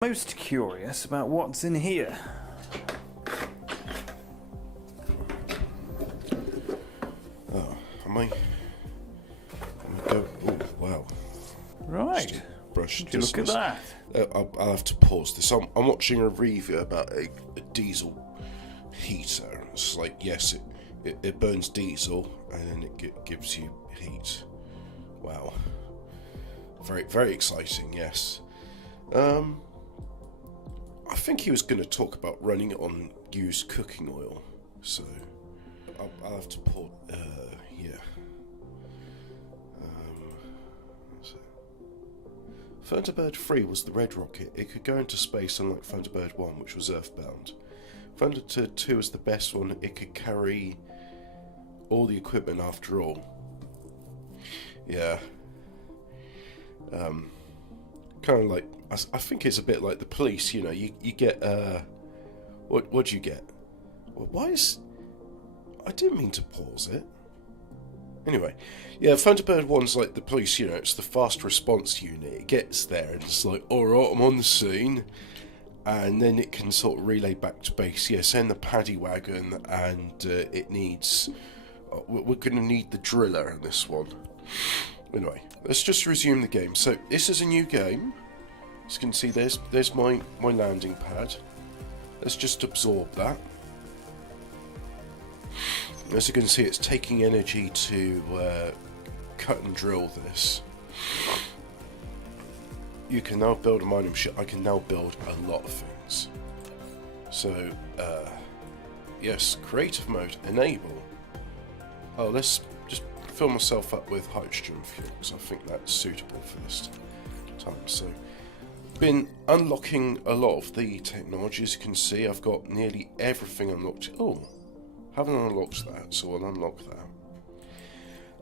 Most curious about what's in here. Oh, am I go? Oh, wow. Right. Brush. Would you look at that? I'll have to pause this. I'm watching a review about a diesel heater. It's like, yes, it burns diesel and then it gives you heat. Wow. Very, very exciting, yes. I think he was going to talk about running it on used cooking oil, so I'll have to pause. Yeah. Thunderbird 3 was the red rocket. It could go into space, unlike Thunderbird 1, which was earthbound. Thunderbird 2 was the best one. It could carry all the equipment after all. Yeah. Kind of like, I think it's a bit like the police, you know, you get, what do you get? Well, why is, I didn't mean to pause it. Anyway, yeah, Thunderbird 1's like the police, you know, it's the fast response unit. It gets there and it's like, alright, I'm on the scene. And then it can sort of relay back to base. Yeah, send the paddy wagon and it needs, we're going to need the driller in this one. Anyway, let's just resume the game. So, this is a new game. As you can see, there's my landing pad. Let's just absorb that. As you can see, it's taking energy to cut and drill this. You can now build a mining machine. I can now build a lot of things. So, yes, creative mode, enable. Oh, let's just fill myself up with hydrogen fuel, because I think that's suitable for this time. So, been unlocking a lot of the technology. As you can see, I've got nearly everything unlocked. Oh, haven't unlocked that, so I'll unlock that.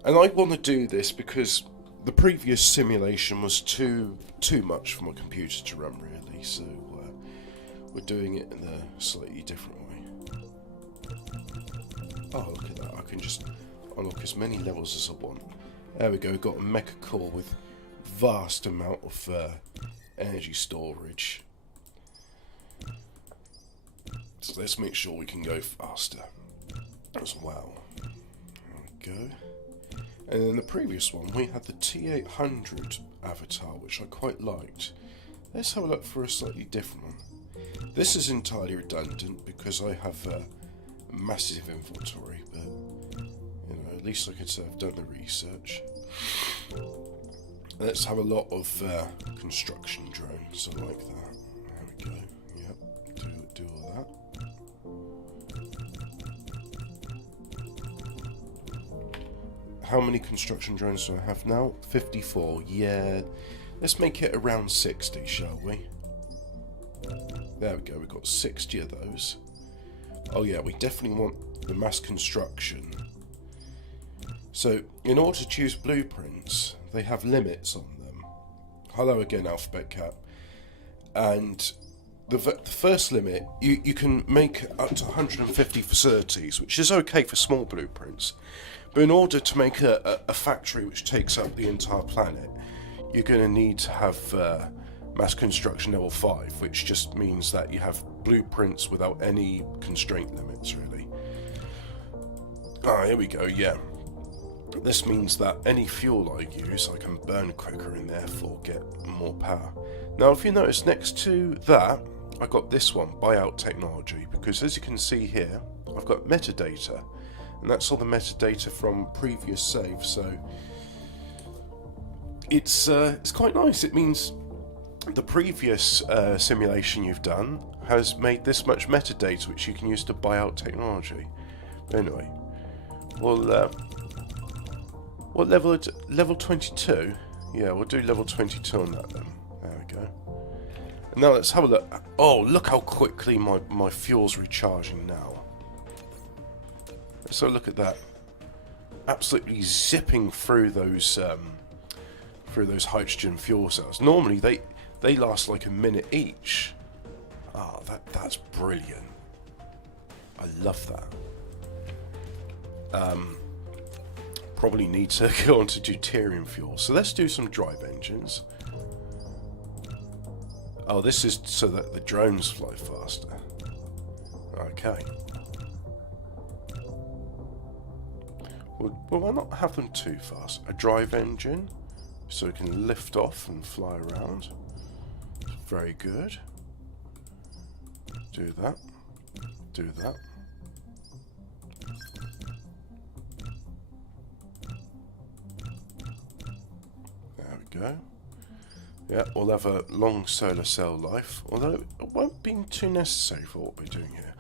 And I want to do this because the previous simulation was too much for my computer to run, really. So we're doing it in a slightly different way. Oh, look at that! I can just unlock as many levels as I want. There we go. We've got a mecha core with vast amount of energy storage. So let's make sure we can go faster as well. There we go. And in the previous one we had the T800 avatar, which I quite liked. Let's have a look for a slightly different one. This is entirely redundant because I have a massive inventory, but you know, at least I could say I've done the research. Let's have a lot of construction drones. I like that. There we go. Yep. Do all that. How many construction drones do I have now? 54. Yeah. Let's make it around 60, shall we? There we go. We've got 60 of those. Oh yeah, we definitely want the mass construction. So, in order to choose blueprints, they have limits on them. Hello again, Alphabet Cat. And the first limit, you can make up to 150 facilities, which is okay for small blueprints. But in order to make a factory which takes up the entire planet, you're going to need to have mass construction level 5, which just means that you have blueprints without any constraint limits, really. Ah, here we go, yeah. This means that any fuel I use, I can burn quicker and therefore get more power. Now, if you notice, next to that, I got this one, buyout technology, because as you can see here, I've got metadata, and that's all the metadata from previous saves. So it's quite nice. It means the previous simulation you've done has made this much metadata, which you can use to buy out technology. But anyway, well. What level? Level 22? Yeah, we'll do level 22 on that then. There we go. And now let's have a look. Oh, look how quickly my fuel's recharging now. Let's have a look at that. Absolutely zipping through those hydrogen fuel cells. Normally they last like a minute each. Ah, that's brilliant. I love that. Probably need to go on to deuterium fuel. So let's do some drive engines. Oh, this is so that the drones fly faster. Okay. Well, why not have them too fast? A drive engine, so it can lift off and fly around. Very good. Do that. Do that. There we go. Yeah, we'll have a long solar cell life, although it won't be too necessary for what we're doing here.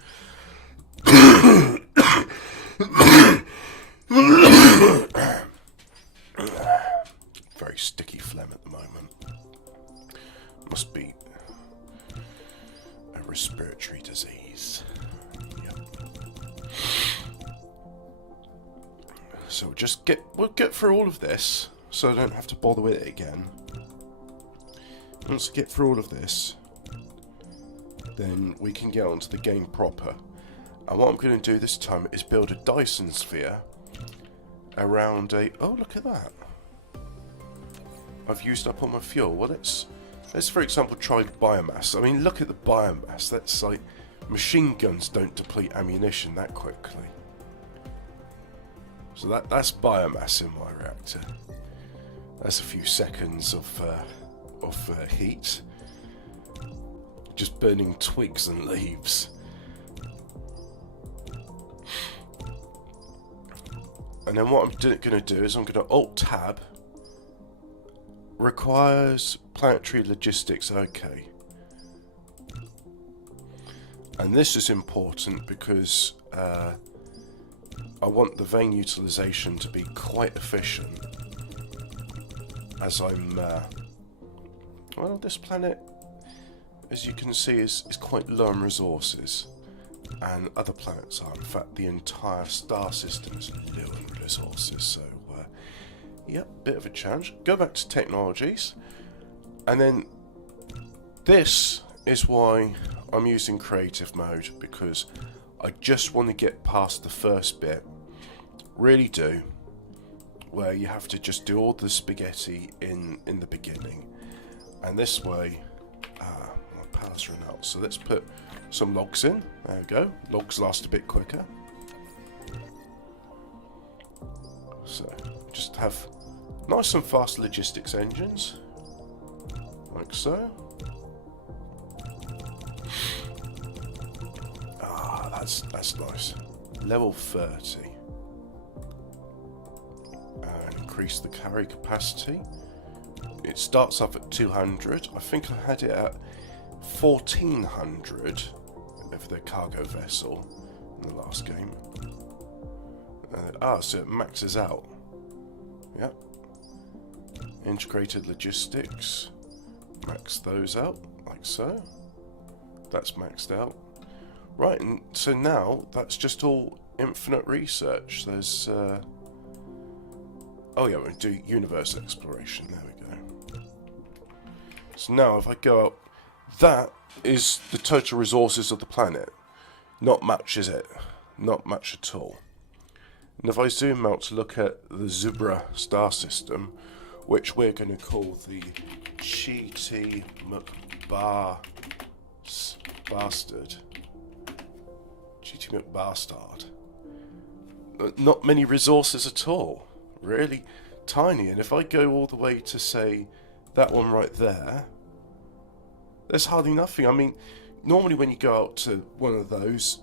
Very sticky phlegm at the moment. Must be a respiratory disease. Yep. So we'll get through all of this, so I don't have to bother with it again. Once we get through all of this, then we can get onto the game proper. And what I'm going to do this time is build a Dyson sphere around a... Oh, look at that. I've used up all my fuel. Well, let's for example try biomass. I mean, look at the biomass. That's like... Machine guns don't deplete ammunition that quickly. So that's biomass in my reactor. That's a few seconds of heat. Just burning twigs and leaves. And then what I'm going to do is I'm going to Alt-Tab. Requires planetary logistics. Okay. And this is important because I want the vein utilization to be quite efficient. As I'm... well, this planet, as you can see, is quite low on resources. And other planets are. In fact, the entire star system is low on resources. So, yep, bit of a challenge. Go back to technologies. And then this is why I'm using creative mode. Because I just want to get past the first bit. Really do. Where you have to just do all the spaghetti in the beginning. And this way, my power's run out. So let's put some logs in. There we go. Logs last a bit quicker. So just have nice and fast logistics engines. Like so. Ah, that's nice. Level 30. And increase the carry capacity. It starts off at 200. I think I had it at 1400 of the cargo vessel in the last game. So it maxes out. Yep. Integrated logistics. Max those out, like so. That's maxed out. Right, and so now that's just all infinite research. There's... oh yeah, we're going to do universe exploration. There we go. So now if I go up, that is the total resources of the planet. Not much, is it? Not much at all. And if I zoom out to look at the Zubra star system, which we're going to call the Cheaty Bastard. Cheaty McBastard. Not many resources at all. Really tiny. And if I go all the way to, say, that one right there, there's hardly nothing. I mean, normally when you go out to one of those,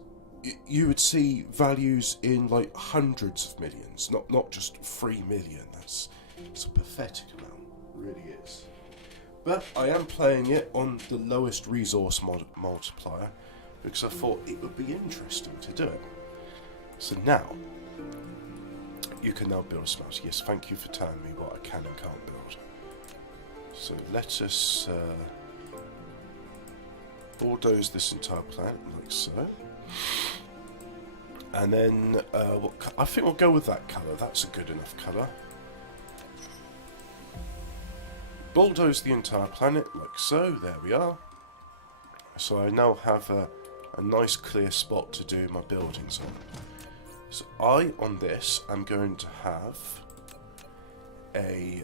you would see values in like hundreds of millions, not just 3 million. It's a pathetic amount, it really is. But I am playing it on the lowest resource multiplier because I thought it would be interesting to do it. So now, you can now build a smelter. Yes, thank you for telling me what I can and can't build. So let us bulldoze this entire planet like so. And then, I think we'll go with that colour. That's a good enough colour. Bulldoze the entire planet like so. There we are. So I now have a nice clear spot to do my buildings on. So on this, I'm going to have a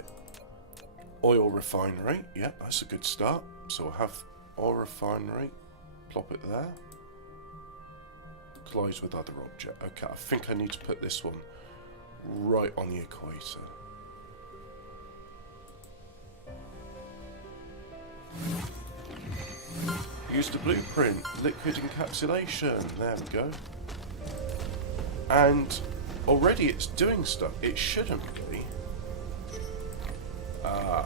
oil refinery. Yeah, that's a good start. So I'll have Oil refinery. Plop it there. Collides with other object. Okay, I think I need to put this one right on the equator. Use the blueprint. Liquid encapsulation. There we go. And already it's doing stuff. It shouldn't be. I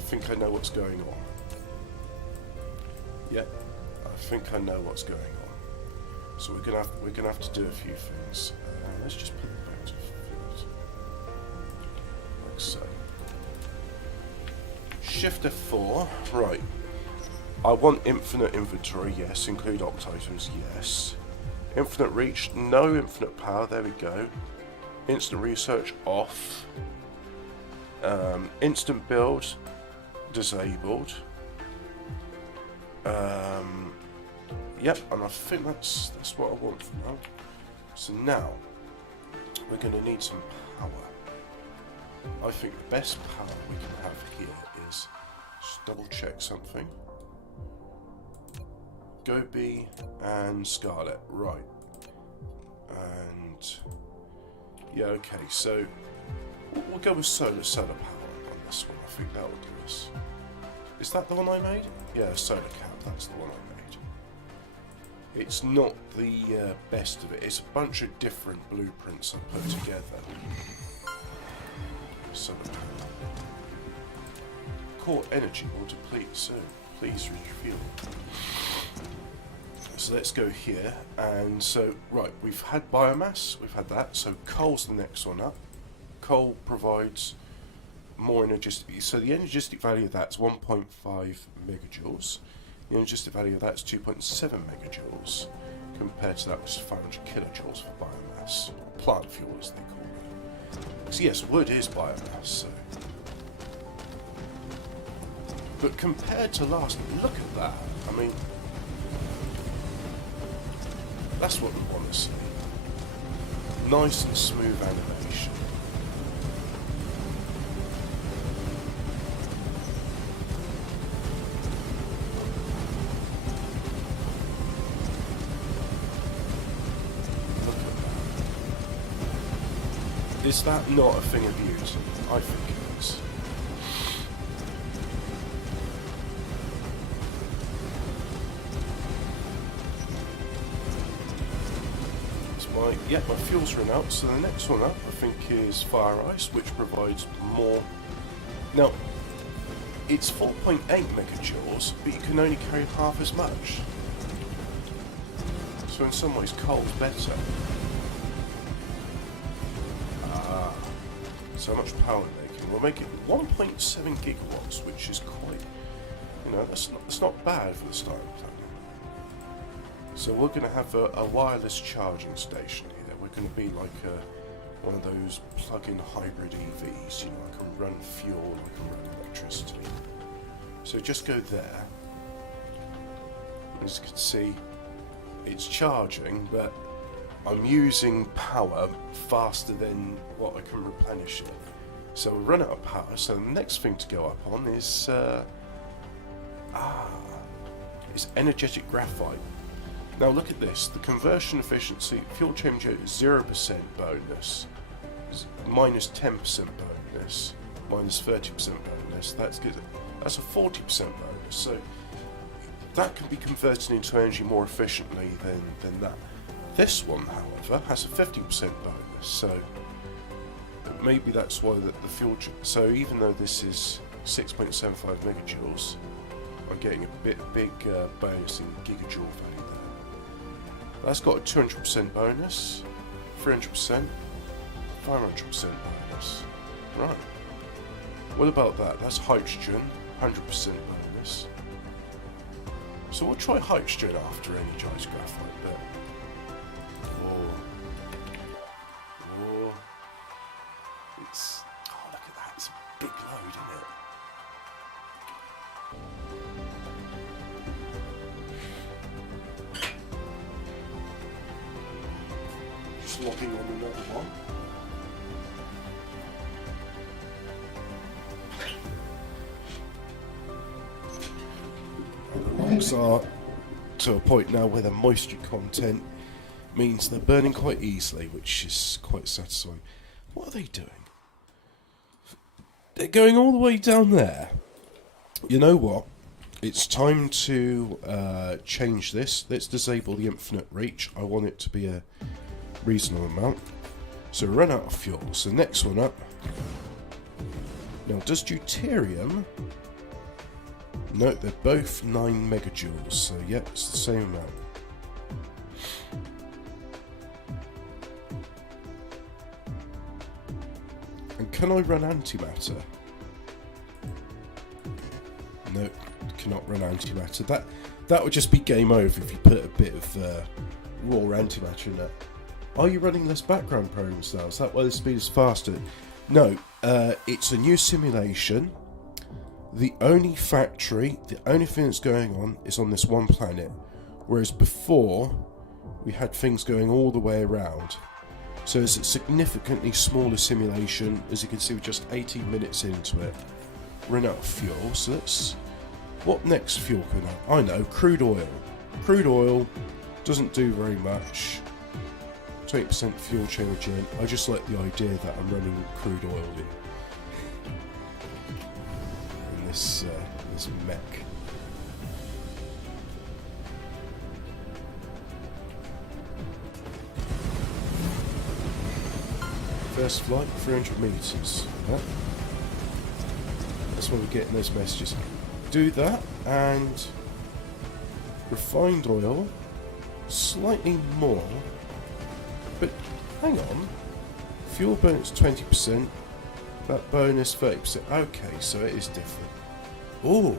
think I know what's going on. Yep, I think I know what's going on. So we're gonna have to do a few things. Let's just put it back to field, like so. Shift F4. Right. I want infinite inventory. Yes. Include opt items. Yes. Infinite reach. No. Infinite power. There we go. Instant research off. Instant build disabled. Yep, and I think that's what I want for now. So now we're going to need some power. I think the best power we can have here is just double check something. Gobi and Scarlet, right? And yeah, okay. So we'll go with solar power on this one. I think that will do us. Is that the one I made? Yeah, solar cap. That's the one I made. It's not the best of it. It's a bunch of different blueprints I put together. Solar power. Core energy will deplete soon. Please refuel. So let's go here. And so, right, we've had biomass. We've had that. So coal's the next one up. Coal provides more energistic. So the energistic value of that's 1.5 megajoules. The energistic value of that's 2.7 megajoules. Compared to that was 500 kilojoules for biomass. Plant fuel, as they call it. So yes, wood is biomass. So. But compared to last, look at that. I mean, that's what we want to see. Nice and smooth animation. Is that not a thing of beauty? I think it is. My fuel's run out, so the next one up I think is fire ice, which provides more. Now, it's 4.8 megajoules, but you can only carry half as much. So in some ways coal's better. So much power making. We'll make it 1.7 gigawatts, which is quite, you know, that's not bad for the style of planet. So we're going to have a wireless charging station here. We're going to be like one of those plug-in hybrid EVs. You know, I can run fuel, I can run electricity. So just go there. As you can see, it's charging, but I'm using power faster than what I can replenish it. So we'll run out of power, so the next thing to go up on is energetic graphite. Now look at this, the conversion efficiency, fuel change rate is 0% bonus, minus 10% bonus, minus 30% bonus, that's good. That's a 40% bonus, so that can be converted into energy more efficiently than that. This one, however, has a 50% bonus, so maybe that's why the fuel. So even though this is 6.75 megajoules, I'm getting a big bonus in gigajoule value there. That's got a 200% bonus, 300%, 500% bonus. Right. What about that? That's hydrogen, 100% bonus. So we'll try hydrogen after energized graphite, but. It's, oh look at that, it's a big load, isn't it? Just logging on another one. blocks are to a point now where the moisture content means they're burning quite easily, which is quite satisfying. What are they doing? They're going all the way down there. You know what? It's time to change this. Let's disable the infinite reach. I want it to be a reasonable amount. So we run out of fuel. So next one up. Now, does deuterium... No, they're both 9 megajoules. So, yeah, it's the same amount. And can I run antimatter? No, cannot run antimatter. That would just be game over if you put a bit of raw antimatter in there. Are you running less background programs now? Is that why the speed is faster? No, it's a new simulation. The only factory, the only thing that's going on is on this one planet. Whereas before, we had things going all the way around. So it's a significantly smaller simulation. As you can see, we're just 18 minutes into it. Run out of fuel, so let's... What next fuel can I know, crude oil. Crude oil doesn't do very much. 20% fuel change in. I just like the idea that I'm running crude oil in this mech. First flight, 300 meters. Yeah. That's why we're getting those messages. Do that, and refined oil, slightly more, but hang on, fuel bonus 20%, that bonus 30%, okay, so it is different. Oh,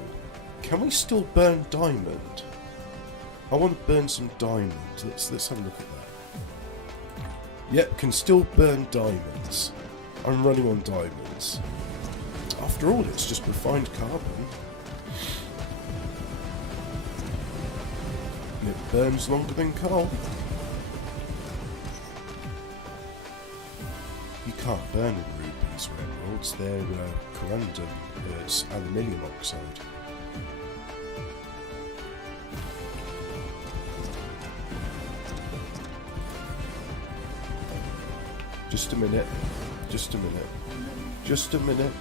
can we still burn diamond? I want to burn some diamond, let's have a look at that. Yep, can still burn diamonds. I'm running on diamonds. After all, it's just refined carbon. And it burns longer than coal. You can't burn in rubies or emeralds, they're corundum, it's aluminium oxide. Just a minute, just a minute, just a minute.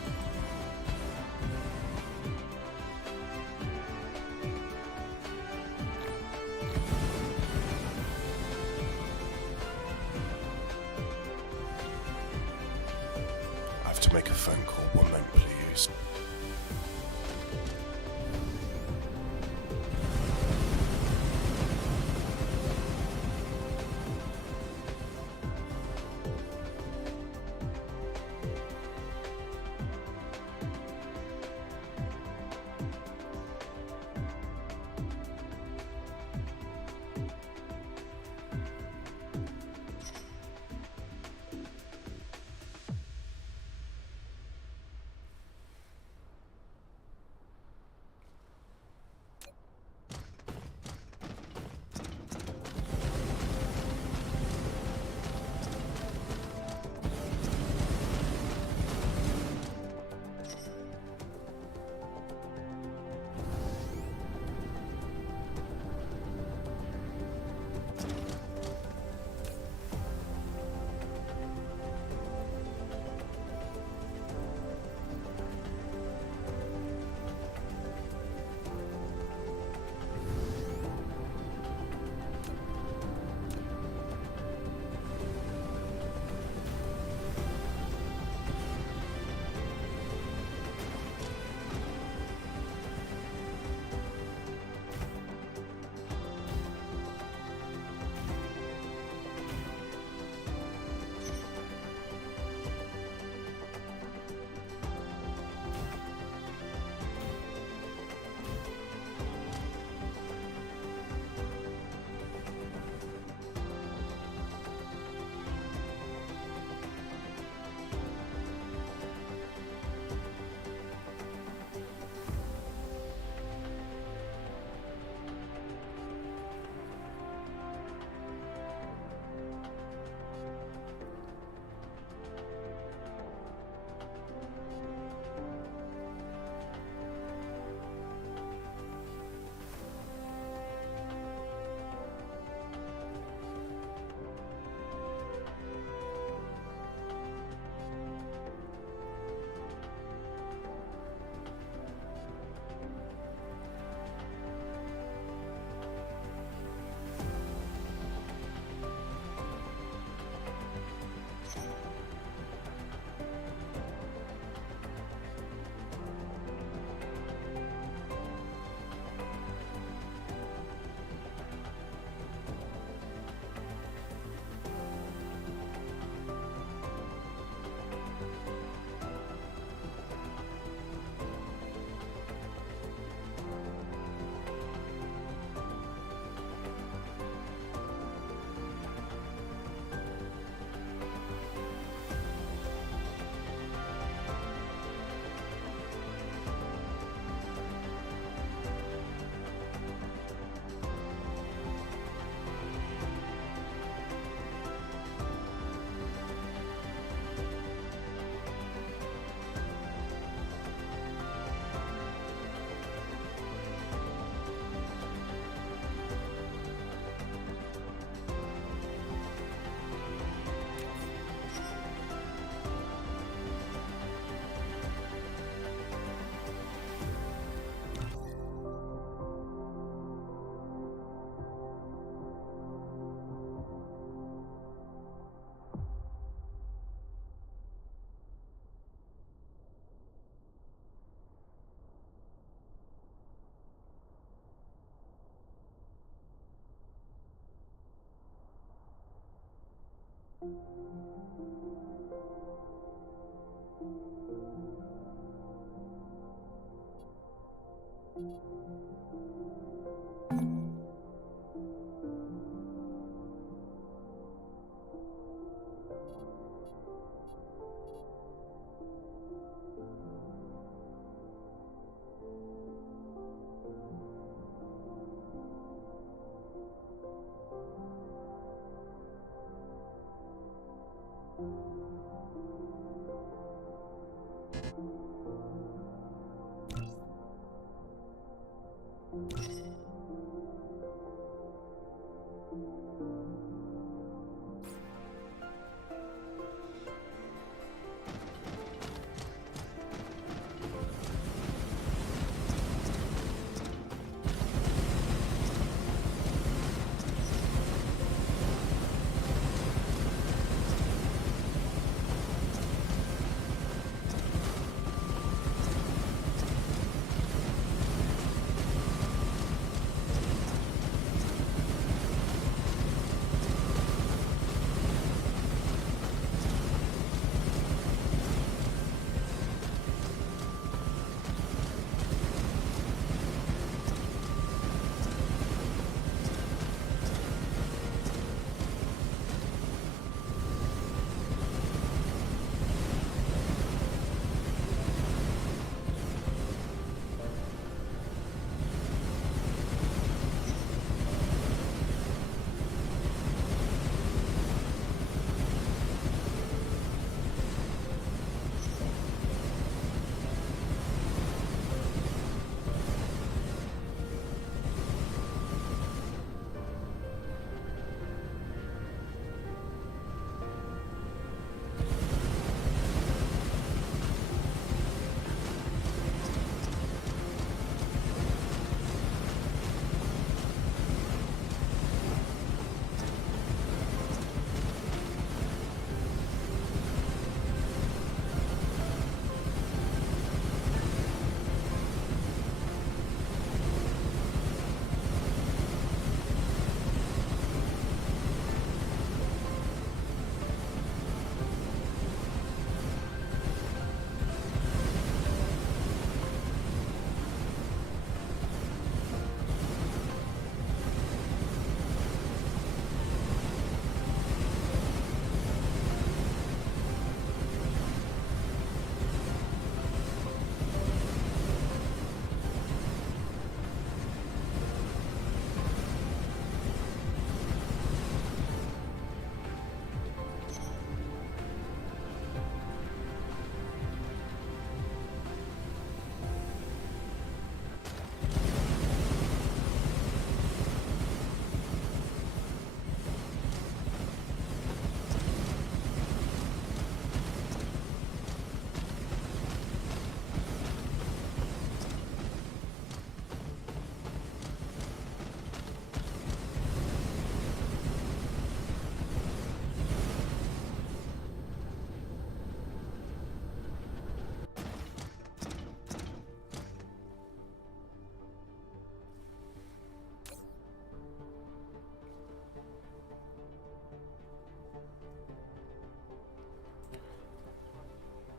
I have to make a phone call, 1 moment please.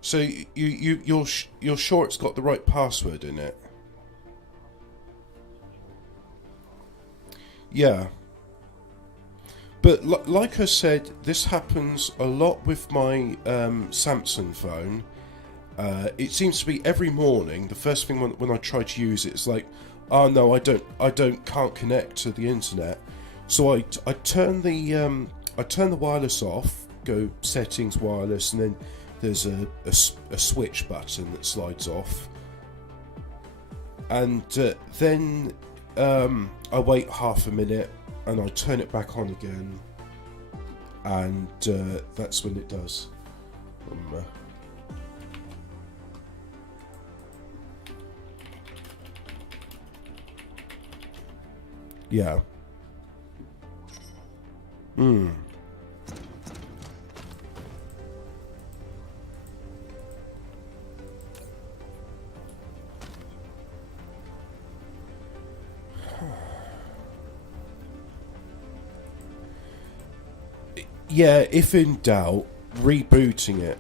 So you're sure it's got the right password in it? Yeah. But like I said, this happens a lot with my Samsung phone. It seems to be every morning. The first thing when I try to use it, it's like, oh no, can't connect to the internet. So I turn the wireless off, go settings wireless, and then there's a switch button that slides off, and then I wait half a minute and I turn it back on again, and that's when it does. Yeah. Yeah, if in doubt, rebooting it.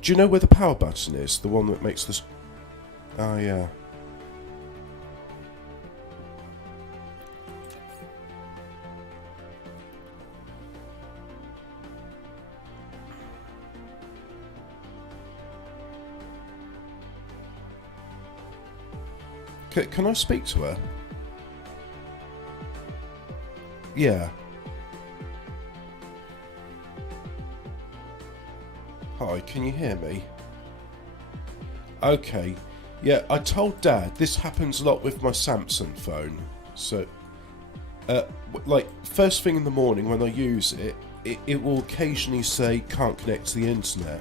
Do you know where the power button is? The one that makes this... Oh, yeah. Can I speak to her? Yeah. Hi, can you hear me? Okay. Yeah, I told Dad this happens a lot with my Samsung phone. So, like, first thing in the morning when I use it, it will occasionally say can't connect to the internet.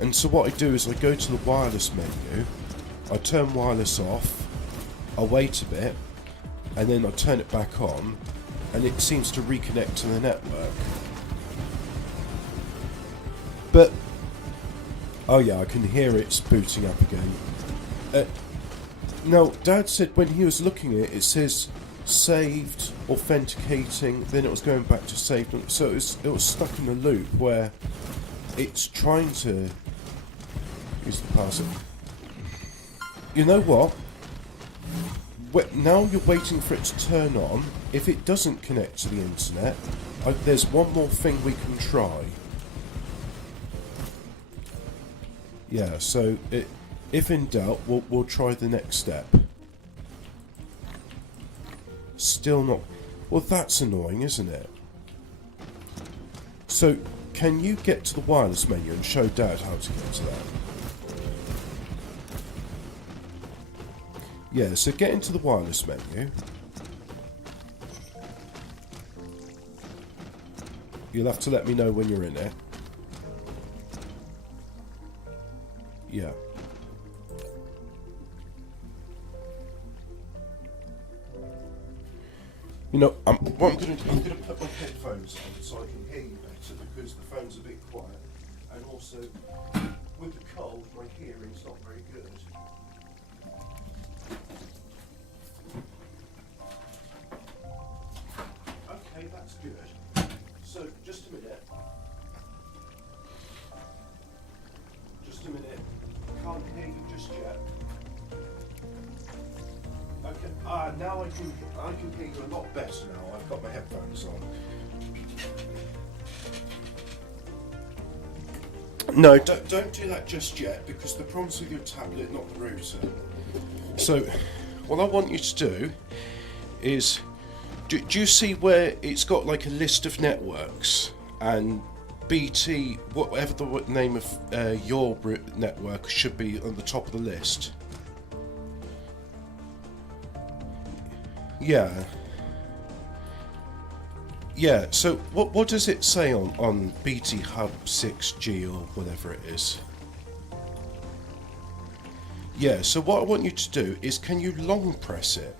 And so what I do is I go to the wireless menu, I turn wireless off, I wait a bit, and then I turn it back on, and it seems to reconnect to the network. But, oh yeah, I can hear it's booting up again. Now, Dad said when he was looking at it, it says saved, authenticating, then it was going back to saved, so it was stuck in a loop where it's trying to use the password. You know what? Now you're waiting for it to turn on. If it doesn't connect to the internet, there's one more thing we can try. Yeah, so if in doubt, we'll try the next step. Still not... Well, that's annoying, isn't it? So, can you get to the wireless menu and show Dad how to get to that? Yeah, so get into the wireless menu. You'll have to let me know when you're in it. Yeah. You know, what I'm going to do, I'm going to put my headphones on so I can hear you better because the phone's a bit quiet. And also, with the cold, my hearing's not very good. Okay, that's good. So, just a minute. Just a minute. Can't hear you just yet. Okay. Now I can hear you a lot better now. I've got my headphones on. No, don't do that just yet because the problem's with your tablet, not the router. So, what I want you to do is, do you see where it's got like a list of networks and BT, whatever the name of your network should be on the top of the list? Yeah. Yeah, so what does it say on BT Hub 6G or whatever it is? Yeah, so what I want you to do is, can you long press it?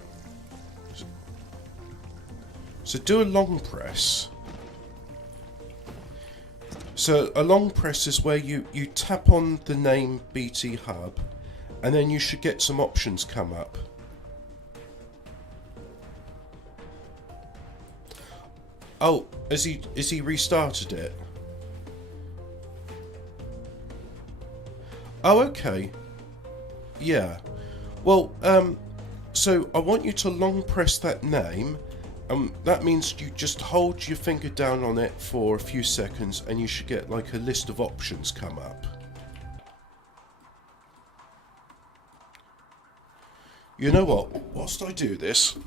So do a long press. So a long press is where you tap on the name BT Hub and then you should get some options come up. Oh, has he restarted it? Oh, okay. Yeah. Well, so I want you to long press that name. That means you just hold your finger down on it for a few seconds and you should get like a list of options come up. You know what? Whilst I do this,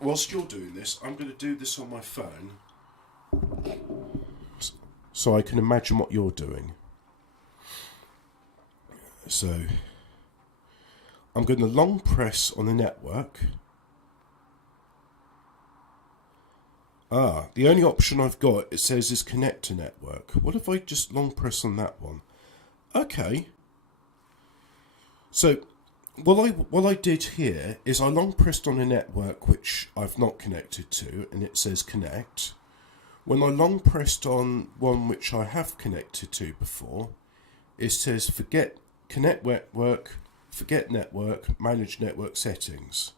whilst you're doing this, I'm going to do this on my phone so I can imagine what you're doing. So I'm going to long press on the network. The only option I've got, it says, is connect to network. What if I just long press on that one? Okay. So what I did here is I long pressed on a network which I've not connected to, and it says connect. When I long pressed on one which I have connected to before, it says forget connect network, forget network, manage network settings.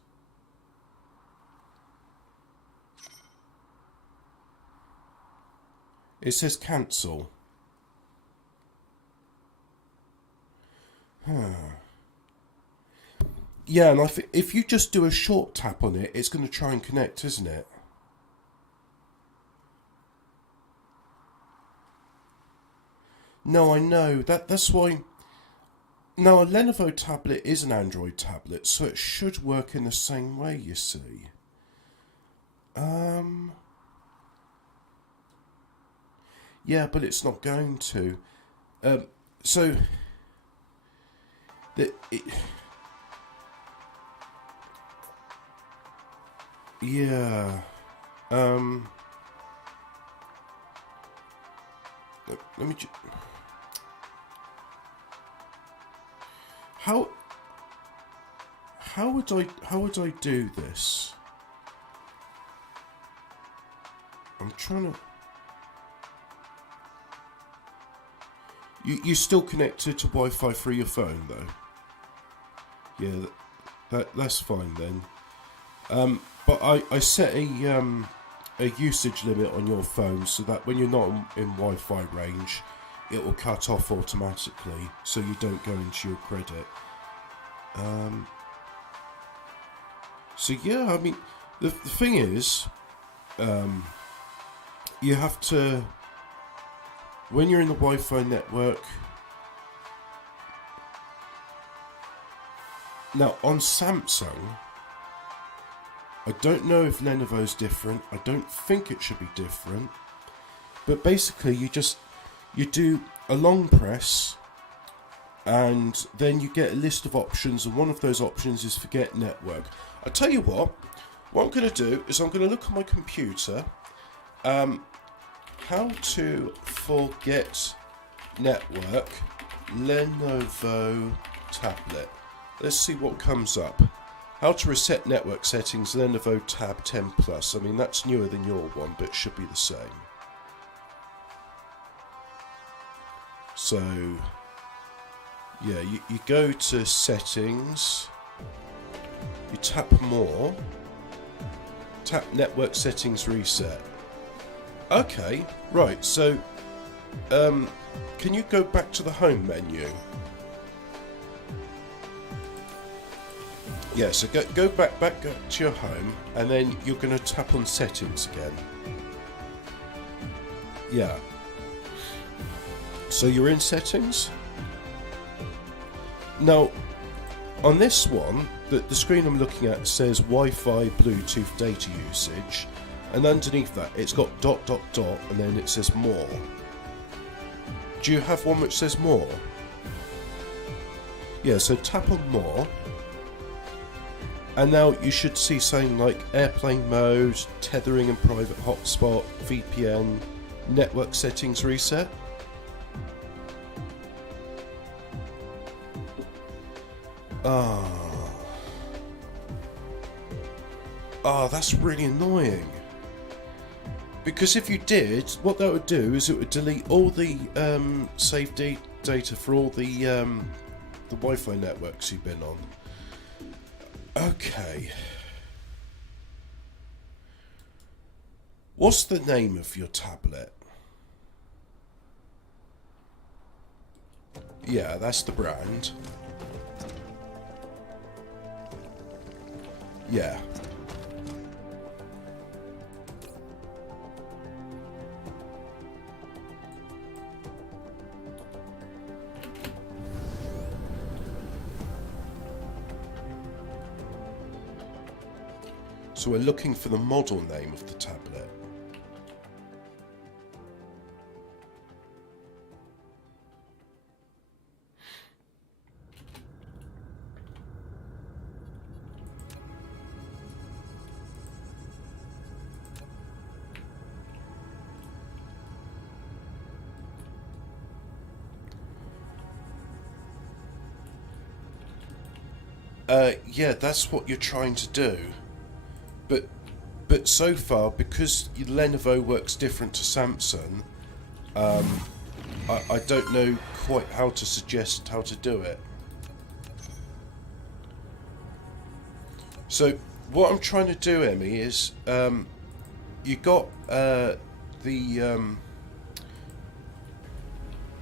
It says cancel. Yeah, and I think if you just do a short tap on it, it's going to try and connect, isn't it? No, I know. That's why... Now, a Lenovo tablet is an Android tablet, so it should work in the same way, you see. Yeah, but it's not going to. So... Yeah. Let me... How would I do this? I'm trying to... You still connected to Wi-Fi through your phone though? Yeah, that's fine then. But I set a usage limit on your phone so that when you're not in Wi-Fi range, it will cut off automatically, so you don't go into your credit. So yeah, I mean, the thing is, you have to, when you're in the Wi-Fi network. Now on Samsung, I don't know if Lenovo's different. I don't think it should be different. But basically, you do a long press, and then you get a list of options, and one of those options is forget network. I tell you what I'm going to do is I'm going to look on my computer, how to forget network Lenovo tablet. Let's see what comes up. How to reset network settings Lenovo Tab 10 Plus. I mean, that's newer than your one, but it should be the same. So, yeah, you go to settings, you tap more, tap network settings reset. Okay, right, so, can you go back to the home menu? Yeah, so go back to your home, and then you're going to tap on settings again. Yeah. So you're in settings. Now, on this one, the screen I'm looking at says Wi-Fi Bluetooth data usage, and underneath that it's got ... and then it says more. Do you have one which says more? Yeah, so tap on more. And now you should see something like airplane mode, tethering and private hotspot, VPN, network settings reset. That's really annoying. Because if you did, what that would do is it would delete all the saved data for all the Wi-Fi networks you've been on. Okay. What's the name of your tablet? Yeah, that's the brand. Yeah. So we're looking for the model name of the tablet. Yeah, that's what you're trying to do. But so far, because Lenovo works different to Samsung, I don't know quite how to suggest how to do it. So what I'm trying to do, Emmy, is you got the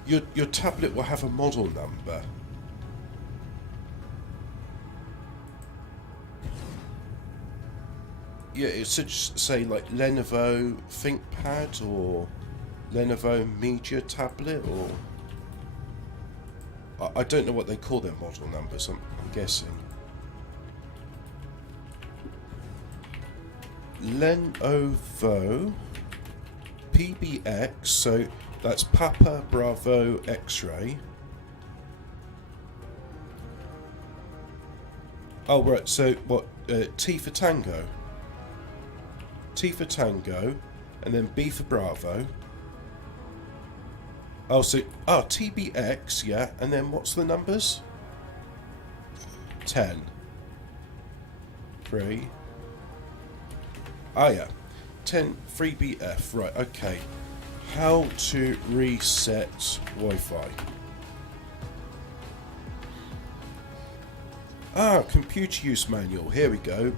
your tablet will have a model number. Yeah, it should say like Lenovo ThinkPad or Lenovo Media Tablet, or I don't know what they call their model numbers. I'm guessing Lenovo PBX. So that's Papa Bravo X-ray. Oh right. So what? T for Tango. T for Tango, and then B for Bravo. Oh, so TBX, yeah, and then what's the numbers? 10. 3. Ah, yeah. 10 3BF, right, okay. How to reset Wi-Fi. Computer use manual, here we go.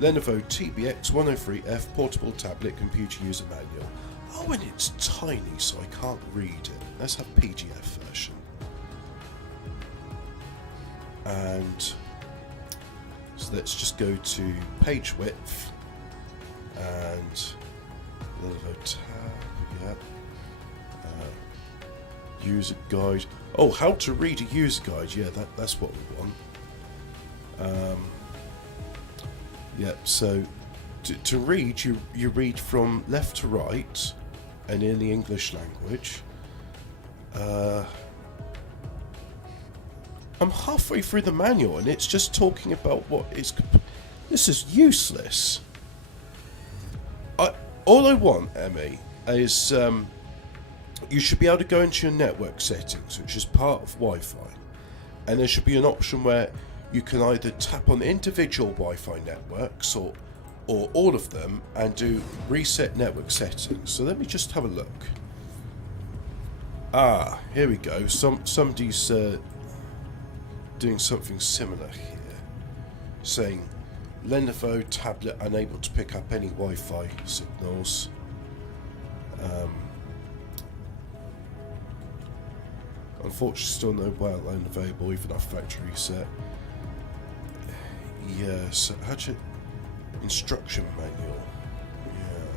Lenovo TBX 103F portable tablet computer user manual. Oh, and it's tiny, so I can't read it. Let's have PDF version. And so let's just go to page width and Lenovo tab. Yep. User guide. Oh, how to read a user guide. Yeah, that's what we want. Yep, so to read, you read from left to right and in the English language. I'm halfway through the manual and it's just talking about what is... This is useless. All I want, Emmy, is you should be able to go into your network settings, which is part of Wi-Fi, and there should be an option where you can either tap on individual Wi-Fi networks or all of them and do reset network settings. So let me just have a look. Here we go. Somebody's doing something similar here, saying Lenovo tablet unable to pick up any Wi-Fi signals. Unfortunately, still no wireless available, even after factory reset. Yeah, so how to... Instruction manual. Yeah.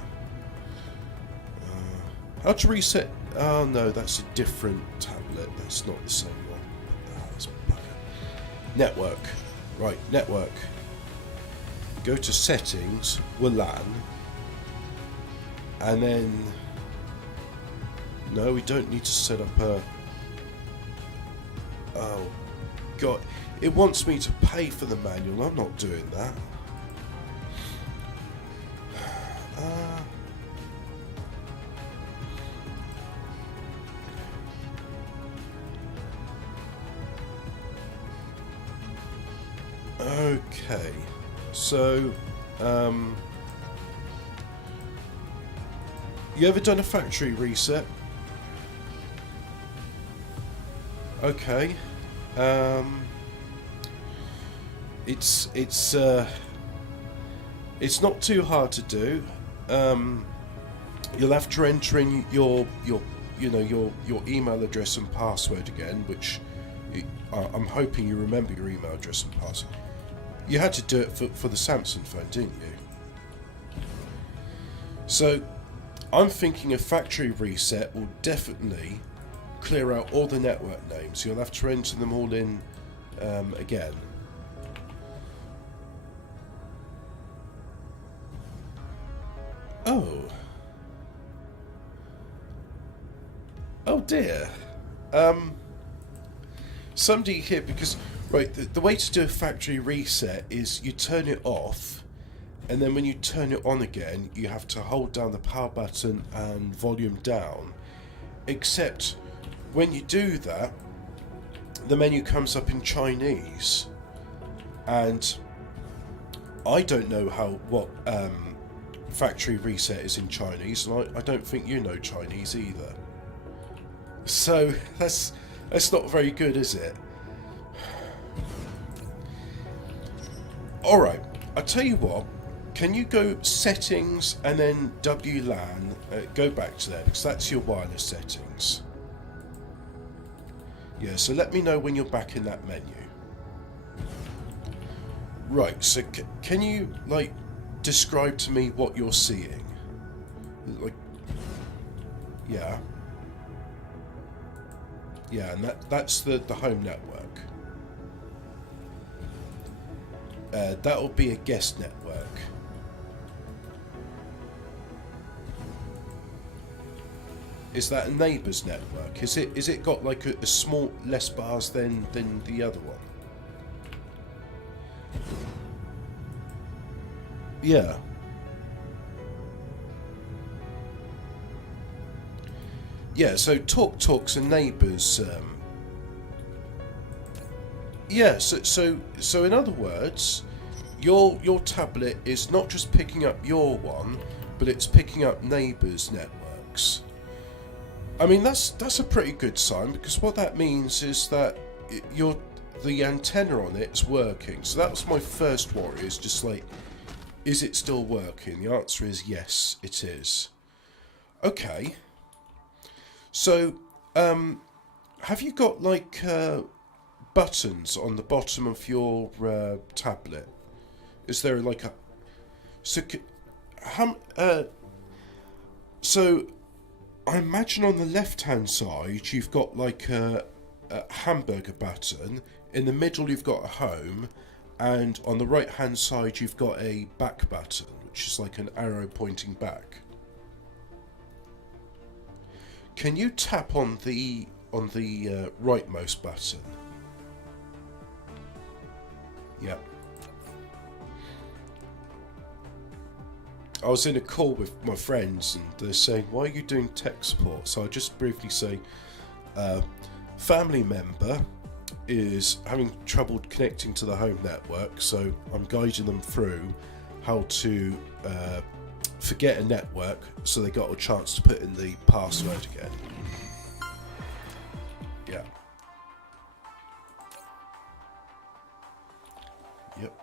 How to reset... Oh no, that's a different tablet. That's not the same one. That's bugger. Network. Right, network. Go to settings, WLAN. And then... No, we don't need to set up a... Oh, God. It wants me to pay for the manual. I'm not doing that. Okay. So, you ever done a factory reset? Okay. It's not too hard to do. You'll have to enter in your email address and password again, which I'm hoping you remember your email address and password. You had to do it for the Samsung phone, didn't you? So I'm thinking a factory reset will definitely clear out all the network names. You'll have to enter them all in again. Oh dear. Somebody here, because right, the way to do a factory reset is you turn it off, and then when you turn it on again, you have to hold down the power button and volume down. Except when you do that, the menu comes up in Chinese, and I don't know what factory reset is in Chinese, and I don't think you know Chinese either. So that's not very good, is it? Alright, I'll tell you what, can you go settings and then WLAN, go back to there, because that's your wireless settings. Yeah, so let me know when you're back in that menu. Right, so can you, like, describe to me what you're seeing? Like, yeah. Yeah, and that's the home network. That'll be a guest network. Is that a neighbour's network? Is it got like a small less bars than the other one? Yeah. Yeah, so TalkTalk's a neighbour's. Yeah, so in other words, your tablet is not just picking up your one, but it's picking up neighbours' networks. I mean, that's a pretty good sign, because what that means is that the antenna on it is working. So that was my first worry, is just like, is it still working? The answer is yes, it is. Okay. So, have you got like buttons on the bottom of your tablet? Is there like a so I imagine on the left-hand side you've got like a hamburger button. In the middle you've got a home, and on the right-hand side you've got a back button, which is like an arrow pointing back. Can you tap on the rightmost button? Yeah. I was in a call with my friends and they're saying, why are you doing tech support? So I'll just briefly say, family member is having trouble connecting to the home network, so I'm guiding them through how to forget a network so they got a chance to put in the password again. Yeah. Yep.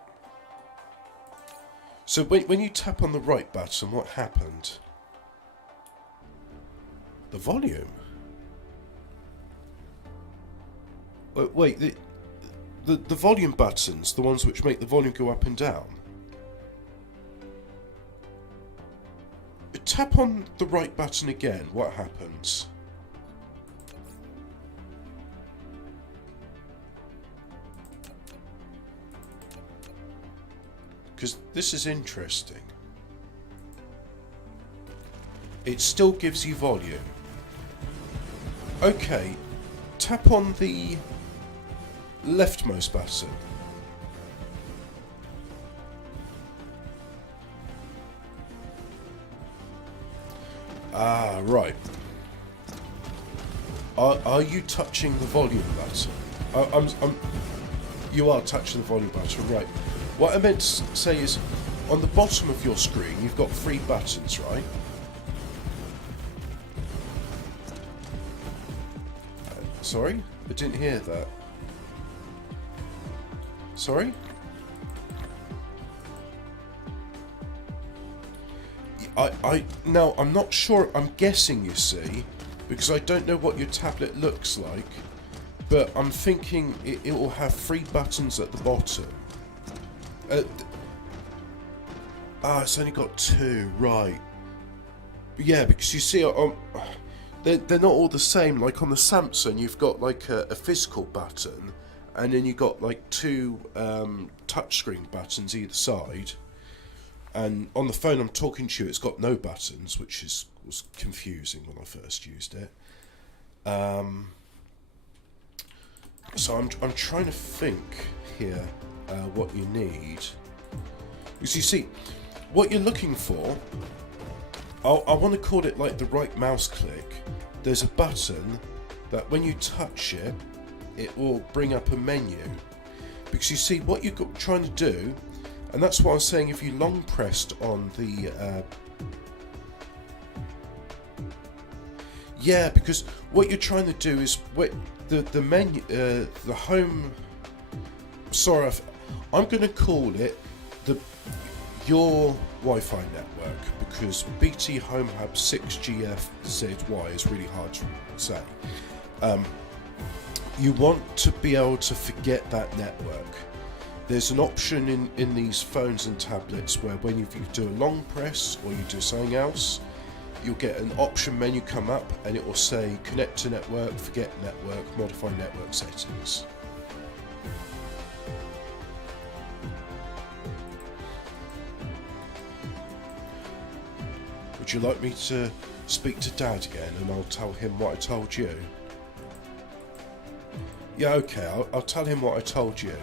So when you tap on the right button, what happened? The volume. Wait, the volume buttons, the ones which make the volume go up and down. Tap on the right button again, what happens? Because this is interesting. It still gives you volume. Okay, tap on the leftmost button. Ah, right. Are you touching the volume button? You are touching the volume button, right. What I meant to say is, on the bottom of your screen, you've got 3 buttons, right? Sorry? I didn't hear that. Sorry? Now, I'm not sure, I'm guessing, you see, because I don't know what your tablet looks like, but I'm thinking it will have 3 buttons at the bottom. It's only got 2, right. Yeah, because you see, they're not all the same. Like on the Samsung, you've got like a physical button, and then you've got like 2 touchscreen buttons either side. And on the phone I'm talking to you, it's got no buttons, which was confusing when I first used it. So I'm trying to think here what you need. Because you see, what you're looking for, I want to call it like the right mouse click. There's a button that when you touch it, it will bring up a menu. Because you see, what you're trying to do, and that's what I'm saying, if you long pressed on the... yeah, because what you're trying to do is... the menu... the home... Sorry, I'm going to call it your Wi-Fi network, because BT Home Hub 6GFZY is really hard to say. you want to be able to forget that network. There's an option in these phones and tablets where when you do a long press or you do something else, you'll get an option menu come up and it will say connect to network, forget network, modify network settings. Would you like me to speak to Dad again and I'll tell him what I told you? Yeah, okay, I'll tell him what I told you.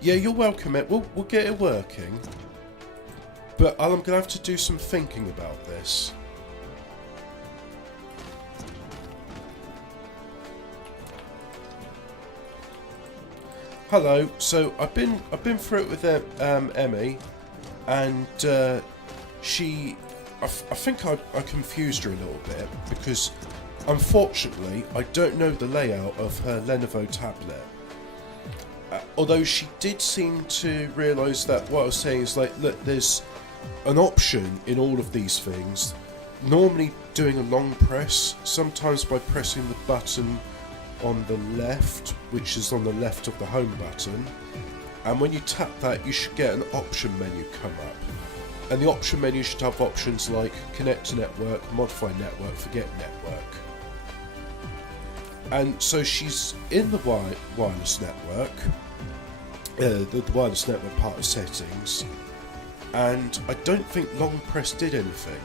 Yeah, you're welcome, mate. We'll get it working. But I'm going to have to do some thinking about this. Hello. So I've been through it with Emmy, and she, I think I confused her a little bit because, unfortunately, I don't know the layout of her Lenovo tablet. Although she did seem to realise that what I was saying is like, look, there's an option in all of these things. Normally doing a long press, sometimes by pressing the button on the left, which is on the left of the home button, and when you tap that you should get an option menu come up, and the option menu should have options like connect to network, modify network, forget network. And so she's in the wireless network, the wireless network part of settings, and I don't think long press did anything.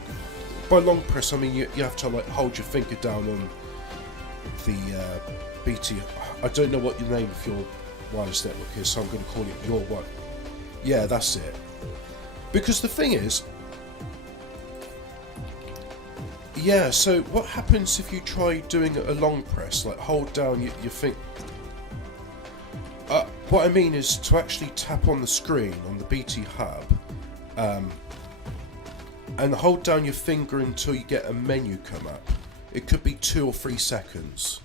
By long press I mean you have to like hold your finger down on the BT. I don't know what the name of your wireless network is, so I'm going to call it your one. Yeah, that's it. Because the thing is, yeah, so what happens if you try doing a long press, like hold down your finger? What I mean is to actually tap on the screen on the BT hub, and hold down your finger until you get a menu come up. It could be 2 or 3 seconds.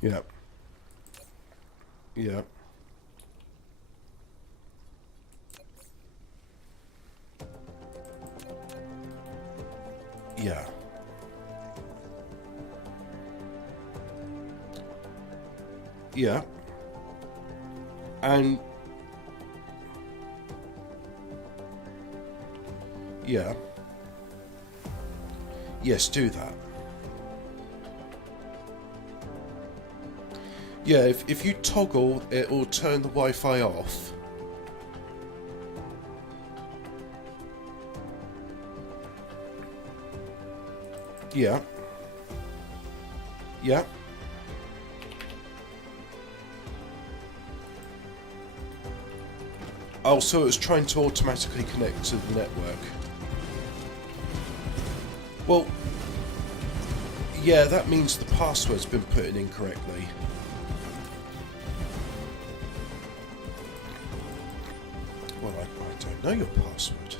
Yeah. Yeah. Yeah. Yeah. And yeah. Yes, do that. Yeah, if you toggle, it will turn the Wi-Fi off. Yeah. Yeah. Oh, so it was trying to automatically connect to the network. Well, yeah, that means the password's been put in incorrectly. Well, I don't know your password.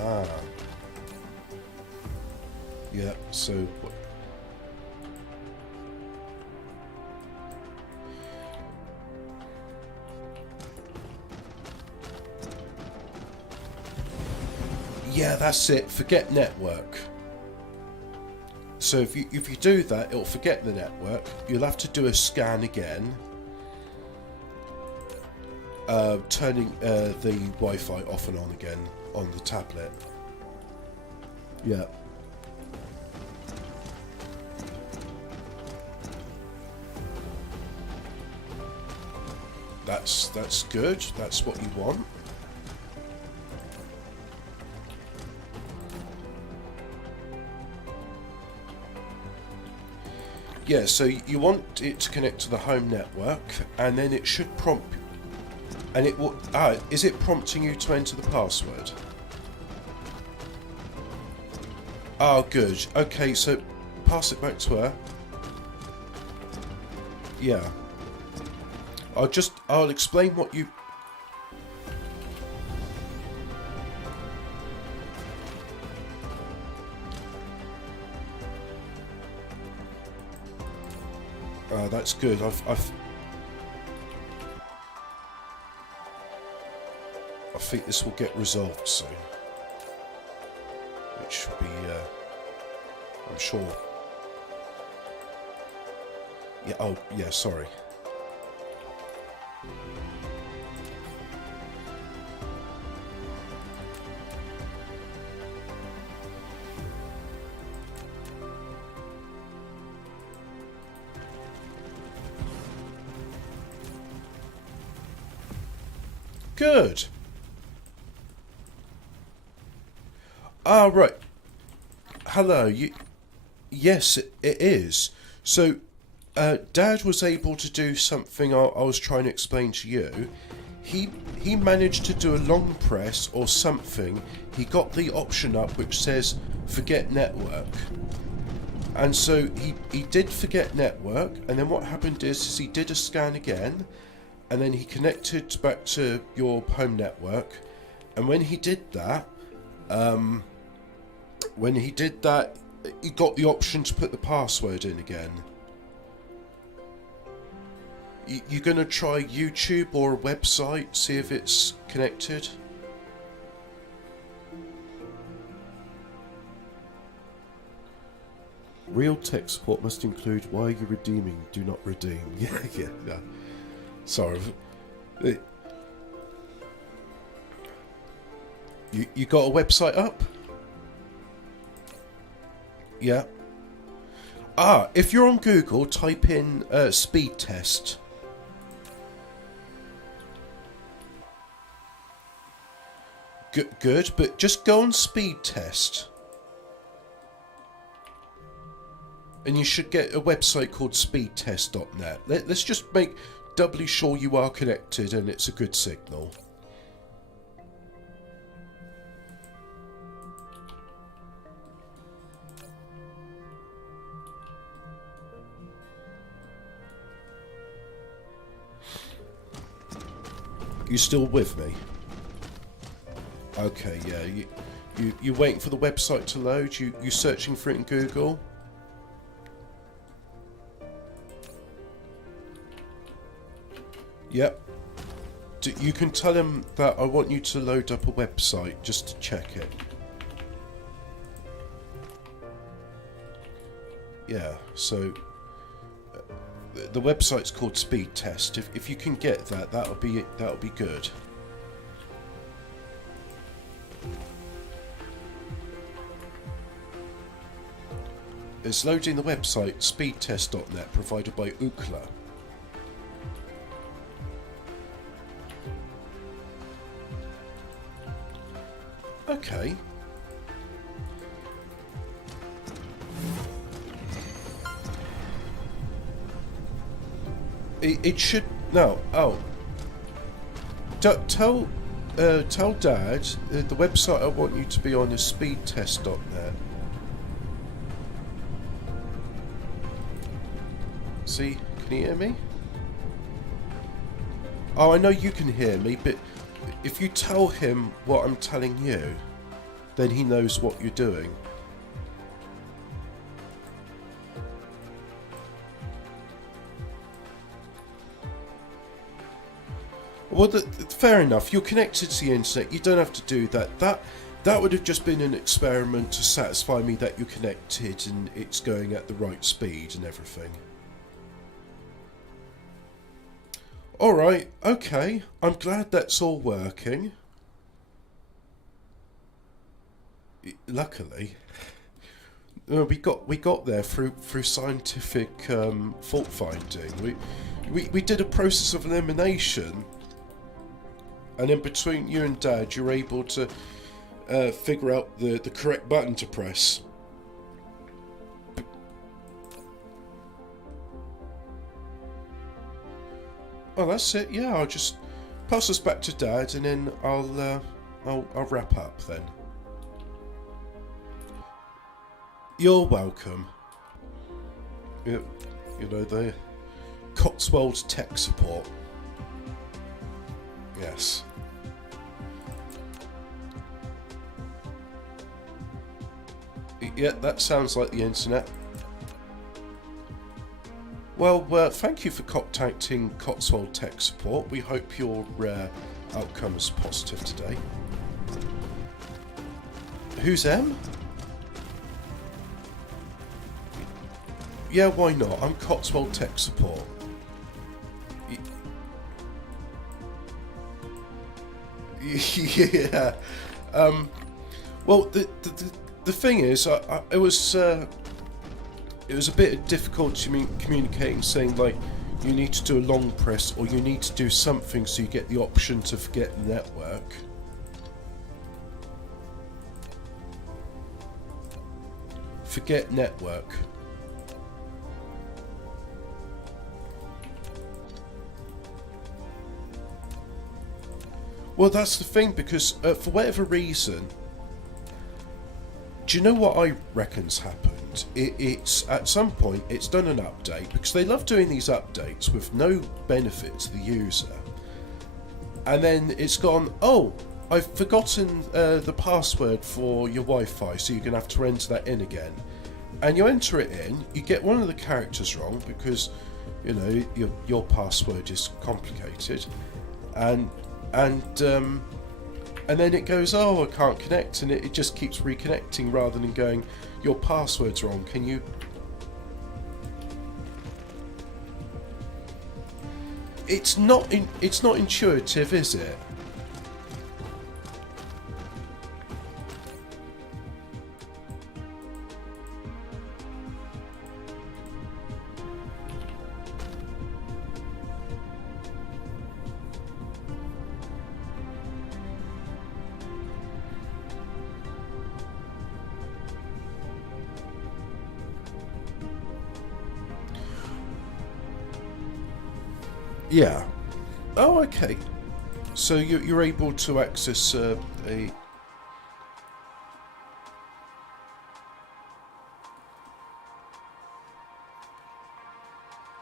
Ah. Yeah, so... Yeah, that's it. Forget network. So if you do that, it'll forget the network. You'll have to do a scan again, turning the Wi-Fi off and on again on the tablet. Yeah. That's good. That's what you want. Yeah, so you want it to connect to the home network, and then it should prompt, and it will. Is it prompting you to enter the password? Oh, good. Okay, so pass it back to her. Yeah. I'll explain what you. That's good. think this will get resolved soon. Which will be, I'm sure. Yeah, oh, yeah, sorry. Good. Ah, right. Hello. Yes, it is. So, Dad was able to do something I was trying to explain to you. He managed to do a long press or something. He got the option up which says forget network. And so he did forget network, and then what happened is he did a scan again, and then he connected back to your home network. And when he did that, he got the option to put the password in again. You gonna try YouTube or a website, see if it's connected? Real tech support must include why you're redeeming, do not redeem. Yeah. Sorry. You got a website up? Yeah. Ah, if you're on Google, type in speed test. Good, but just go on speed test. And you should get a website called speedtest.net. Let's just make doubly sure you are connected and it's a good signal. You still with me? Okay, yeah. You waiting for the website to load? You searching for it in Google? Yep. You can tell him that I want you to load up a website just to check it. Yeah, so the website's called Speed Test. If you can get that, that'll be good. It's loading the website speedtest.net provided by Ookla. Okay. It should no. Oh. Tell Dad the website I want you to be on is speedtest.net. See, can you hear me? Oh, I know you can hear me, but if you tell him what I'm telling you, then he knows what you're doing. Well, fair enough. You're connected to the internet. You don't have to do that. That would have just been an experiment to satisfy me that you're connected and it's going at the right speed and everything. Alright, okay. I'm glad that's all working. Luckily. We got there through scientific fault finding. We did a process of elimination, and in between you and Dad, you're able to figure out the correct button to press. Oh, that's it. Yeah, I'll just pass us back to Dad, and then I'll wrap up then. You're welcome. You know, the Cotswolds tech support. Yes. Yeah, that sounds like the internet. Well, thank you for contacting Cotswold Tech Support. We hope your outcome as positive today. Who's M? Yeah, why not? I'm Cotswold Tech Support. Yeah. Well, the thing is, it was a bit difficult to communicating, saying like you need to do a long press or you need to do something so you get the option to forget the network. Forget network. Well, that's the thing, because for whatever reason, do you know what I reckon's happened? It's at some point it's done an update, because they love doing these updates with no benefit to the user, and then it's gone, oh, I've forgotten the password for your Wi-Fi, so you're gonna have to enter that in again. And you enter it in, you get one of the characters wrong because you know your password is complicated, and then it goes, oh, I can't connect, and it just keeps reconnecting rather than going, your password's wrong, can you... It's not intuitive, is it? Yeah. Oh, okay. So you're able to access a...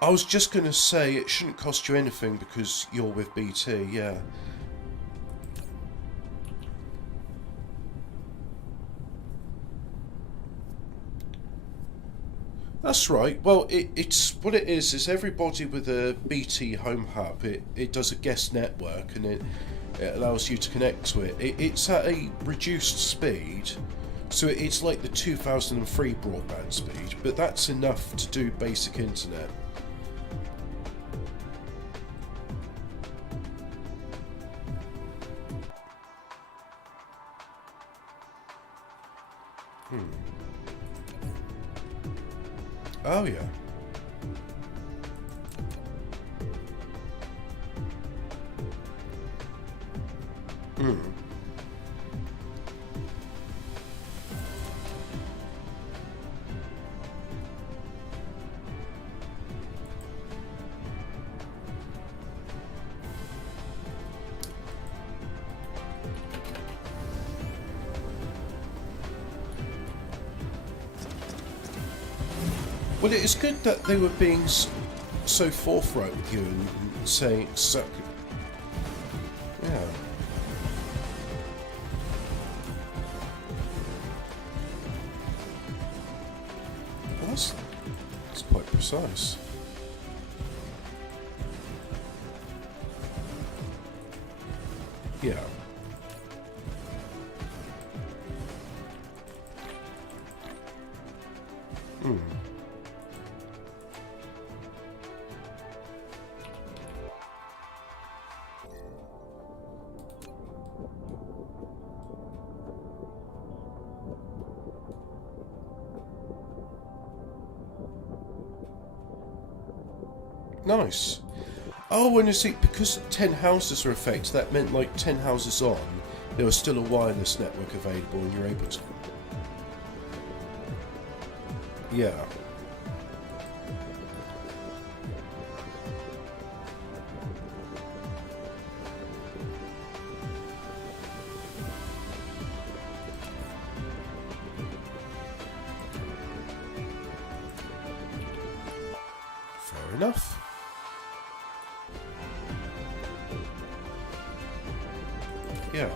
I was just going to say it shouldn't cost you anything because you're with BT, yeah. That's right. Well, it's what it is everybody with a BT home hub, it does a guest network, and it allows you to connect to it. It's at a reduced speed, so it's like the 2003 broadband speed, but that's enough to do basic internet. Oh, yeah. Well, it is good that they were being so forthright with you and saying exactly. Yeah. Well, that's quite precise. Yeah. Nice. Oh, and you see, because 10 houses are affected, that meant like 10 houses on, there was still a wireless network available and you're able to... Yeah. Fair enough. Yeah.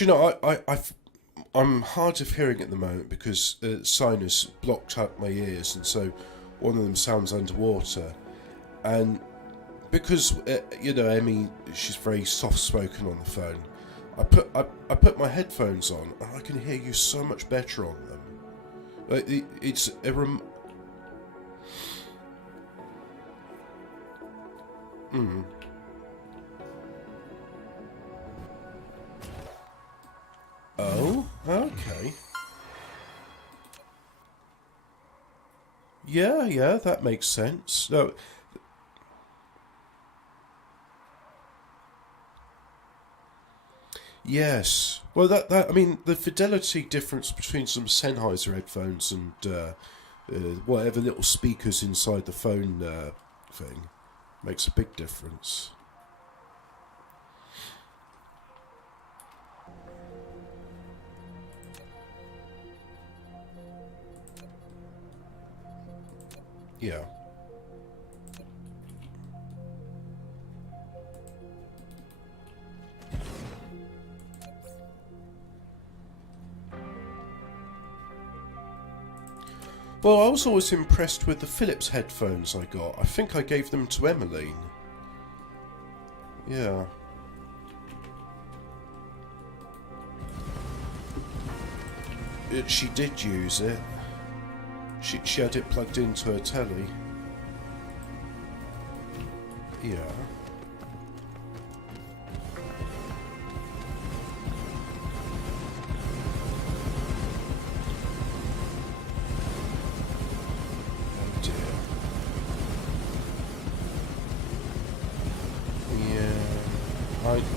Do you know, I'm hard of hearing at the moment because sinus blocked up my ears, and so one of them sounds underwater. And because you know, Emmy, she's very soft-spoken on the phone. I put my headphones on, and I can hear you so much better on them. It's a Oh, okay. Yeah, that makes sense. No. Yes. Well, that I mean, the fidelity difference between some Sennheiser headphones and whatever little speakers inside the phone thing makes a big difference. Yeah. Well, I was always impressed with the Philips headphones I got. I think I gave them to Emmeline. Yeah. She did use it. She had it plugged into her telly. Yeah. Oh dear. Yeah.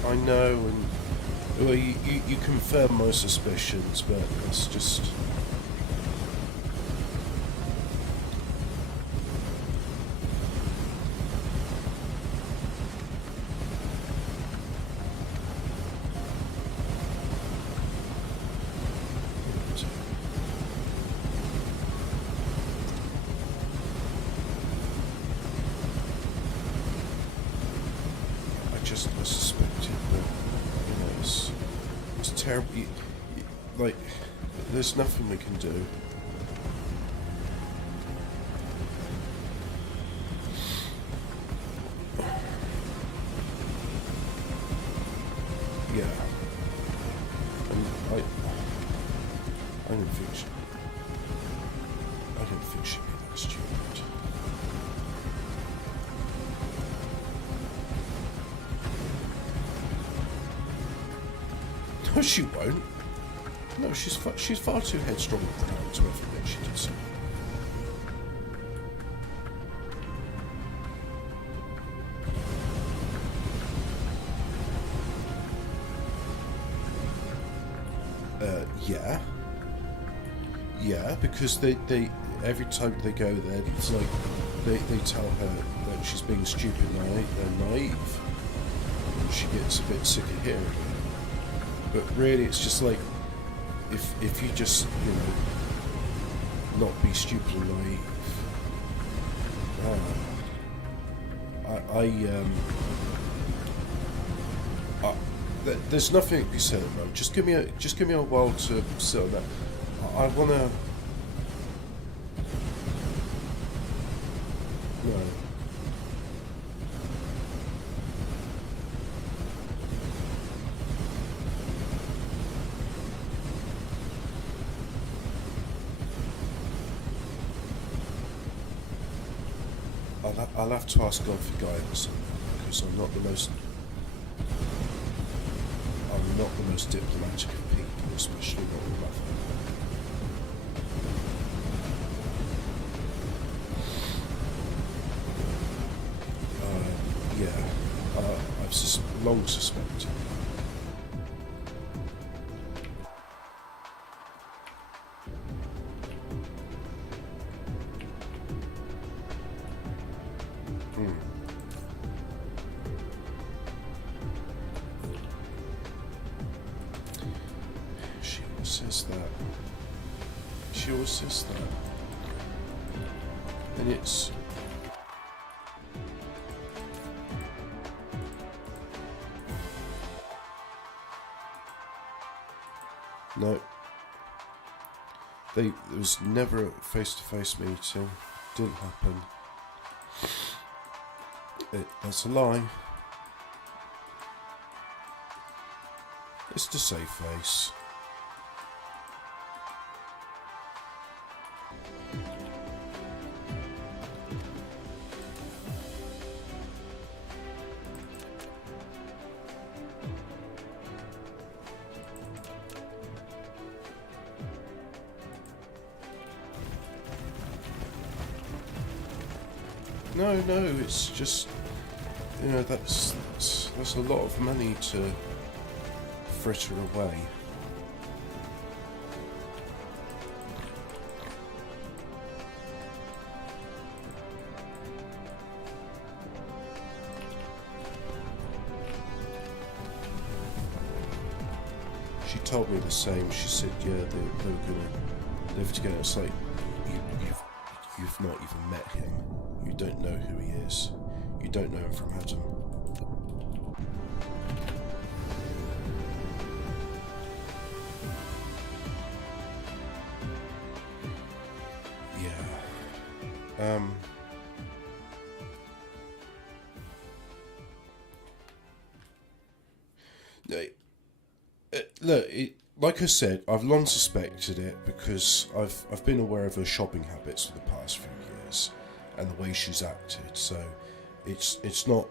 I know, and well, you confirm my suspicions, but it's just. I suspected that, you know, it's terrible. Like, there's nothing we can do. Yeah. And I don't think she'd be that stupid. No, she won't. No, she's far too headstrong and proud to ever admit she did something. Yeah. Yeah, because they every time they go there, it's like they tell her that she's being stupid and naive, and she gets a bit sick of hearing it. But really, it's just like, if you just, you know, not be stupid and naive. There's nothing to be said about it. Just give me a while to sit on that. I wanna. No. I'll have to ask God for guidance on that, because I'm not the most diplomatic of people, especially not with my family. I've long suspected. She always says that. And it's... No. There was never a face-to-face meeting. Didn't happen. That's a lie. It's to save face. No, it's just, you know, that's a lot of money to fritter away. She told me the same. She said, yeah, they were gonna live together. It's like, you've not even met him. You don't know who he is. You don't know him from Adam. Yeah. Look, like I said, I've long suspected it because I've been aware of her shopping habits for the past few years and the way she's acted. So it's not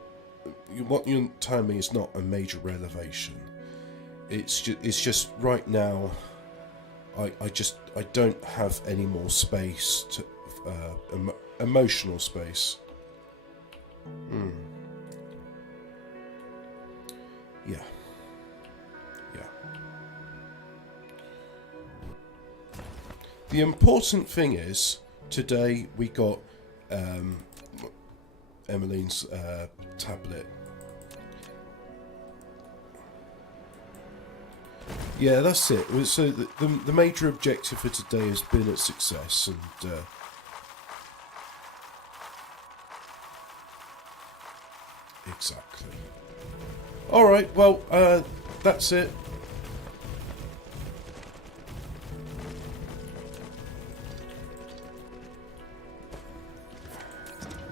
what you're telling me is not a major revelation. It's just right now. I don't have any more space to emotional space. Yeah. The important thing is, today we got Emmeline's tablet. Yeah, that's it. So the major objective for today has been a success, and exactly. All right, well, that's it.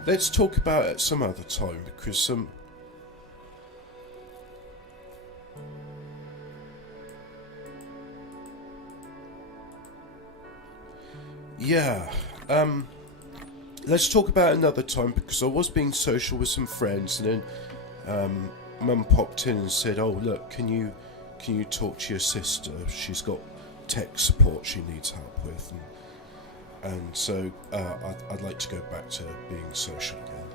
Let's talk about it some other time, because yeah, let's talk about it another time, because I was being social with some friends, and then Mum popped in and said, "Oh, look, can you talk to your sister? She's got tech support she needs help with." And so I'd like to go back to being social again.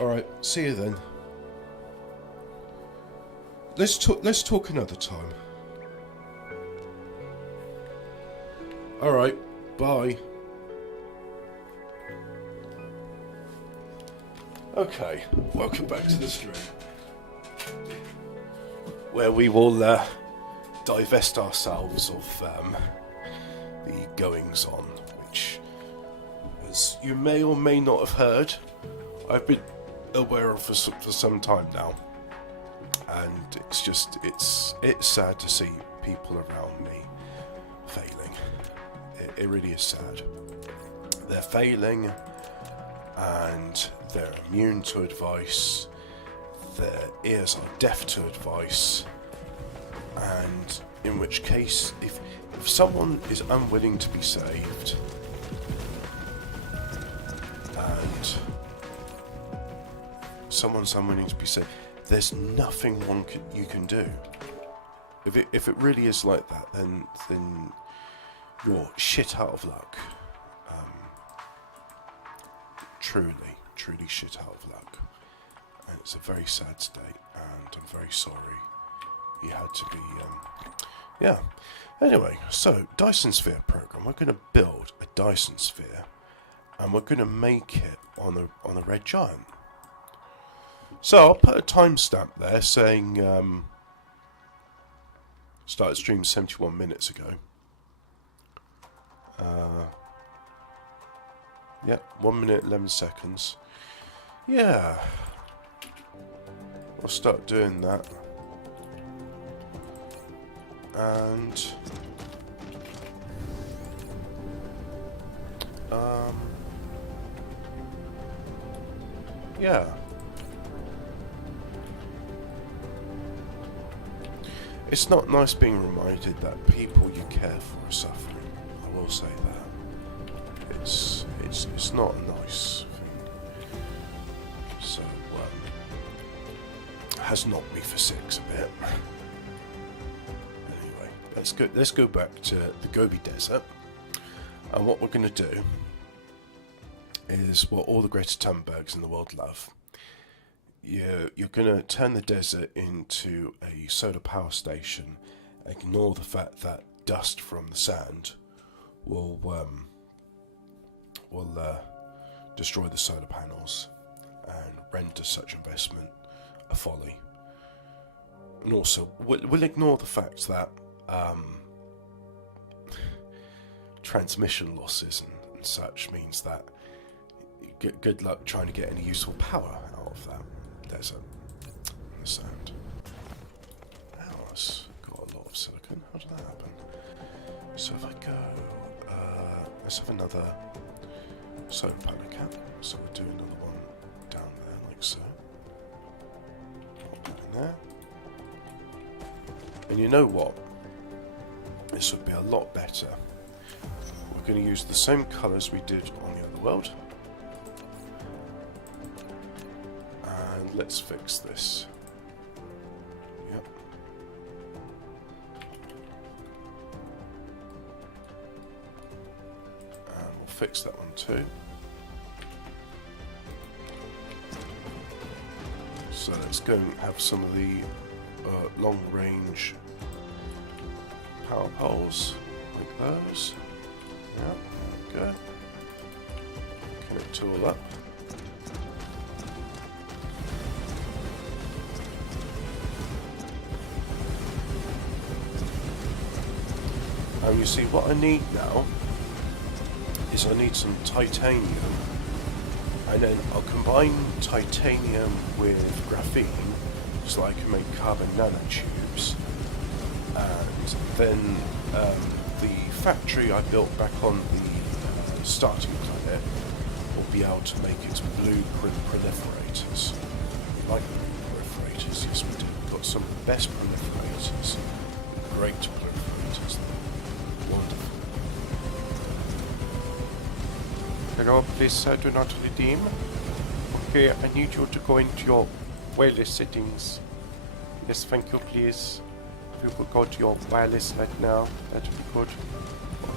All right, see you then. Let's talk another time. All right, bye. Okay, welcome back to the stream, where we will divest ourselves of the goings on, which, as you may or may not have heard, I've been aware of for some time now, and it's sad to see people around me failing. It really is sad. They're failing, and they're immune to advice. Their ears are deaf to advice, and in which case, if someone is unwilling to be saved, and someone's unwilling to be saved, there's nothing you can do. If it really is like that, then you're shit out of luck. Truly shit out of luck. And it's a very sad state, and I'm very sorry you had to be, yeah. Anyway, so, Dyson Sphere program. We're going to build a Dyson Sphere, and we're going to make it on a red giant. So, I'll put a timestamp there saying, started stream 71 minutes ago. Yeah, 1 minute, 11 seconds. Yeah. We'll start doing that. And yeah. It's not nice being reminded that people you care for are suffering. I will say that. It's not a nice thing. So has knocked me for 6 a bit. Anyway, let's go back to the Gobi Desert. And what we're gonna do is what all the greatest Turnbergs in the world love. You're going to turn the desert into a solar power station. Ignore the fact that dust from the sand will destroy the solar panels and render such investment a folly. And also, we'll ignore the fact that transmission losses and such means that good luck trying to get any useful power out of that desert in the sand. Now it's got a lot of silicon. How did that happen? So if I go, let's have another solar panel cap. So we'll do another one down there, like so. Pop that in there. And you know what? This would be a lot better. We're going to use the same colours we did on the other world. Let's fix this. Yep. And we'll fix that one too. So let's go and have some of the long range power poles like those. Yep, there we go. Connect it all up. And you see what I need now is I need some titanium, and then I'll combine titanium with graphene so I can make carbon nanotubes, and then the factory I built back on the starting planet will be able to make its blueprint proliferators. Like proliferators, yes we do. We've got some of the best proliferators, great proliferators. Wonderful. Hello, please do not redeem. Okay, I need you to go into your wireless settings. Yes, thank you, please. If you could go to your wireless right now, that would be good.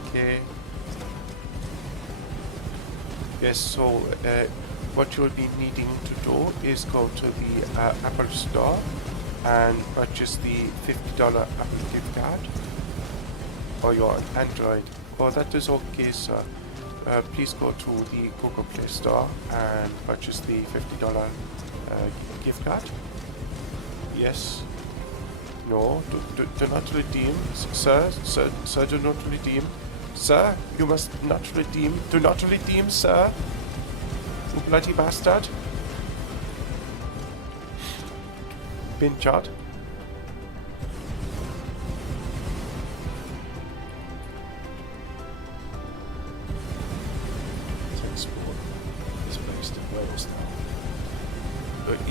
Okay. Yes, so what you'll be needing to do is go to the Apple Store and purchase the $50 Apple gift card. Or your Android. Oh, that is okay, sir. Please go to the Google Play Store and purchase the $50 gift card. Yes. No, do not redeem. Sir, do not redeem. Sir, you must not redeem. Do not redeem, sir. You bloody bastard. Binchard.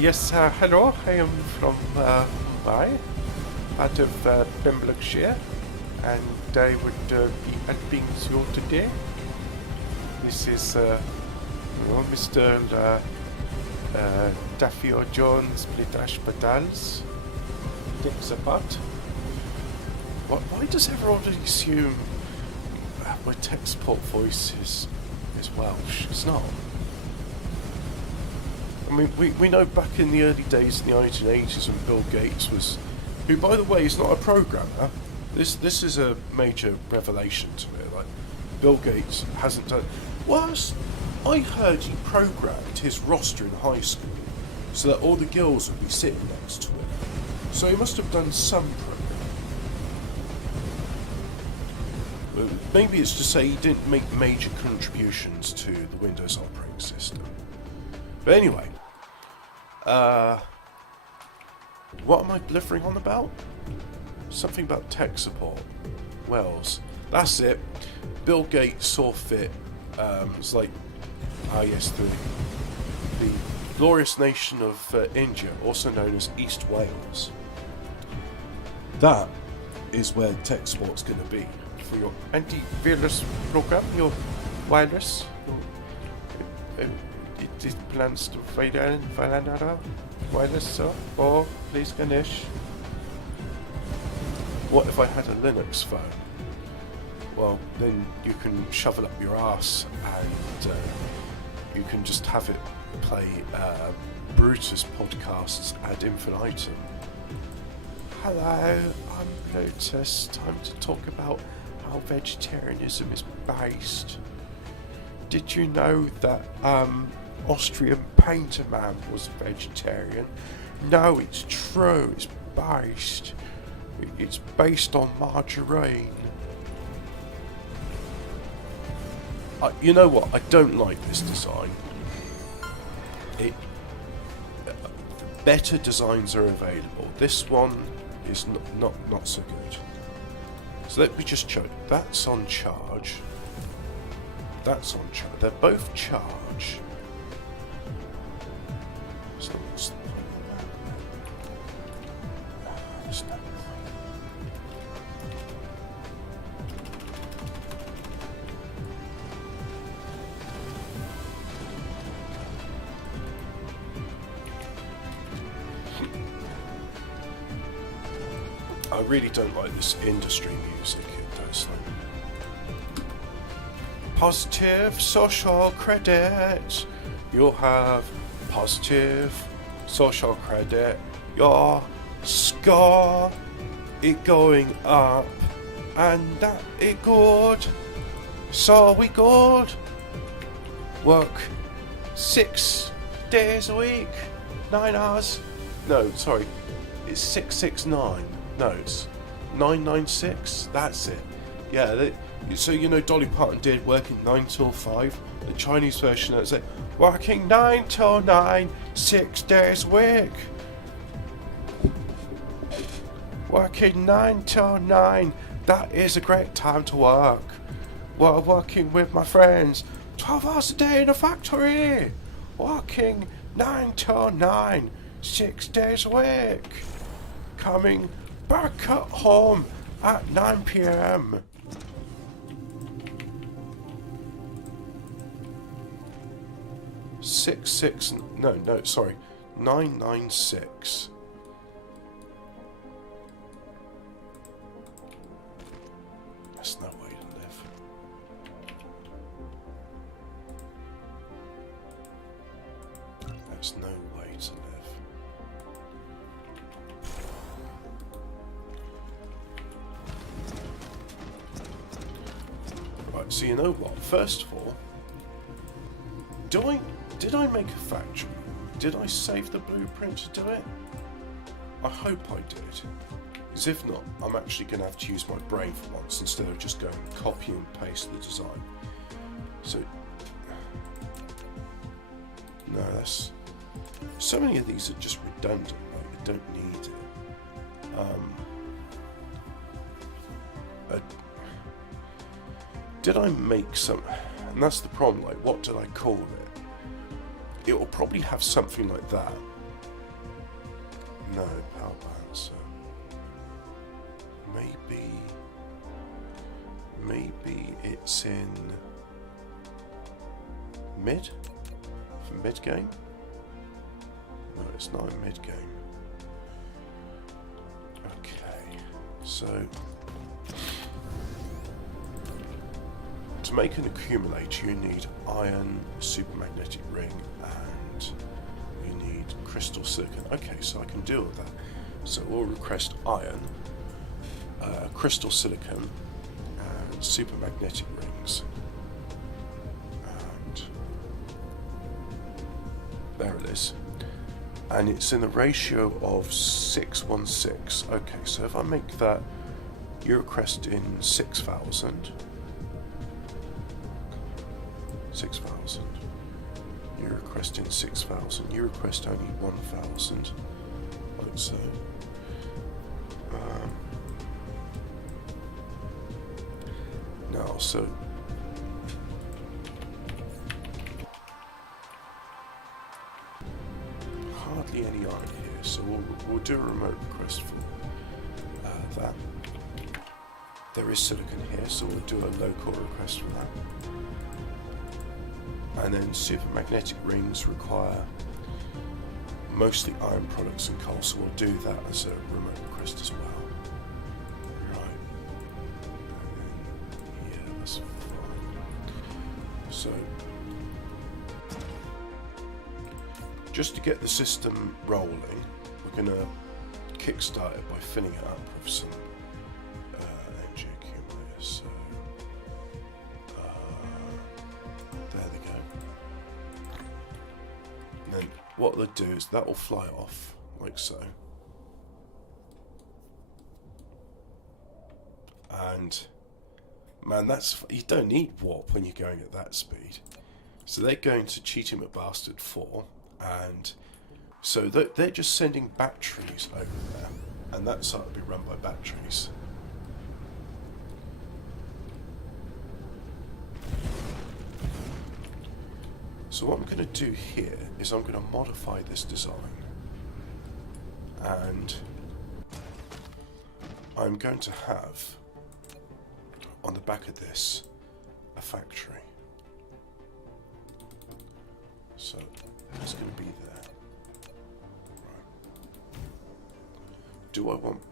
Yes, hello, I am from Mumbai, part of Pembrokeshire, and I would be helping you today. This is Mr. Taffy O'Jones, British Badals. Takes apart. Why does everyone assume my tech support voice is Welsh? It's not. I mean, we know back in the early days in the 1980s when Bill Gates was, who by the way is not a programmer. This is a major revelation to me. Like, Bill Gates hasn't done. Worse, I heard he programmed his roster in high school so that all the girls would be sitting next to him. So he must have done some programming. Maybe it's to say he didn't make major contributions to the Windows operating system. But anyway, what am I bliffering on about? Something about tech support. Wells. That's it. Bill Gates saw fit. It's like, yes, the glorious nation of India, also known as East Wales. That is where tech support's going to be. For your anti-virus program, your virus, it plans to find another virus, so, or please Ganesh. What if I had a Linux phone? Well, then you can shove it up your ass and you can just have it play Brutus podcasts ad infinitum. Hello, I'm Brutus. Time to talk about how vegetarianism is based. Did you know that Austrian painter man was vegetarian? No, it's true. It's based. It's based on margarine. You know what? I don't like this design. Better designs are available. This one is not so good. So let me just check. That's on charge. That's on charge. They're both charge. So what's the point of that? There's no point. I really don't like this industry music, it does. Positive social credit. You'll have positive social credit. Your score it going up, and that it good. So we good. Work 6 days a week, 9 hours. No, sorry, it's 669. No, it's 996. That's it. Yeah. So you know, Dolly Parton did working 9 till 5. The Chinese version is it working 9 till 9, 6 days a week. Working 9 till 9. That is a great time to work. While working with my friends, 12 hours a day in a factory. Working 9 till 9, 6 days a week. Coming back at home at 9 p.m. Sorry, 996. That's no way to live. That's no way to live. Right, so you know what? First of all, did I make a factory? Did I save the blueprint to do it? I hope I did. Because if not, I'm actually going to have to use my brain for once instead of just going copy and paste the design. So, no, that's... So many of these are just redundant, like I don't need it. Did I make some... And that's the problem, like, what did I call it? It will probably have something like that. No, power balancer. Maybe it's in mid? For mid game? No, it's not in mid game. Okay, so to make an accumulator you need iron, supermagnetic ring, and you need crystal silicon. Okay, so I can deal with that. So we'll request iron, crystal silicon, and supermagnetic rings. And there it is. And it's in the ratio of 616. Okay, so if I make that Eurocrest in 6,000, 6,000, Eurocrest in 6,000, Eurocrest only 1,000, like so. well. So hardly any iron here, so we'll do a remote request for that. There is silicon here, so we'll do a local request for that. And then supermagnetic rings require mostly iron products and coal, so we'll do that as a remote request as well. Right. And then, yeah, that's fine. So, just to get the system rolling, we're going to kickstart it by filling it up with some energy accumulators. So, there they go. And then what they'll do is that will fly off like so. And man, you don't need warp when you're going at that speed. So they're going to Cheaty McBastard 4, and so they're just sending batteries over there, and that site will be run by batteries. So what I'm going to do here is I'm going to modify this design, and I'm going to have on the back of this a factory. So it's going to be there. Right. Do I want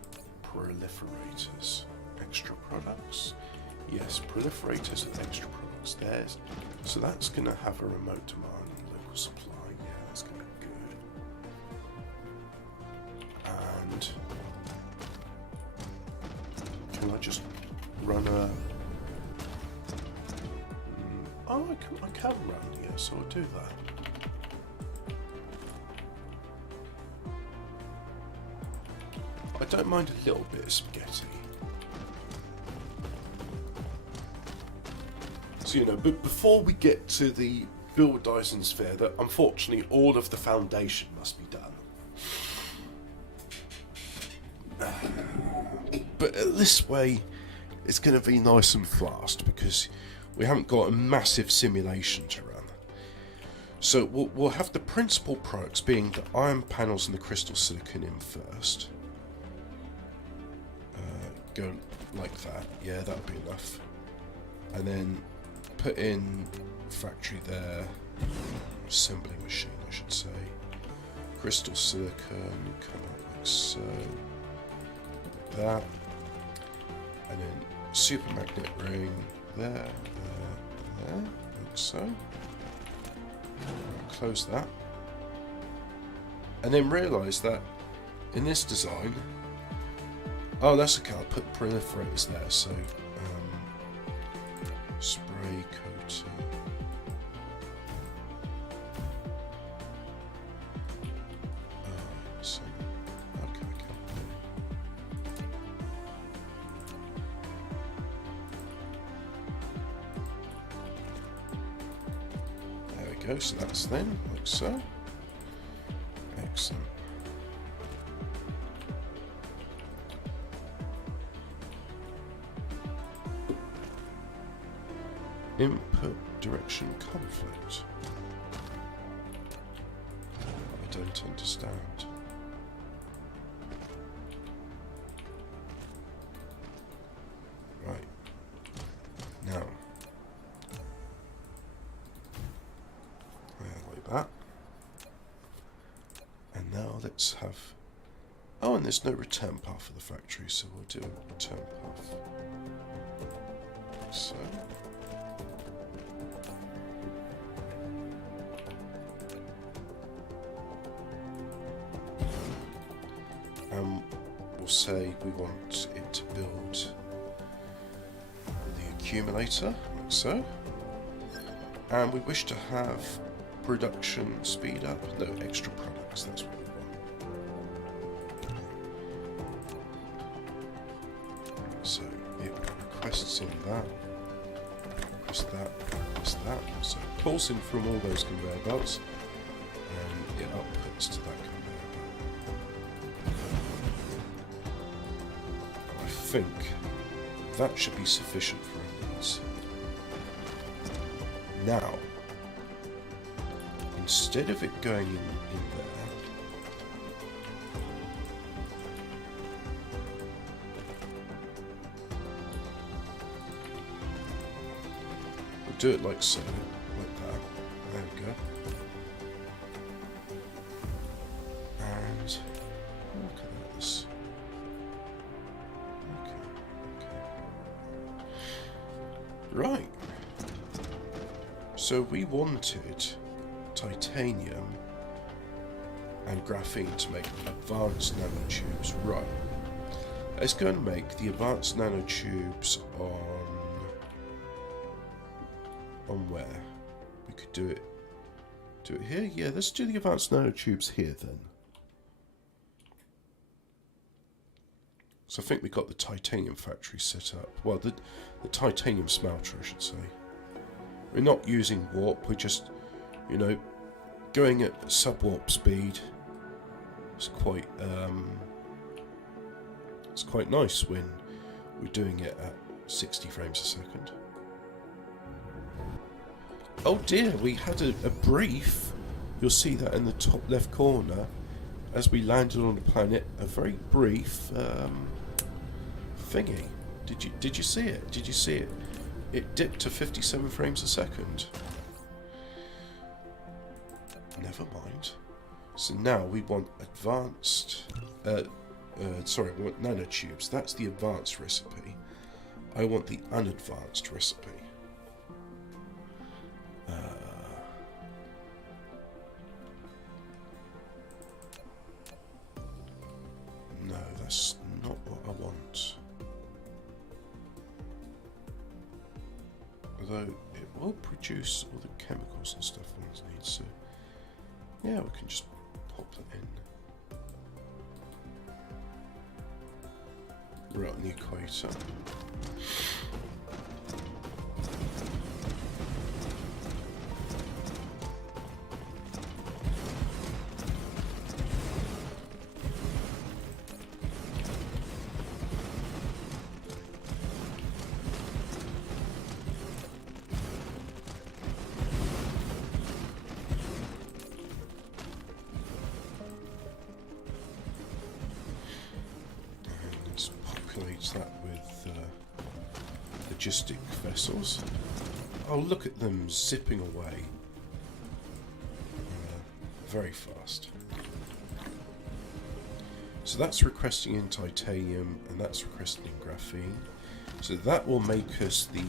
proliferators? Extra products? Yes, proliferators with extra products. There's. So that's going to have a remote demand and local supply. Yeah, that's going to be good. And can I just run a... Oh, I can run, yeah, so I'll do that. I don't mind a little bit of spaghetti. So, but before we get to the build Dyson Sphere, that unfortunately all of the foundation must be done. But this way, it's going to be nice and fast because we haven't got a massive simulation to run. So we'll have the principal products being the iron panels and the crystal silicon in first. Go like that. Yeah, that'll be enough. And then put in factory there, assembling machine I should say, crystal silicon, come out like so, like that, and then supermagnet ring there, like so, close that, and then realise that in this design, oh that's okay, I'll put proliferators there, so spray coating. So, okay. There we go, so that's then, like so. Excellent. Input direction conflict. I don't understand. Right. Now. Like that. And now let's have... Oh, and there's no return path for the factory, so we'll do a return path. So... we'll say we want it to build the accumulator, like so, and we wish to have production speed up, no extra products, that's what we want. So it requests in that, request that, so it pulls in from all those conveyor belts, and it outputs to that conveyor belt. I think that should be sufficient for our needs. Now, instead of it going in there, we'll do it like so, like that. There we go. And look at this. Okay. Right. So we wanted titanium and graphene to make advanced nanotubes. Right. Let's go and make the advanced nanotubes on where? We could do it here? Yeah, let's do the advanced nanotubes here then. So I think we got the titanium factory set up. Well, the titanium smelter, I should say. We're not using warp, we're just, you know, going at sub-warp speed. It's quite nice when we're doing it at 60 frames a second. Oh dear, we had a brief. You'll see that in the top left corner as we landed on the planet. A very brief thingy. Did you see it? Did you see it? It dipped to 57 frames a second. Never mind. So now we want advanced. Sorry, we want nanotubes. That's the advanced recipe. I want the unadvanced recipe. No, that's not what I want. Although it will produce all the chemicals and stuff one needs, so yeah, we can just pop that in. Right on the equator. That with logistic vessels. Oh, look at them zipping away very fast. So that's requesting in titanium and that's requesting in graphene. So that will make us the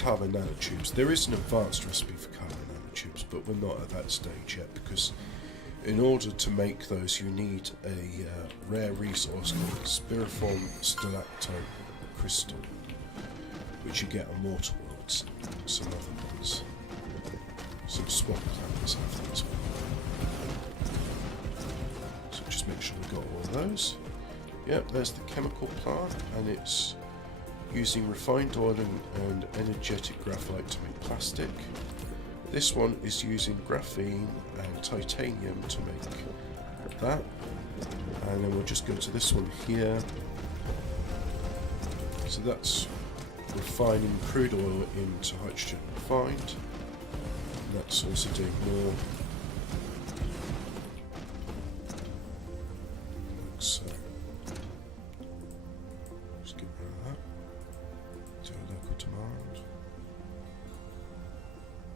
carbon nanotubes. There is an advanced recipe for carbon nanotubes, but we're not at that stage yet because in order to make those, you need a rare resource called spiriform stalactite crystal, which you get on Mortar Worlds and some other ones. Some swamp planets have them as well. So just make sure we got all of those. Yep, there's the chemical plant, and it's using refined oil and energetic graphite to make plastic. This one is using graphene and titanium to make that. And then we'll just go to this one here. So that's refining crude oil into hydrogen refined. And that's also doing more. Like so. Just get rid of that. Do a local demand.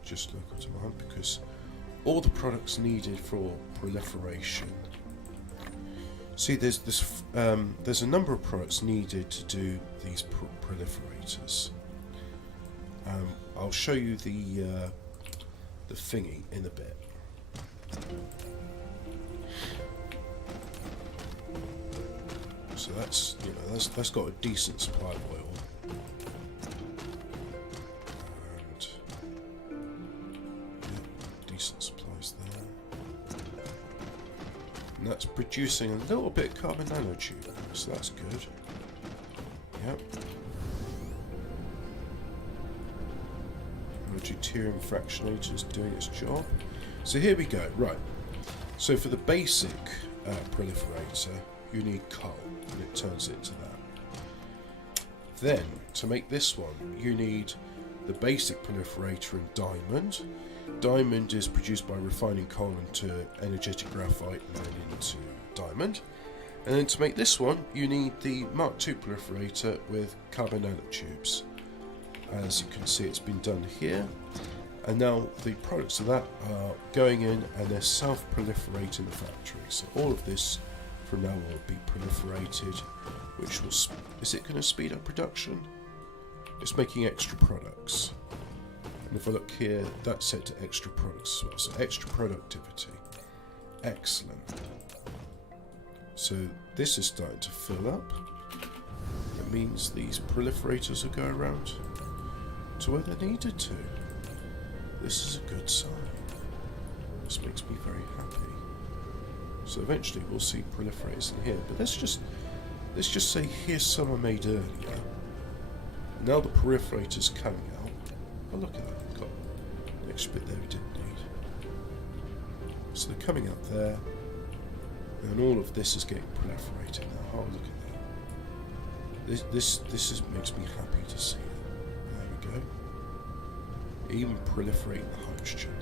Just local demand because all the products needed for proliferation. See, there's a number of products needed to do these proliferators. I'll show you the thingy in a bit. So that's, you know, that's got a decent supply of oil. Supplies there, and that's producing a little bit of carbon nanotube, so that's good. Yep. The deuterium fractionator is doing its job. So here we go. Right. So for the basic proliferator, you need coal, and it turns it into that. Then to make this one, you need the basic proliferator and diamond. Diamond is produced by refining coal into energetic graphite and then into diamond. And then to make this one, you need the Mark II proliferator with carbon nanotubes. As you can see, it's been done here. And now the products of that are going in and they're self-proliferating the factory. So all of this from now on will be proliferated, which will... Is it going to speed up production? It's making extra products. And if I look here, that's set to extra products as well. So extra productivity. Excellent. So this is starting to fill up. It means these proliferators will go around to where they're needed to. This is a good sign. This makes me very happy. So eventually we'll see proliferators in here. But let's just say here's some I made earlier. Now the proliferator's coming out. Oh, look at that. We've got an extra bit there we didn't need. So they're coming out there. And all of this is getting proliferated now. Oh, look at that. This makes me happy to see it. There we go. Even proliferating the hydrogen.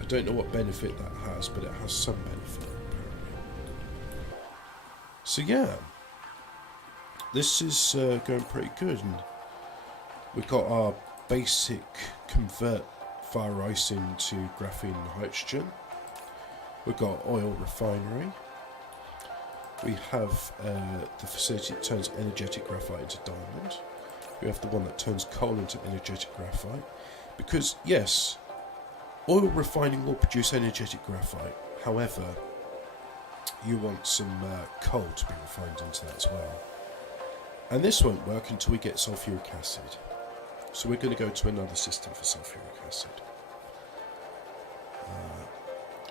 I don't know what benefit that has, but it has some benefit, apparently. So yeah, this is going pretty good. And we've got our basic convert fire ice into graphene and hydrogen. We've got oil refinery. We have the facility that turns energetic graphite into diamond. We have the one that turns coal into energetic graphite. Because, yes, oil refining will produce energetic graphite. However, you want some coal to be refined into that as well. And this won't work until we get sulfuric acid. So we're going to go to another system for sulfuric acid.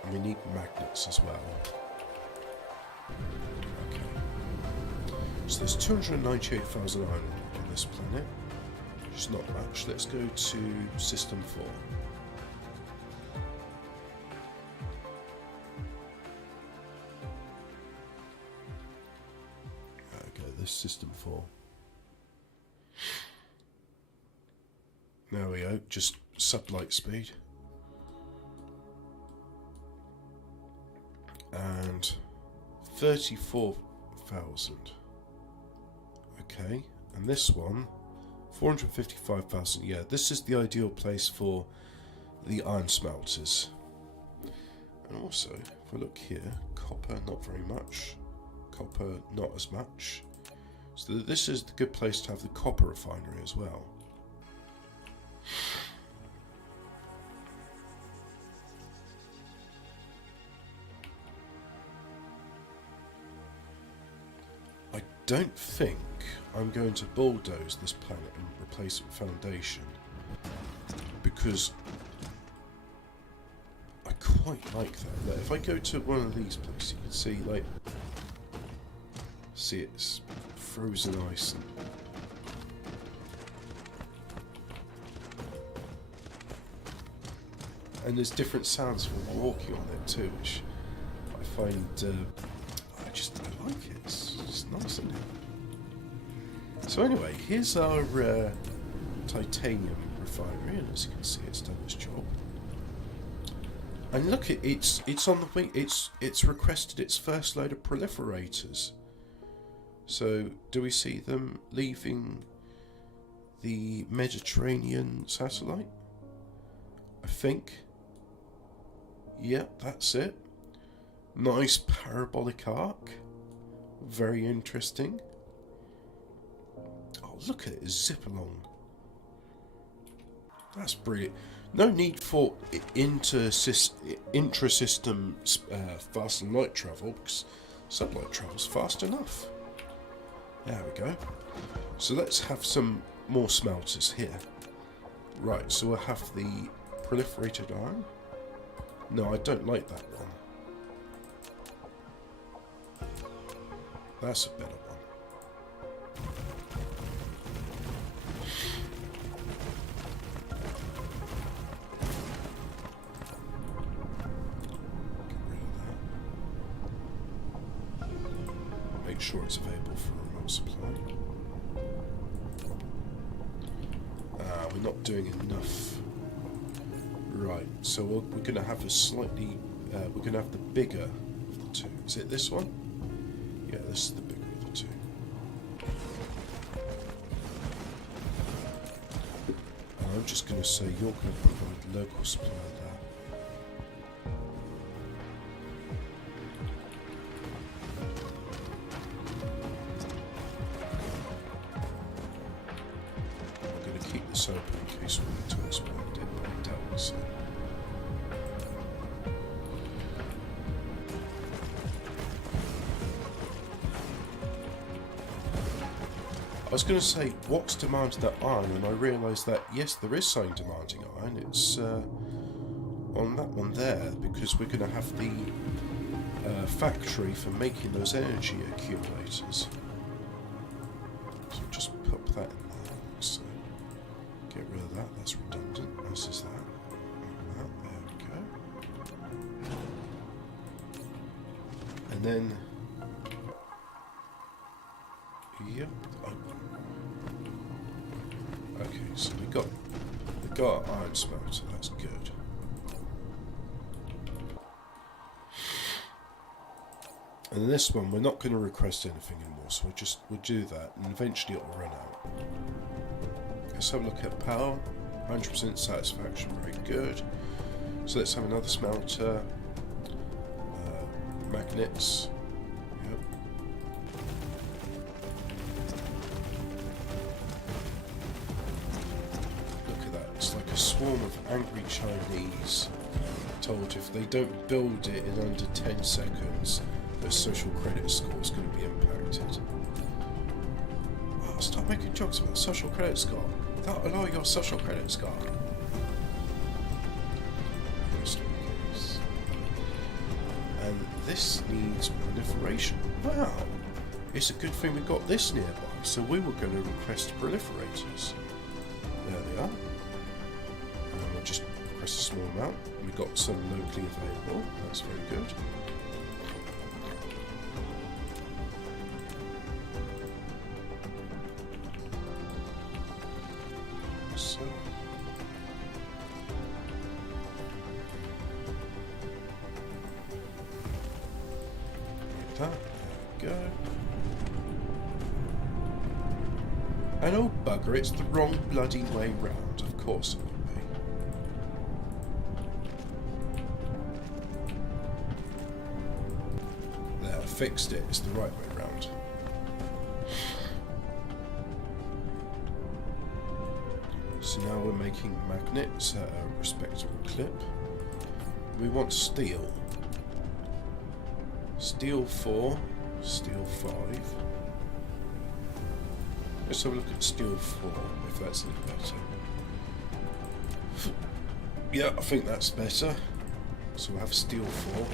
And we need magnets as well. Okay. So there's 298,000 iron on this planet. Which is not much. Let's go to System 4. Okay, this System 4. There we go, just sublight speed. And 34,000. Okay, and this one, 455,000. Yeah, this is the ideal place for the iron smelters. And also, if I look here, copper, not very much. Copper, not as much. So this is the good place to have the copper refinery as well. I don't think I'm going to bulldoze this planet and replace it with foundation, because I quite like that. Like, if I go to one of these places, you can see, like, see it's frozen ice. And there's different sounds from walking on it too, which I find, I like it. It's just nice, isn't it? So anyway, here's our titanium refinery, and as you can see, it's done its job. And look, it's on the wing. It's requested its first load of proliferators. So do we see them leaving the Mediterranean satellite? I think. Yep, that's it. Nice parabolic arc. Very interesting. Oh, look at it zip along. That's brilliant. No need for intra-system fast and light travel, because sublight travel's fast enough. There we go. So let's have some more smelters here. Right, so we'll have the proliferated iron. No, I don't like that one. That's a better one. Get rid of that. Make sure it's available for remote supply. we're not doing enough. Right, so we're going to have a slightly... we're going to have the bigger of the two. Is it this one? Yeah, this is the bigger of the two. And I'm just going to say you're going to provide local supply there. I'm going to keep this open in case we need to expand it, but I doubt so. I was going to say, what's demanding that iron? And I realised that, yes, there is something demanding iron. It's on that one there, because we're going to have the factory for making those energy accumulators. So just pop that in there. So get rid of that, that's redundant. As is that. There we go. And then... yep. Okay, so we got our iron smelter, that's good. And in this one we're not going to request anything anymore, so we'll do that and eventually it will run out. Let's have a look at power. 100% satisfaction, very good. So let's have another smelter. Magnets. Yep. It's like a swarm of angry Chinese told if they don't build it in under 10 seconds, their social credit score is going to be impacted. Oh, stop making jokes about social credit score. That'll lower your social credit score. And this needs proliferation. Wow! It's a good thing we got this nearby, so we were going to request proliferators. There they are. Just request a small amount. We got some locally available. That's very good. So like that. There we go. And oh bugger, it's the wrong bloody way round. Of course it will be. Fixed it, it's the right way round. So now we're making magnets at a respectable clip. We want steel. Steel 4, steel 5. Let's have a look at steel 4, if that's a little better. Yeah, I think that's better. So we'll have steel 4.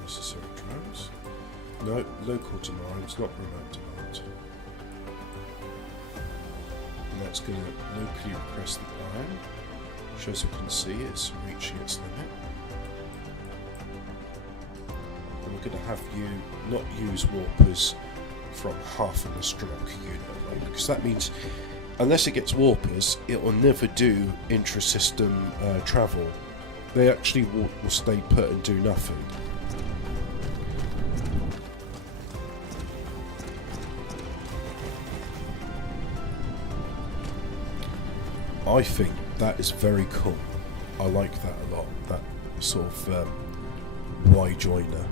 Necessary drones. No, local demand, not remote demand. And that's going to locally repress the iron. Which, as you can see, it's reaching its limit. And we're going to have you not use warpers from half of the stroke unit, right? Because that means, unless it gets warpers, it will never do intra-system travel. They actually will stay put and do nothing. I think that is very cool. I like that a lot. That sort of Y joiner.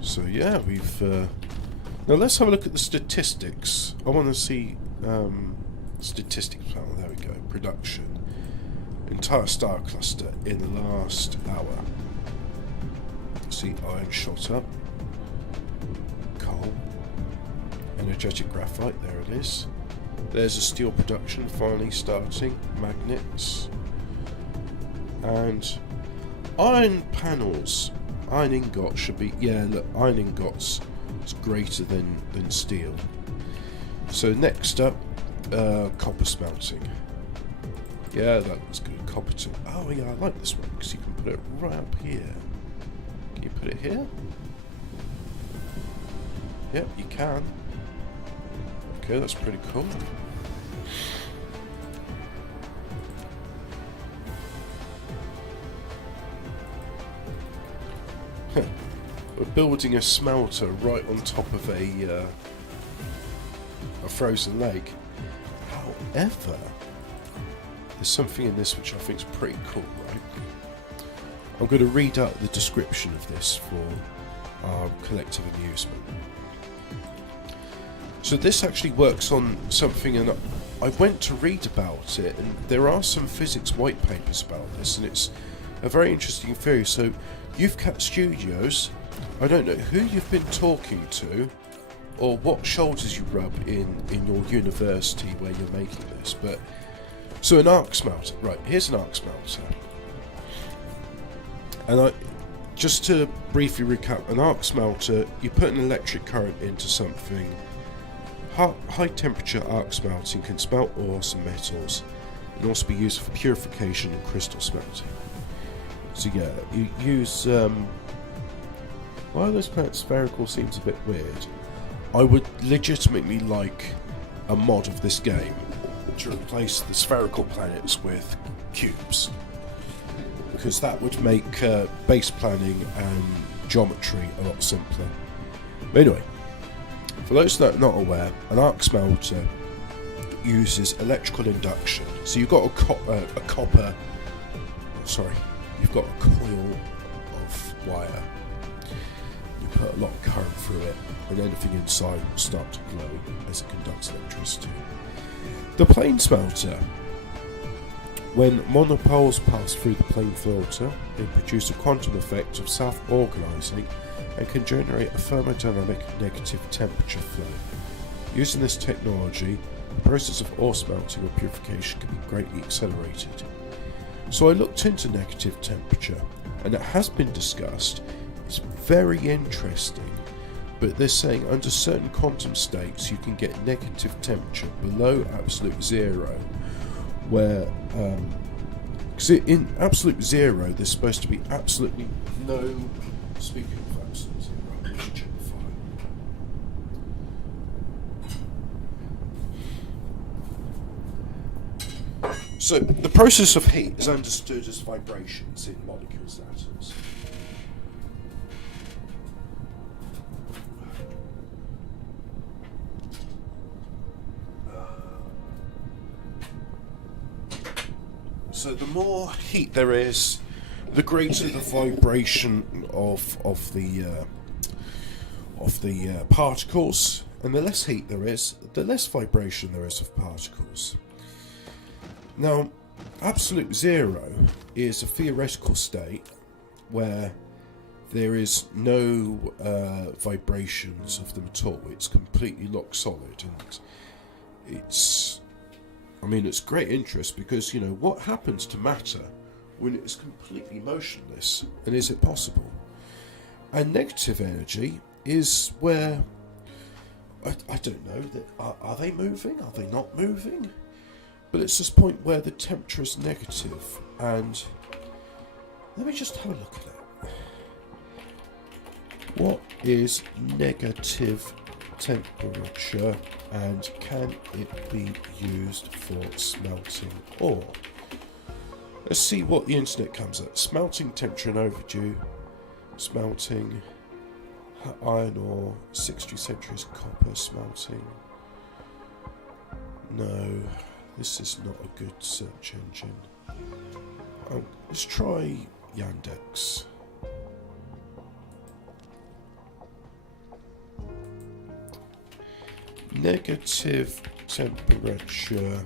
So yeah, we've now let's have a look at the statistics. I want to see statistics panel. There we go. Production. Entire star cluster in the last hour. See, iron shot up. Coal. Energetic graphite. There it is. There's a steel production finally starting. Magnets. And iron panels, iron ingots should be, yeah, look, iron ingots is greater than steel. So next up, copper smelting. Yeah, that was good. Copper too. Oh yeah, I like this one because you can put it right up here. Can you put it here? Yep, you can. Okay, that's pretty cool. We're building a smelter right on top of a frozen lake. However, there's something in this which I think is pretty cool, right? I'm going to read out the description of this for our collective amusement. So this actually works on something, and I went to read about it, and there are some physics white papers about this, and it's a very interesting theory. So Youth Cat Studios, I don't know who you've been talking to or what shoulders you rub in your university where you're making this, but so an arc smelter, right, here's an arc smelter, and just to briefly recap, an arc smelter, you put an electric current into something. High temperature arc smelting can smelt ores and metals, and also be used for purification and crystal smelting. So yeah, you use while this planet spherical seems a bit weird, I would legitimately like a mod of this game to replace the spherical planets with cubes, because that would make base planning and geometry a lot simpler. But anyway, for those that are not aware, an arc smelter uses electrical induction. So you've got you've got a coil of wire. You put a lot of current through it, and anything inside will start to glow as it conducts electricity. The plane smelter. When monopoles pass through the plane filter, they produce a quantum effect of self-organizing and can generate a thermodynamic negative temperature flow. Using this technology, the process of ore smelting or purification can be greatly accelerated. So I looked into negative temperature, and it has been discussed. It's very interesting, but they're saying under certain quantum states you can get negative temperature below absolute zero, where because in absolute zero there's supposed to be absolutely no, speaking of absolute zero, I should check the file. So the process of heat is understood as vibrations in molecules and atoms. So the more heat there is, the greater the vibration of the particles, and the less heat there is, the less vibration there is of particles. Now, absolute zero is a theoretical state where there is no vibrations of them at all. It's completely lock solid, and it's great interest because, you know, what happens to matter when it is completely motionless, and is it possible? And negative energy is where, I don't know, are they moving? Are they not moving? But it's this point where the temperature is negative, and let me just have a look at it. What is negative temperature, and can it be used for smelting ore? Let's see what the internet comes at. Smelting temperature and overdue. Smelting iron ore, 60 centuries copper smelting. No, this is not a good search engine. Let's try Yandex. Negative temperature,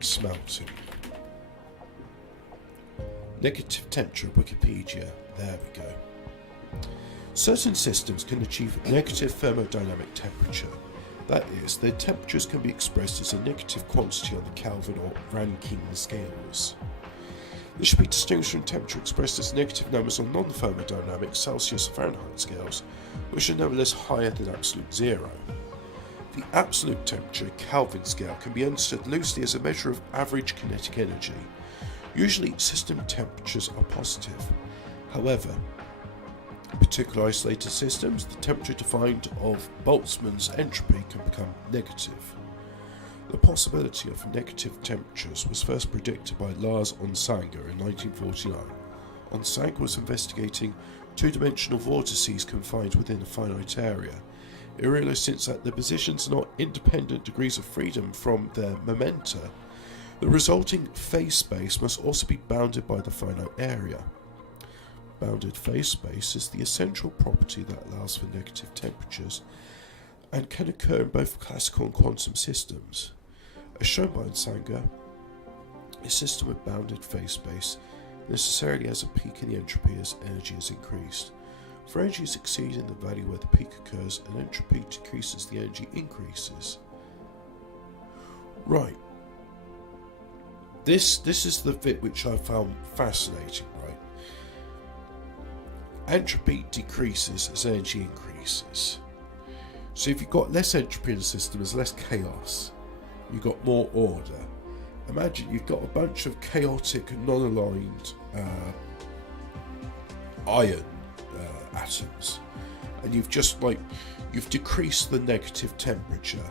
smelting. Negative temperature, Wikipedia, there we go. Certain systems can achieve negative thermodynamic temperature, That is, their temperatures can be expressed as a negative quantity on the Kelvin or Rankine scales. This should be distinguished from temperature expressed as negative numbers on non-thermodynamic Celsius or Fahrenheit scales, which are nevertheless higher than absolute zero. The absolute temperature Kelvin scale can be understood loosely as a measure of average kinetic energy. Usually system temperatures are positive. However, in particular isolated systems, the temperature defined of Boltzmann's entropy can become negative. The possibility of negative temperatures was first predicted by Lars Onsager in 1949. Onsager was investigating two-dimensional vortices confined within a finite area. He realised since that the positions are not independent degrees of freedom from their momenta, the resulting phase space must also be bounded by the finite area. Bounded phase space is the essential property that allows for negative temperatures and can occur in both classical and quantum systems. As shown by Onsager, a system with bounded phase space necessarily has a peak in the entropy as energy is increased. For energy is exceeding the value where the peak occurs, and entropy decreases, the energy increases. Right. This is the bit which I found fascinating, right? Entropy decreases as energy increases. So if you've got less entropy in the system, there's less chaos. You've got more order. Imagine you've got a bunch of chaotic, non-aligned iron atoms, and you've decreased the negative temperature,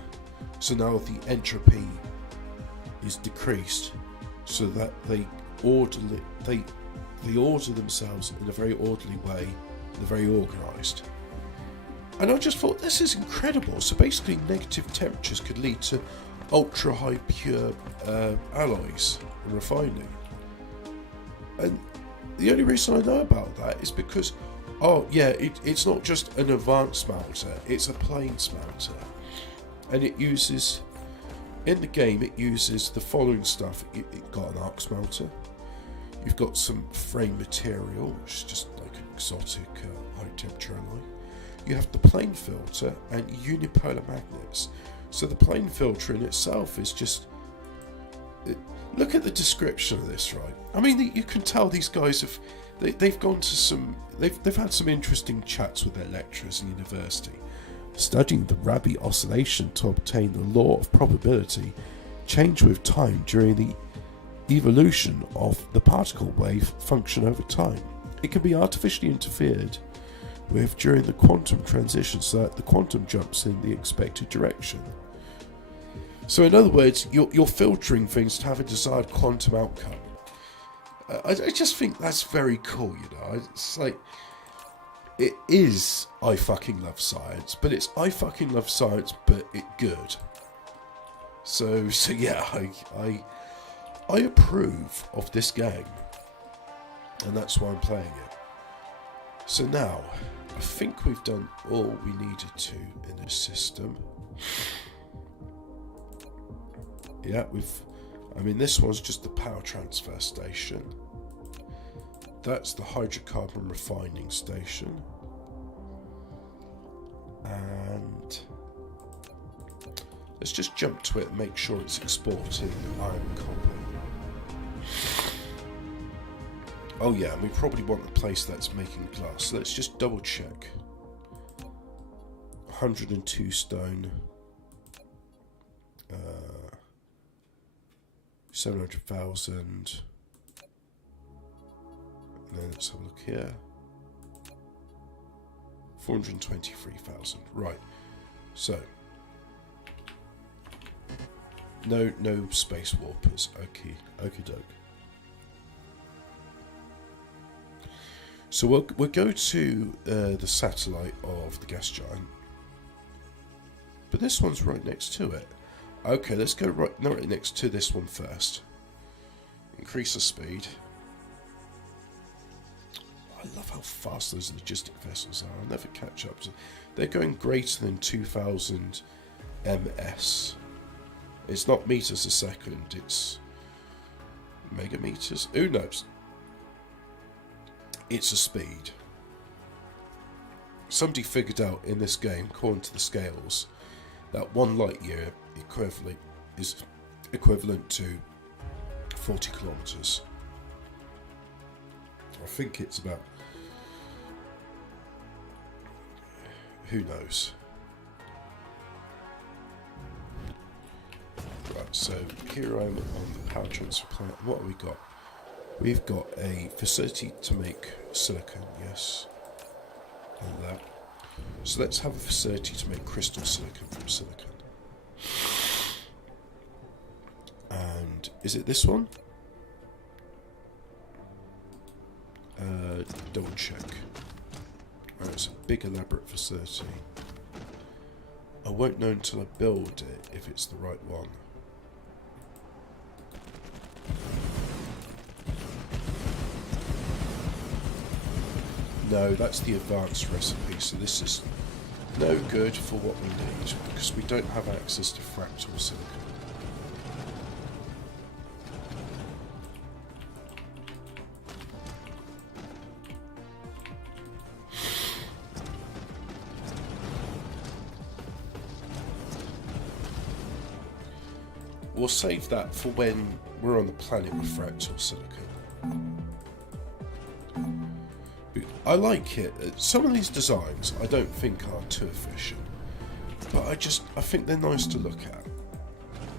so now the entropy is decreased, so that they order themselves in a very orderly way. They're very organised. And I just thought, this is incredible. So basically negative temperatures could lead to ultra high pure alloys and refining. And the only reason I know about that is because, it's not just an advanced smelter, it's a plain smelter. And it uses, in the game, it uses the following stuff. It got an arc smelter. You've got some frame material, which is just like an exotic high temperature alloy. You have the plane filter and unipolar magnets. So the plane filter in itself is just... Look at the description of this, right? I mean, you can tell these guys have... They've gone to some... They've had some interesting chats with their lecturers in university, studying the Rabi oscillation to obtain the law of probability change with time during the evolution of the particle wave function over time. It can be artificially interfered with during the quantum transition so that the quantum jumps in the expected direction. So in other words, you're filtering things to have a desired quantum outcome. I just think that's very cool, you know. It's like, it is I fucking love science, but it's I fucking love science, but it good. So yeah, I approve of this game, and that's why I'm playing it. So now, I think we've done all we needed to in this system. Yeah, this one's just the power transfer station. That's the hydrocarbon refining station. And let's just jump to it and make sure it's exporting iron copper. Oh yeah, and we probably want a place that's making glass. So let's just double check. 102 stone. 700,000. And then let's have a look here. 423,000. Right. So no space warpers. Okie doke. So we'll go to the satellite of the gas giant, but this one's right next to it. Okay, let's go right next to this one first. Increase the speed. I love how fast those logistic vessels are. I'll never catch up to. They're going greater than 2,000 ms. It's not meters a second. It's megameters. Who knows? It's a speed. Somebody figured out in this game, according to the scales, That 1 light year equivalent is equivalent to 40 kilometers. I think it's about, who knows. Right, so here I'm on the power transfer plant. What have we got? We've got a facility to make silicon, yes. And that. So let's have a facility to make crystal silicon from silicon. And is it this one? Double check. Oh, it's a big elaborate facility. I won't know until I build it if it's the right one. No, that's the advanced recipe, so this is no good for what we need, because we don't have access to fractal silicon. We'll save that for when we're on the planet with fractal silicon. I like it. Some of these designs I don't think are too efficient, but I think they're nice to look at.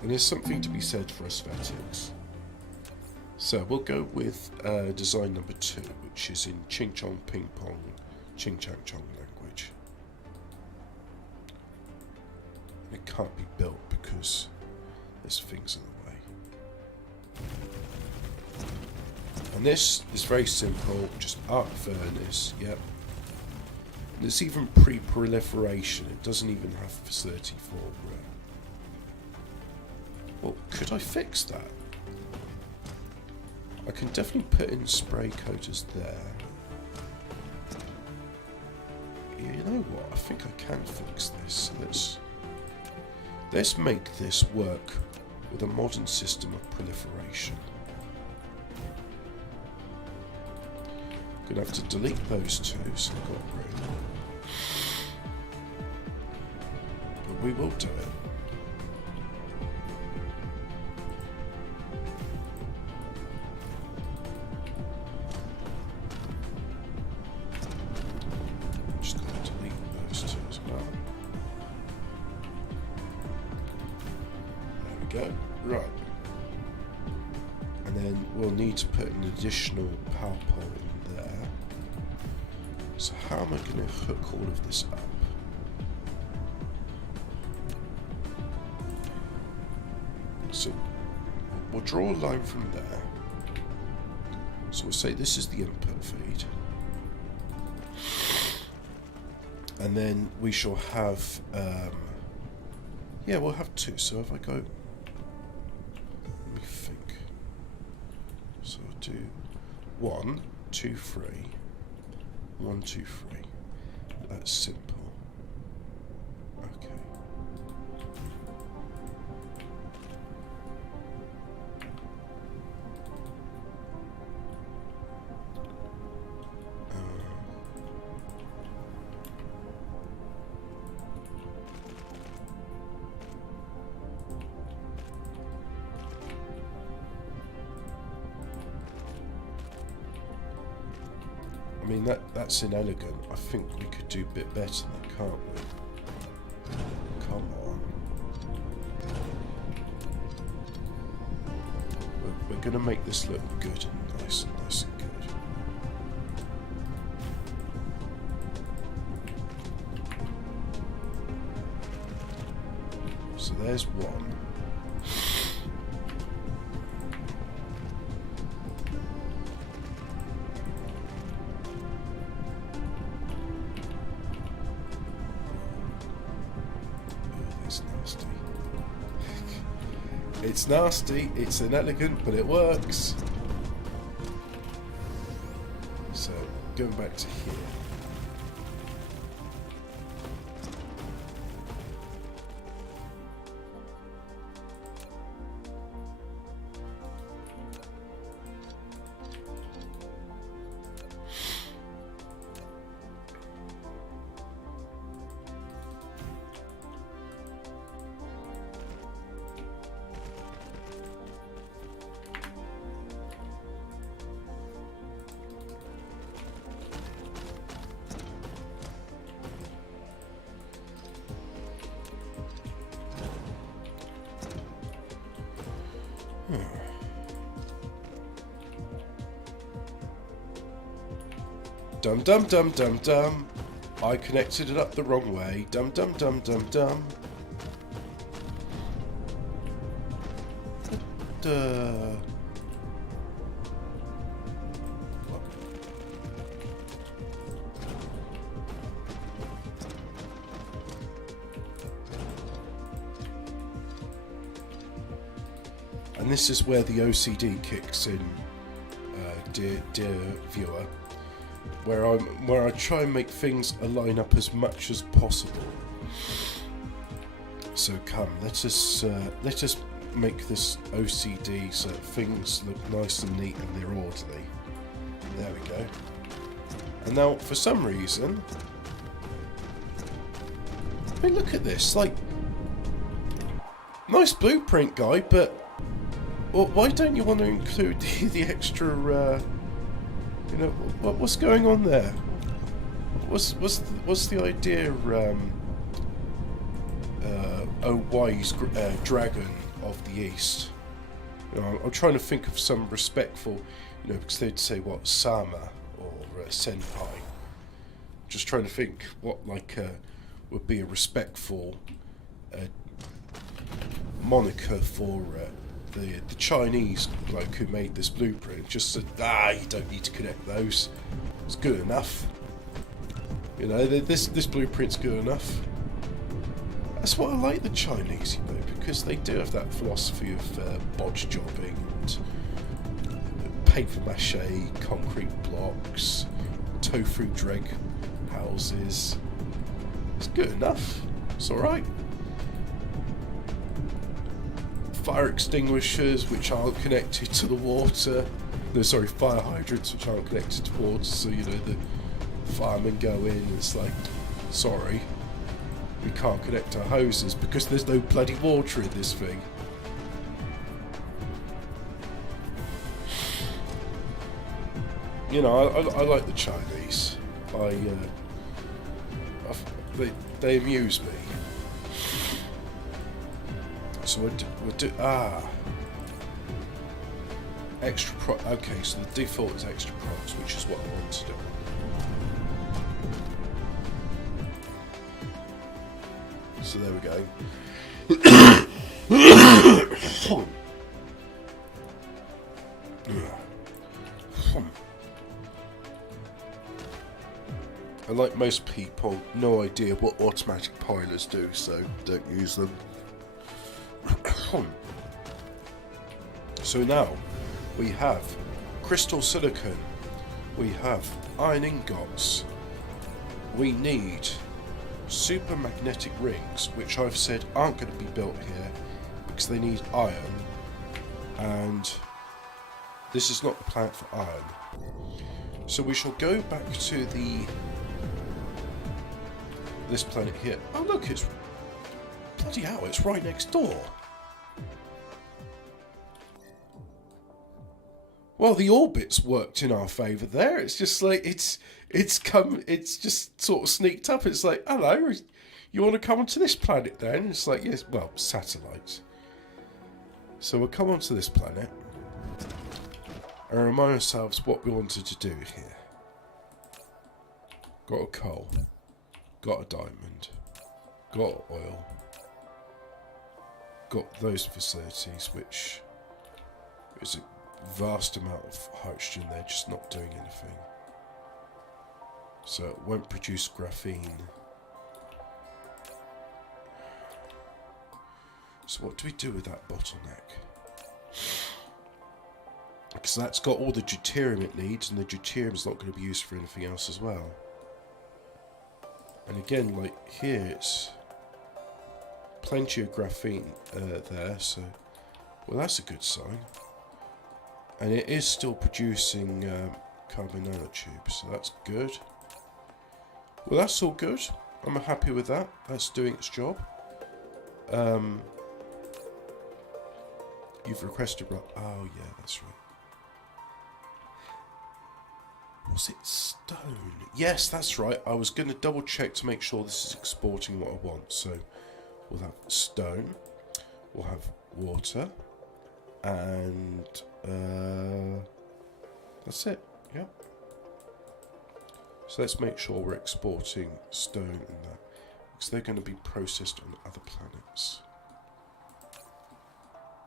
And there's something to be said for aesthetics. So we'll go with design number 2, which is in Ching Chong Ping Pong, Ching Chang Chong language. It can't be built because there's things in the way. And this is very simple, just arc furnace, yep. And it's even pre-proliferation, it doesn't even have a facility for well, could I fix that? I can definitely put in spray coaters there. You know what, I think I can fix this. Let's make this work with a modern system of proliferation. Gonna have to delete those two, so I've got room. But we will do it. Just gonna delete those two as well. There we go. Right. And then we'll need to put an additional power pole in there. So how am I going to hook all of this up? So we'll draw a line from there. So we'll say this is the input feed. And then we shall have, yeah, we'll have 2. So if I go, let me think. So I'll do 1, 2, 3. 1, 2, 3. That's simple. Okay. I mean, that's inelegant. I think we could do a bit better than that, can't we? Come on. We're going to make this look good and nice and good. So there's 1. It's nasty, it's inelegant, but it works. So, going back to here. Dum dum dum dum dum. I connected it up the wrong way. Dum dum dum dum dum. Duh. And this is where the OCD kicks in, dear viewer, where I try and make things align up as much as possible. So come, let us make this OCD so that things look nice and neat and they're orderly. There we go. And now, for some reason, I mean, look at this, like, nice blueprint, guy, but well, why don't you want to include the extra, you know, what's going on there? What's the idea, oh wise dragon of the East? You know, I'm trying to think of some respectful, you know, because they'd say, what, Sama or Senpai. Just trying to think what, like, would be a respectful moniker for the Chinese bloke who made this blueprint. Just said, you don't need to connect those. It's good enough. You know, this blueprint's good enough. That's what I like the Chinese, you know, because they do have that philosophy of bodge jobbing and paper mache, concrete blocks, tofu dreg houses. It's good enough. It's alright. Fire extinguishers which aren't connected to the water. No, sorry, fire hydrants which aren't connected to water, so you know the firemen go in and it's like, sorry, we can't connect our hoses because there's no bloody water in this thing. You know, I like the Chinese. They amuse me. So we'll do extra pro. Okay, so the default is extra props, which is what I want to do. So there we go. And like most people, no idea what automatic pilers do, so don't use them. So now we have crystal silicon, we have iron ingots, we need super magnetic rings, which I've said aren't going to be built here because they need iron, and this is not the planet for iron. So we shall go back to this planet here. Oh look, it's bloody hell, it's right next door. Well, the orbit's worked in our favour there. It's just like it's just sort of sneaked up. It's like, hello, you want to come onto this planet then? It's like, yes, well, satellites. So we'll come onto this planet and remind ourselves what we wanted to do here. Got a coal, got a diamond, got oil, got those facilities, which is a vast amount of hydrogen there, just not doing anything. So it won't produce graphene. So what do we do with that bottleneck? Because that's got all the deuterium it needs, and the deuterium's not going to be used for anything else as well. And again, like here, it's plenty of graphene there, so well, that's a good sign. And it is still producing carbon nanotubes, so that's good. Well, that's all good. I'm happy with that. That's doing its job. You've requested... Oh, yeah, that's right. Was it stone? Yes, that's right. I was going to double check to make sure this is exporting what I want. So we'll have stone. We'll have water. And that's it. Yeah. So let's make sure we're exporting stone and that, because they're going to be processed on other planets.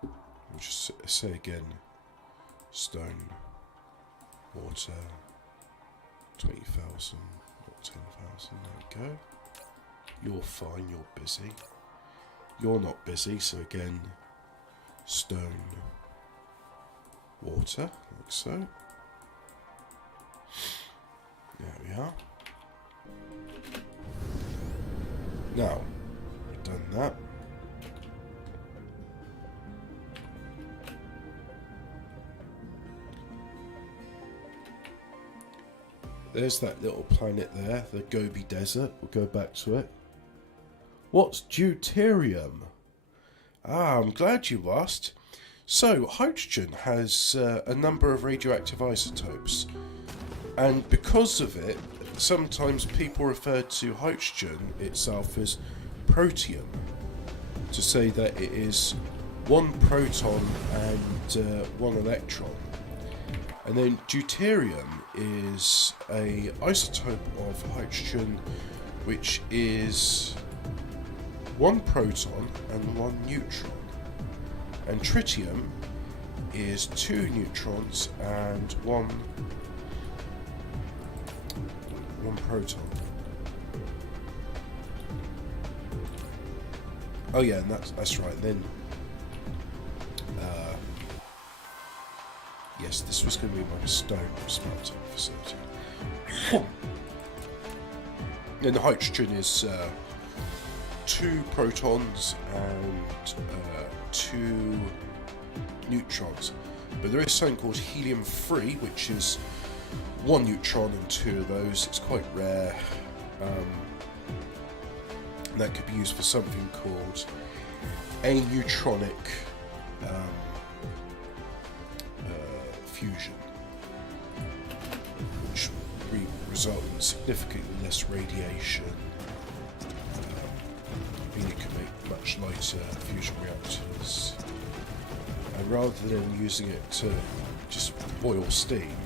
We'll just say again, stone, water, 20,000, not 10,000, there we go. You're fine, you're busy. You're not busy, so again, stone, water, like so. There we are. Now, we've done that. There's that little planet there, the Gobi Desert. We'll go back to it. What's deuterium? Ah, I'm glad you asked. So, hydrogen has a number of radioactive isotopes. And because of it, sometimes people refer to hydrogen itself as protium, to say that it is one proton and one electron. And then deuterium is a isotope of hydrogen which is one proton and one neutron. And tritium is two neutrons and one proton. Oh yeah, and that's right. Then yes, this was going to be my stone smelting facility. And the hydrogen is two protons and two neutrons. But there is something called helium-3, which is one neutron and two of those. It's quite rare. And that could be used for something called aneutronic fusion, which will result in significantly less radiation. It can make much lighter fusion reactors. And rather than using it to just boil steam,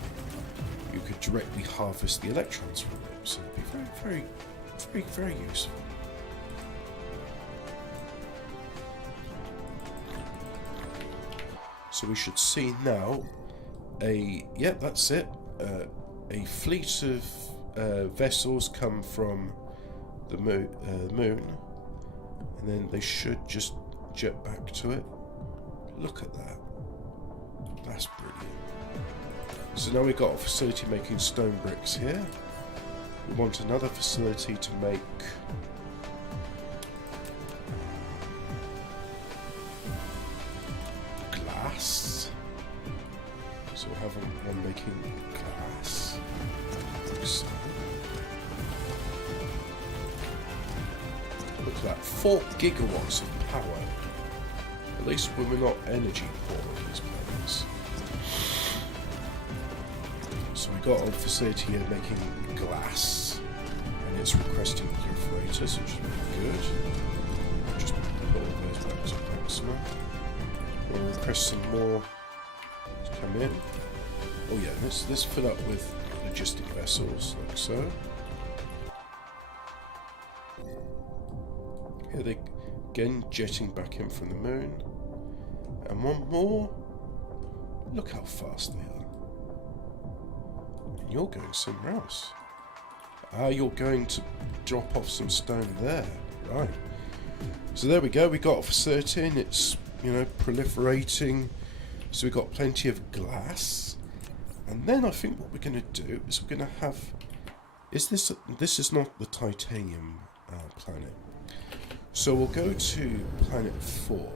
you could directly harvest the electrons from it. So it'd be very useful. So we should see now that's it. A fleet of vessels come from the moon, and then they should just jet back to it. Look at that. That's brilliant. So now we've got a facility making stone bricks here. We want another facility to make glass. So we'll have one making glass. So, look at that, 4 gigawatts of power. At least when we're not energy poor on these planets. So we got a facility here making glass, and it's requesting perforators, which is really good. Just put all those back to maximum. We'll request some more to come in. Oh yeah, let's fill up with logistic vessels, like so. Here they again jetting back in from the moon. And one more. Look how fast they are. And you're going somewhere else. Ah, you're going to drop off some stone there. Right. So there we go. We got a facility and it's, proliferating. So we've got plenty of glass. And then I think what we're going to do is we're going to have... This is not the titanium planet. So we'll go to planet 4.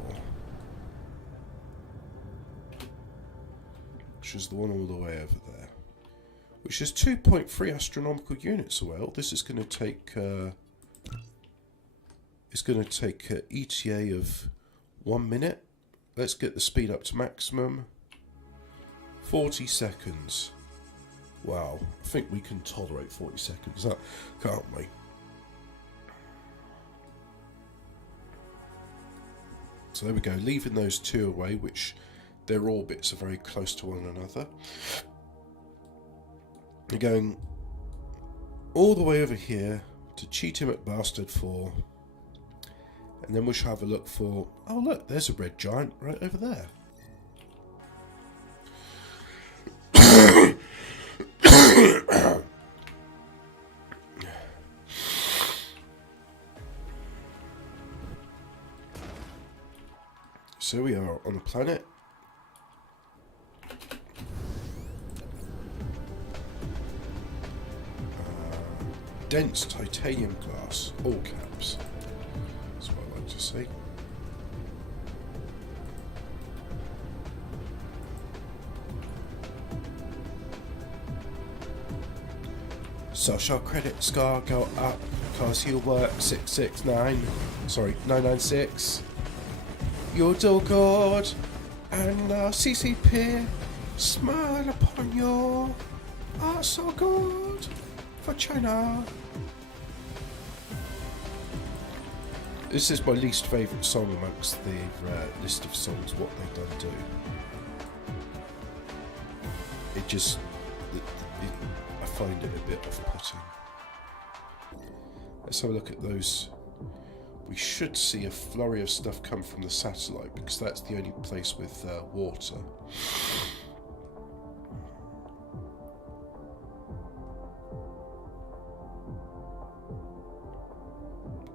Which is the one all the way over there. Which is 2.3 astronomical units away. This is going to take... it's going to take an ETA of 1 minute. Let's get the speed up to maximum. 40 seconds. Wow, I think we can tolerate 40 seconds, can't we? So there we go, leaving those two away, which their orbits are very close to one another. We're going all the way over here to Cheetah McBastard 4. And then we shall have a look for... Oh look, there's a red giant right over there. So we are on the planet. Dense titanium glass, all caps. That's what I like to say. Social credit score go up because you work 669. Sorry, 996. You're do good, and CCP smile upon you. Are so good for China. This is my least favourite song amongst the list of songs. What they done do. It just, I find it a bit off-putting. Let's have a look at those. We should see a flurry of stuff come from the satellite because that's the only place with water.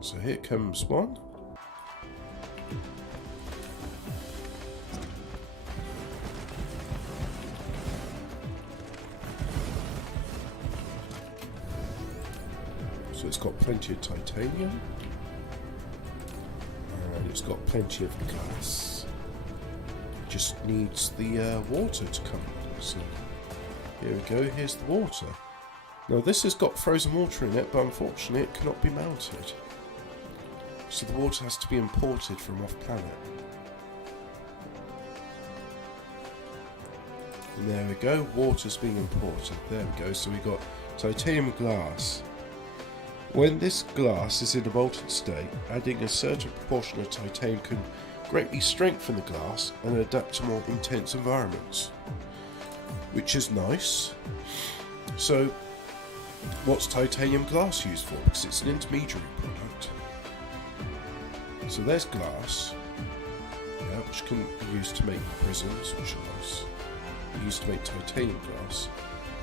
So here comes one. So it's got plenty of titanium. And it's got plenty of glass. It just needs the water to come. So here we go, here's the water. Now this has got frozen water in it, but unfortunately it cannot be melted. So the water has to be imported from off-planet. And there we go, water's being imported. There we go, so we've got titanium glass. When this glass is in a molten state, adding a certain proportion of titanium can greatly strengthen the glass and adapt to more intense environments. Which is nice. So, what's titanium glass used for? Because it's an intermediary product. So there's glass, yeah, which can be used to make prisms, which are nice. Used to make titanium glass.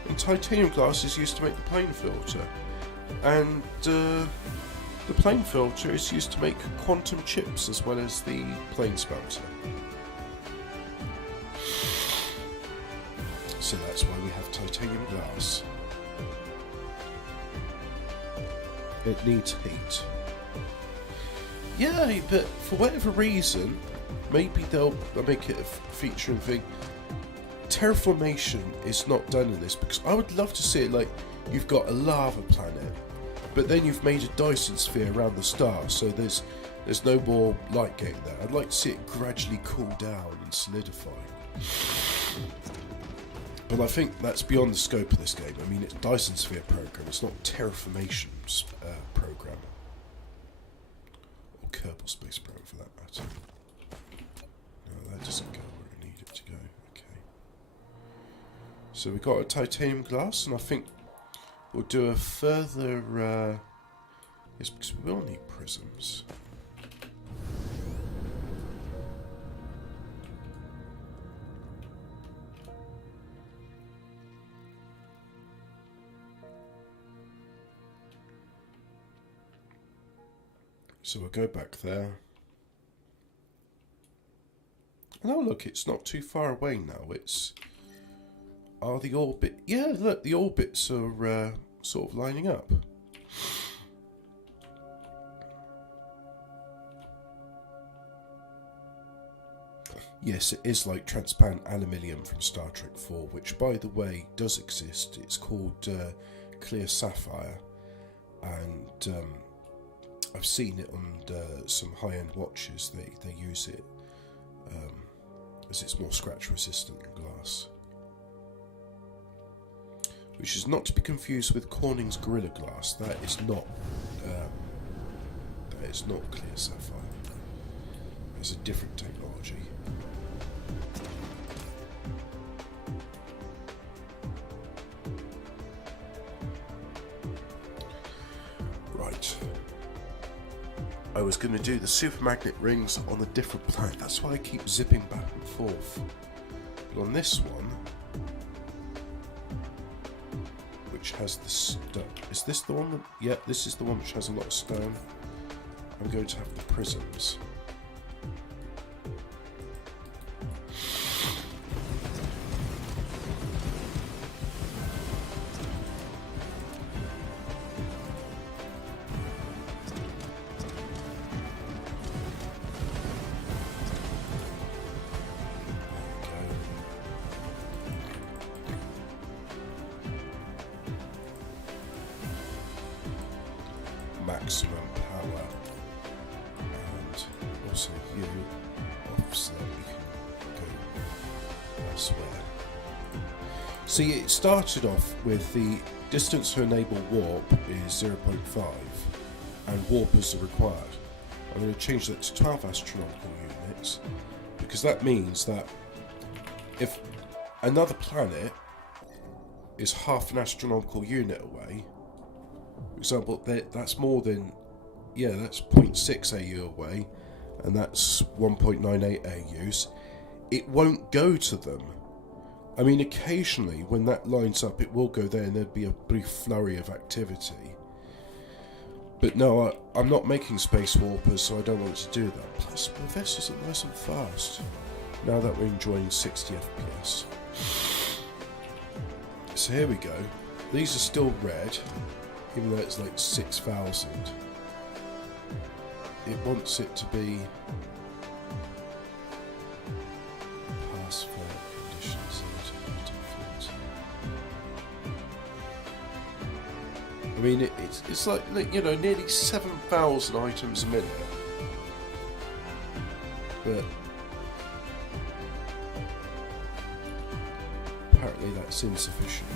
And titanium glass is used to make the plane filter. And the plane filter is used to make quantum chips as well as the plane smelter. So that's why we have titanium glass. It needs heat. Yeah, but for whatever reason, maybe they'll make it a feature and thing. Terraformation is not done in this because I would love to see it like you've got a lava planet, but then you've made a Dyson sphere around the star, so there's no more light getting there. I'd like to see it gradually cool down and solidify. But I think that's beyond the scope of this game. I mean, it's Dyson sphere program, it's not Terraformation program. Or Kerbal Space program for that matter. No, that doesn't go where I need it to go. Okay. So we've got a titanium glass, and I think we'll do a further... yes, because we will need prisms. So we'll go back there. And oh look, it's not too far away now. It's... Are the orbit... Yeah, look, the orbits are sort of lining up. Yes, it is like transparent aluminium from Star Trek 4, which, by the way, does exist. It's called clear sapphire. And I've seen it on some high-end watches. They use it as it's more scratch-resistant than glass. Which is not to be confused with Corning's Gorilla Glass. That is not clear sapphire. It's a different technology. Right. I was going to do the super magnet rings on a different planet. That's why I keep zipping back and forth. But on this one, which has the stone. Is this the one? Yeah, this is the one which has a lot of stone. I'm going to have the prisms. Maximum power, and also you off so that we can go elsewhere. See, it started off with the distance to enable warp is 0.5 and warpers are required. I'm going to change that to 12 astronomical units because that means that if another planet is half an astronomical unit away, for example, that's more than, yeah, that's 0.6 AU away, and that's 1.98 AUs. It won't go to them. I mean, occasionally, when that lines up, it will go there, and there'd be a brief flurry of activity. But no, I'm not making space warpers, so I don't want to do that. Plus, my vessels are nice and fast, now that we're enjoying 60 FPS. So here we go. These are still red. Even though it's like 6,000, it wants it to be pass fair conditions. I mean, it's like, you know, nearly 7,000 items a minute, but apparently that's insufficient.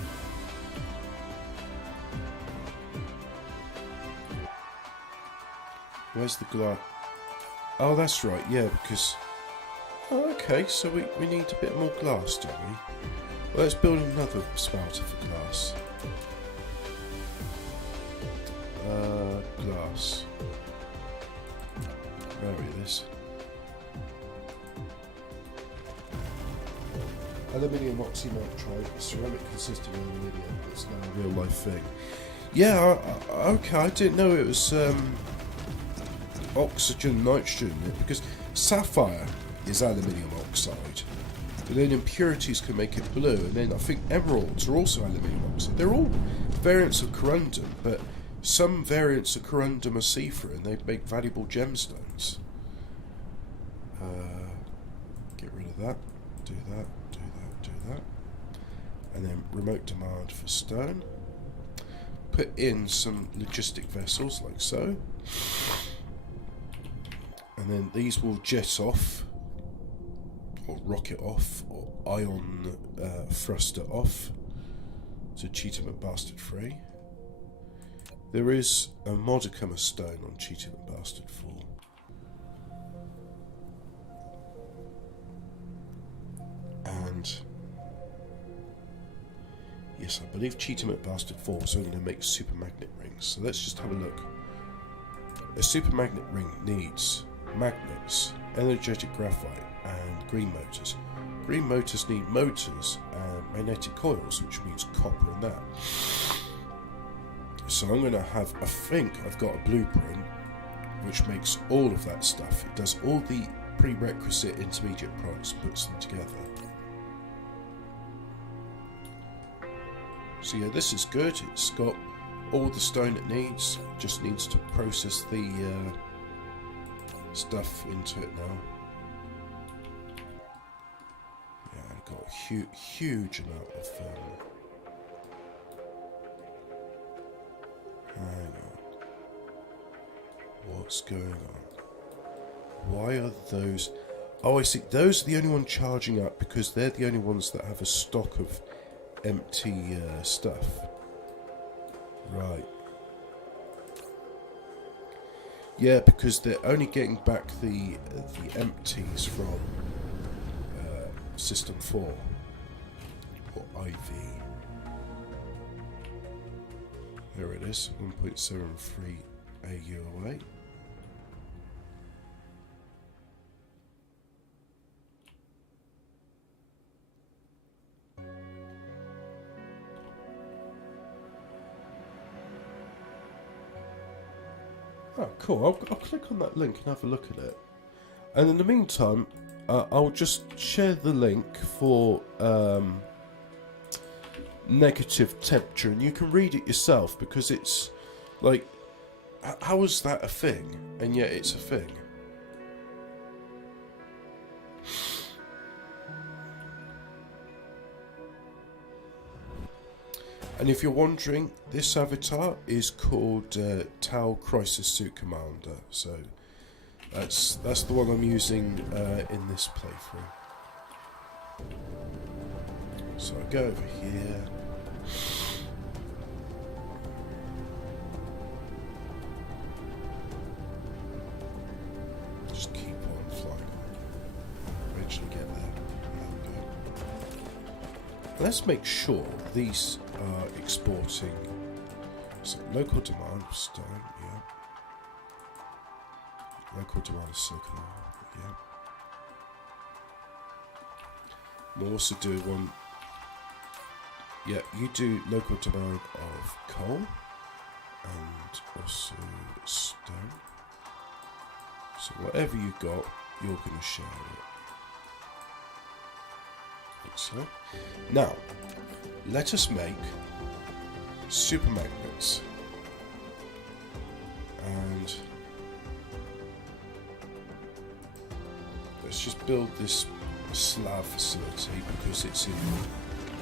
Where's the glass? Oh, that's right, yeah, because... Oh, okay, so we need a bit more glass, don't we? Well, let's build another smelter for glass. Glass. Where are this? Aluminium oxynitride, ceramic consisting of aluminium. It's now a real life thing. Yeah, okay, I didn't know it was oxygen, nitrogen in it, because sapphire is aluminium oxide, but then impurities can make it blue, and then I think emeralds are also aluminium oxide. They're all variants of corundum, but some variants of corundum are see-through and they make valuable gemstones. Get rid of that, do that, do that, do that, and then remote demand for stone. Put in some logistic vessels like so. And then these will jet off, or rocket off, or ion thruster off to Cheatham and Bastard 3. There is a modicum of stone on Cheatham and Bastard 4. And yes, I believe Cheatham and Bastard 4 is only going to make super magnet rings. So let's just have a look. A super magnet ring needs magnets, energetic graphite, and green motors. Green motors need motors and magnetic coils, which means copper and that. So I'm going to have, I think I've got a blueprint which makes all of that stuff. It does all the prerequisite intermediate products, puts them together. So yeah, this is good. It's got all the stone it needs, just needs to process the stuff into it now. Yeah, I've got a huge amount of hang on. What's going on? Why are those... Oh, I see. Those are the only ones charging up because they're the only ones that have a stock of empty stuff. Right. Yeah, because they're only getting back the empties from System 4 or IV. There it is, 1.73 AU away. Oh, cool. I'll click on that link and have a look at it. And in the meantime, I'll just share the link for negative temperature, and you can read it yourself, because it's like, how is that a thing? And yet it's a thing. And if you're wondering, this avatar is called Tau Crisis Suit Commander. So that's the one I'm using in this playthrough. So I go over here. Just keep on flying. Eventually get there. There we go. Let's make sure these are exporting. So local demand stone, yeah. Local demand is circular, yeah. We'll also do one. Yeah, you do local demand of coal and also stone. So whatever you got, you're going to share it. Like so. Now, let us make super magnets. And let's just build this slab facility because it's in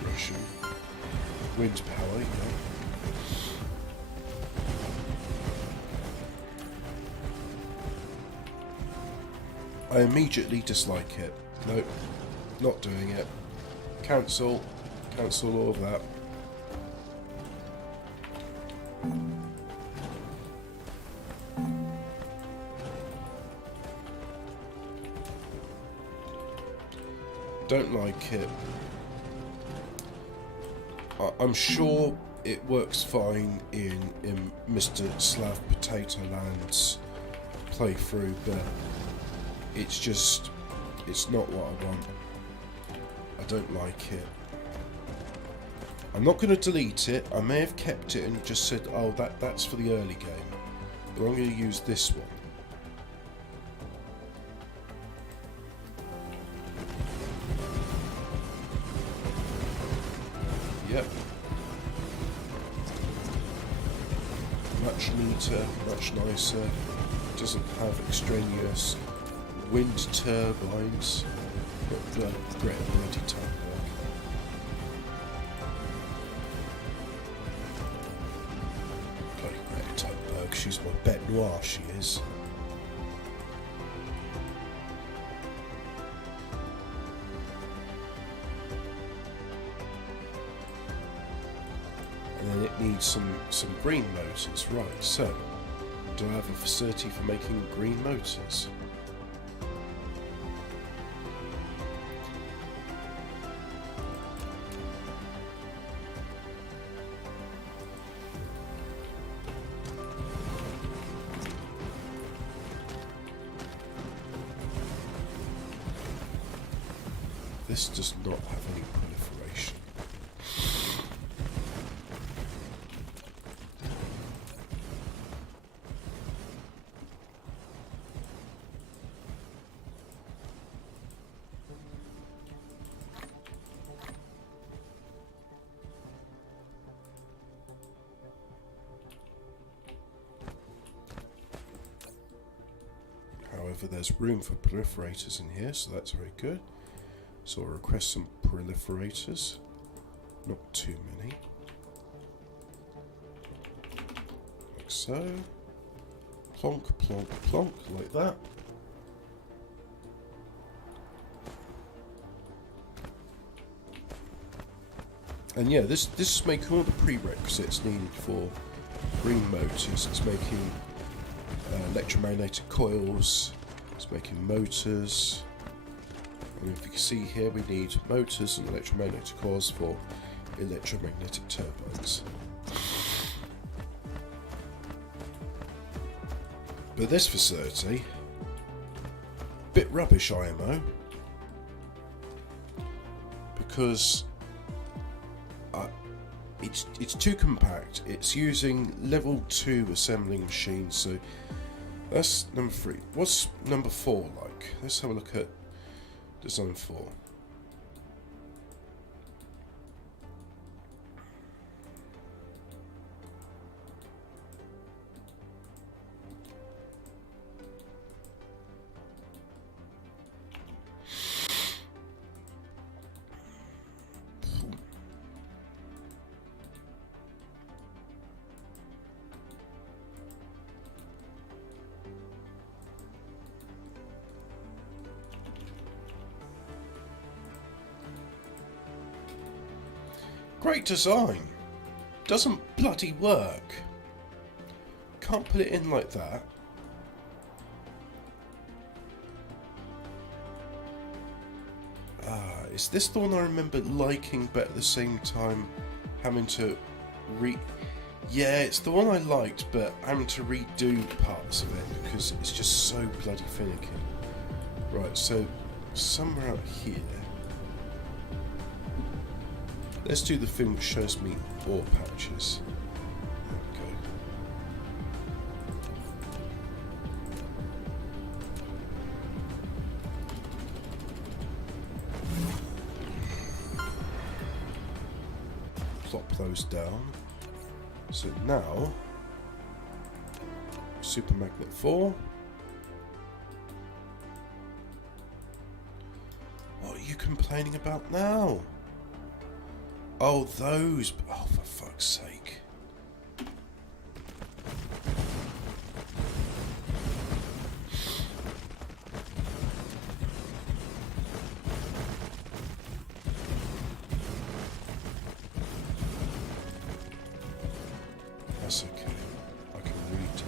Russian. Wind power, yeah. I immediately dislike it. Nope, not doing it. Cancel all of that. Don't like it. I'm sure it works fine in Mr. Slav Potato Land's playthrough, but it's not what I want. I don't like it. I'm not going to delete it. I may have kept it and just said, oh, that's for the early game. But I'm going to use this one. Yep. Much neater, much nicer. Doesn't have extraneous wind turbines. Got the Greta bloody Thunberg. Bloody Greta Thunberg, she's my bête noire, she is. And then it needs some green motors, right? So, do I have a facility for making green motors? This does not have any proliferation. However, there's room for proliferators in here, so that's very good. So I'll request some proliferators, not too many, like so, plonk, plonk, plonk, like that. And yeah, this is making all the prerequisites needed for green motors. It's making electromagnetic coils, it's making motors. And if you can see here, we need motors and electromagnetic coils for electromagnetic turbines. But this facility, bit rubbish IMO, because it's too compact. It's using level 2 assembling machines, so that's number 3. What's number 4 like? Let's have a look at design 4. Great design. Doesn't bloody work. Can't put it in like that. Is this the one I remember liking but at the same time having to Yeah, it's the one I liked but having to redo parts of it because it's just so bloody finicky. Right, so somewhere out here. Let's do the thing that shows me ore patches. There we go. Plop those down. So now, Super Magnet 4. What are you complaining about now? Oh, those. Oh, for fuck's sake. That's okay. I can redo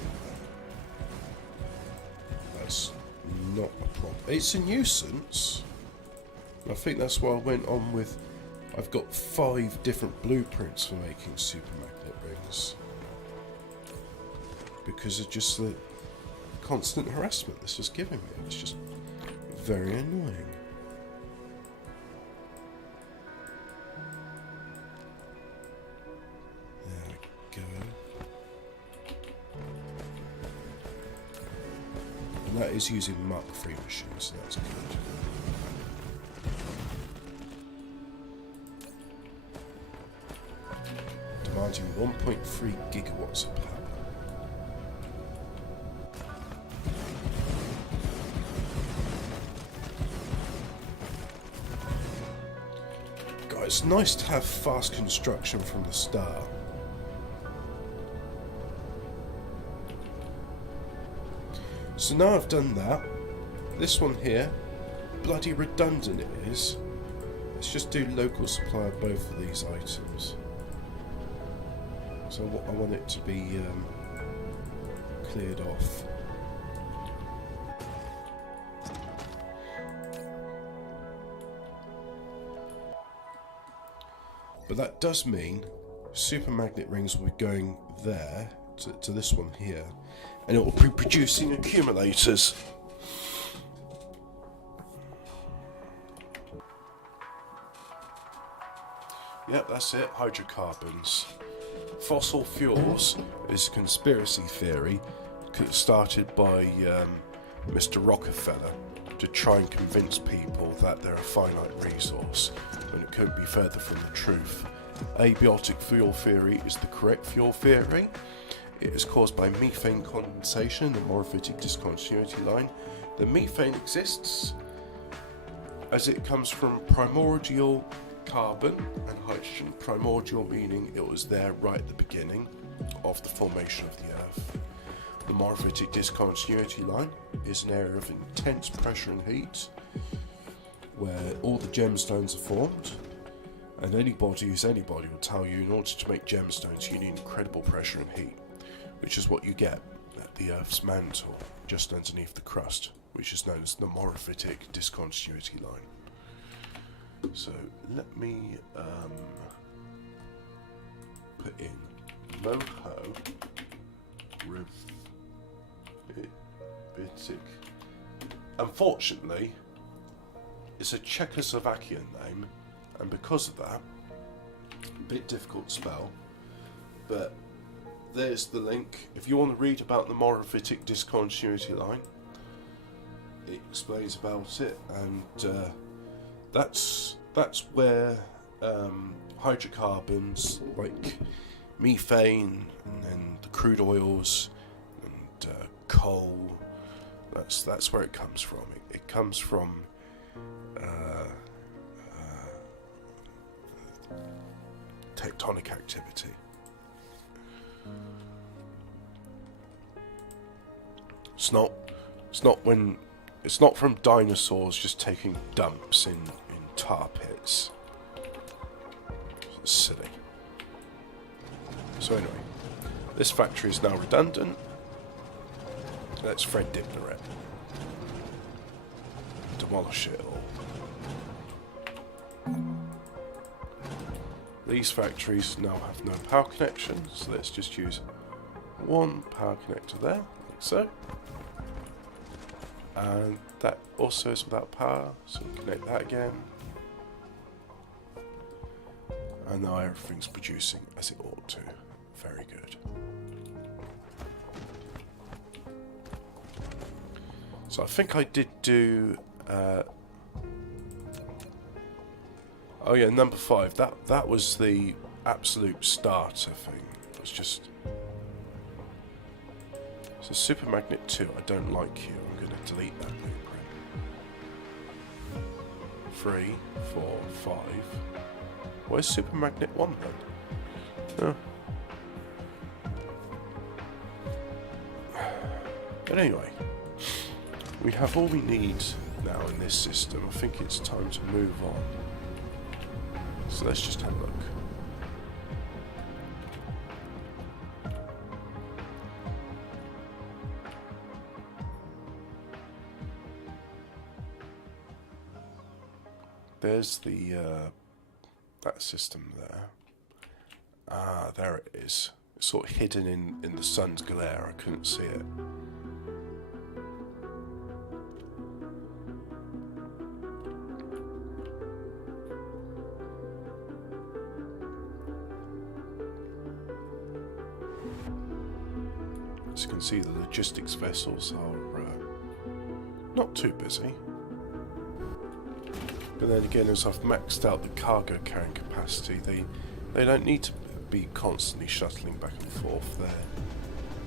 that. That's not a problem. It's a nuisance. I think that's why I went on with. I've got 5 different blueprints for making super magnet rings. Because of just the constant harassment this was giving me. It's just very annoying. There we go. And that is using Mark III machines, so that's good. Demanding 1.3 gigawatts of power. God, it's nice to have fast construction from the start. So now I've done that, this one here, bloody redundant it is. Let's just do local supply of both of these items. So I want it to be cleared off. But that does mean super magnet rings will be going there to this one here, and it will be producing accumulators. Yep, that's it, hydrocarbons. Fossil fuels is a conspiracy theory started by Mr. Rockefeller to try and convince people that they're a finite resource when it couldn't be further from the truth. Abiotic fuel theory is the correct fuel theory. It is caused by methane condensation in the morphitic discontinuity line. The methane exists as it comes from primordial carbon and hydrogen. Primordial meaning it was there right at the beginning of the formation of the Earth. The morphitic discontinuity line is an area of intense pressure and heat where all the gemstones are formed, and anybody who's anybody will tell you in order to make gemstones you need incredible pressure and heat, which is what you get at the Earth's mantle just underneath the crust, which is known as the morphitic discontinuity line. So let me put in moho magnetic. Unfortunately, it's a Czechoslovakian name, and because of that, a bit difficult to spell, but there's the link. If you want to read about the Moravitic discontinuity line, it explains about it, and that's where hydrocarbons like methane and then the crude oils and coal, that's where it comes from. It comes from tectonic activity. It's not from dinosaurs just taking dumps in tar pits. It's silly. So anyway, this factory is now redundant. Let's Fred Dibner it. Demolish it all. These factories now have no power connection, so let's just use one power connector there, like so. And that also is without power, so we'll connect that again. And now everything's producing as it ought to. Very good. So I think I did do... oh yeah, number 5. That was the absolute starter thing. It was just... So Super Magnet 2, I don't like you. I'm going to delete that blueprint. 3, 4, 5. Where's Super Magnet 1 then? But anyway, we have all we need now in this system. I think it's time to move on. So let's just have a look. There's the that system there. Ah, there it is. It's sort of hidden in the sun's glare. I couldn't see it. As you can see, the logistics vessels are not too busy. But then again, as I've maxed out the cargo carrying capacity, they don't need to be constantly shuttling back and forth.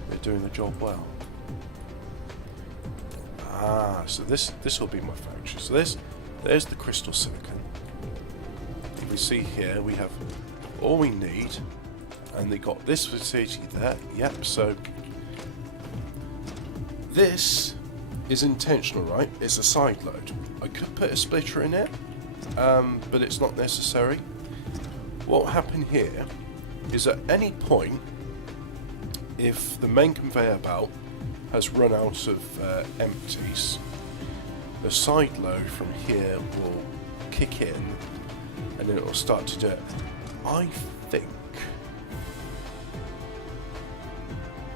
They're doing the job well. Ah, so this will be my factory. So there's the crystal silicon. We see here we have all we need, and they got this facility there. Yep. So this is intentional, right? It's a side load. I could put a splitter in it, but it's not necessary. What will happen here is at any point, if the main conveyor belt has run out of empties, the side load from here will kick in and then it will start to do it. I think,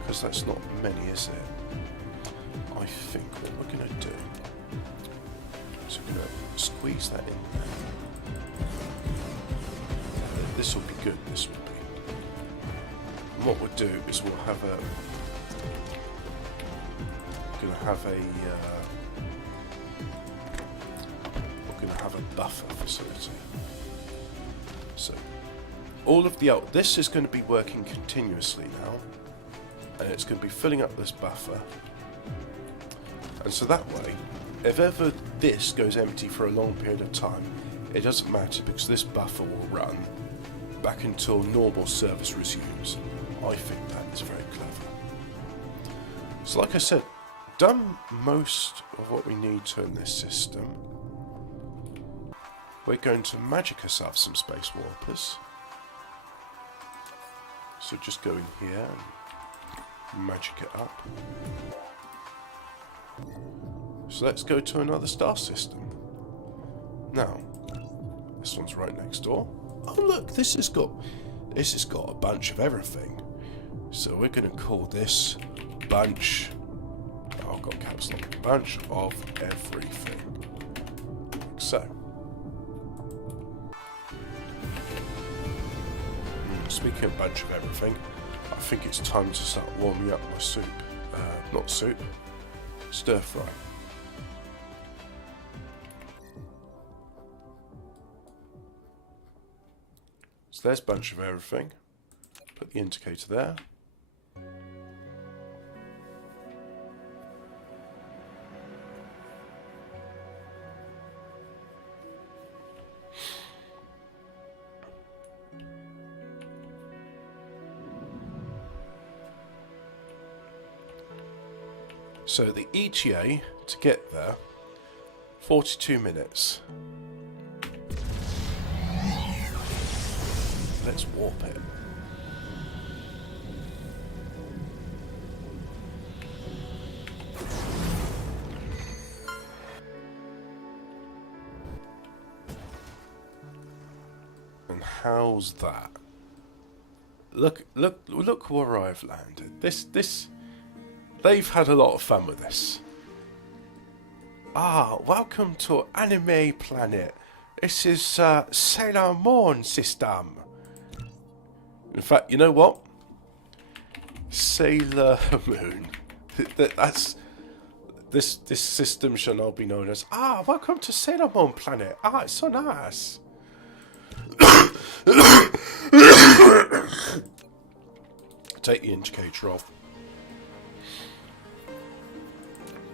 because that's not many, is it? I think what we're going to do is we're going to squeeze that in there. This will be good, this will be. And what we'll do is we'll have a... We're going to have a buffer facility. So, all of the... This is going to be working continuously now. And it's going to be filling up this buffer. And so that way, if ever this goes empty for a long period of time, it doesn't matter because this buffer will run back until normal service resumes. I think that is very clever. So like I said, done most of what we need to in this system. We're going to magic ourselves some space warpers. So just go in here and magic it up. So let's go to another star system. Now, this one's right next door. Oh look, this has got a bunch of everything. So we're going to call this bunch. Oh I've got caps lock. Bunch of everything. Like so. Speaking of bunch of everything, I think it's time to start warming up my soup. Not soup, stir fry. So there's a bunch of everything. Put the indicator there. So the ETA to get there, 42 minutes. Let's warp it. And how's that? Look where I've landed. This they've had a lot of fun with this. Ah, welcome to Anime Planet. This is Sailor Moon system. In fact, you know what? Sailor Moon. That's this system shall now be known as. Ah, welcome to Sailor Moon Planet. Ah, it's so nice. Take the indicator off.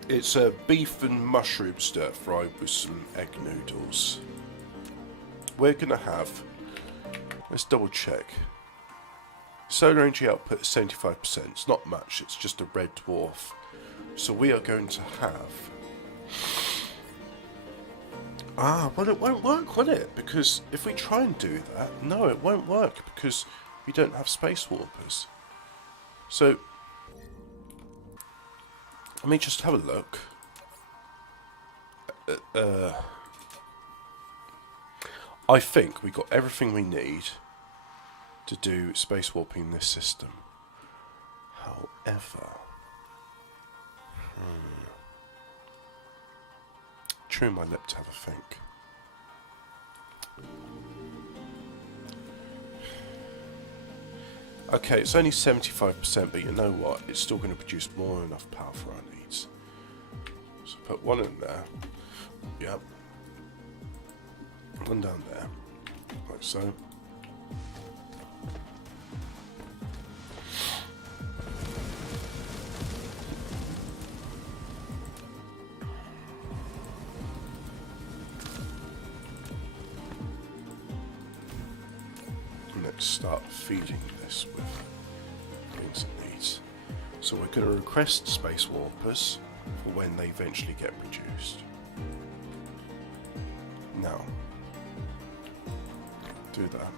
It's a beef and mushroom stir fry with some egg noodles. We're gonna have. Let's double check. Solar energy output is 75%. It's not much. It's just a red dwarf. So we are going to have. Well, it won't work, will it? Because if we try and do that, no, it won't work because we don't have space warpers. So. Let me just have a look. I think we got everything we need to do space warping in this system. However, chew my lip to have a think. Okay, it's only 75%, but you know what? It's still going to produce more than enough power for our needs. So put one in there. Yep. One down there. Like so. Let's start feeding this with things it needs. So we're going to request space warpers for when they eventually get produced. Now, do that.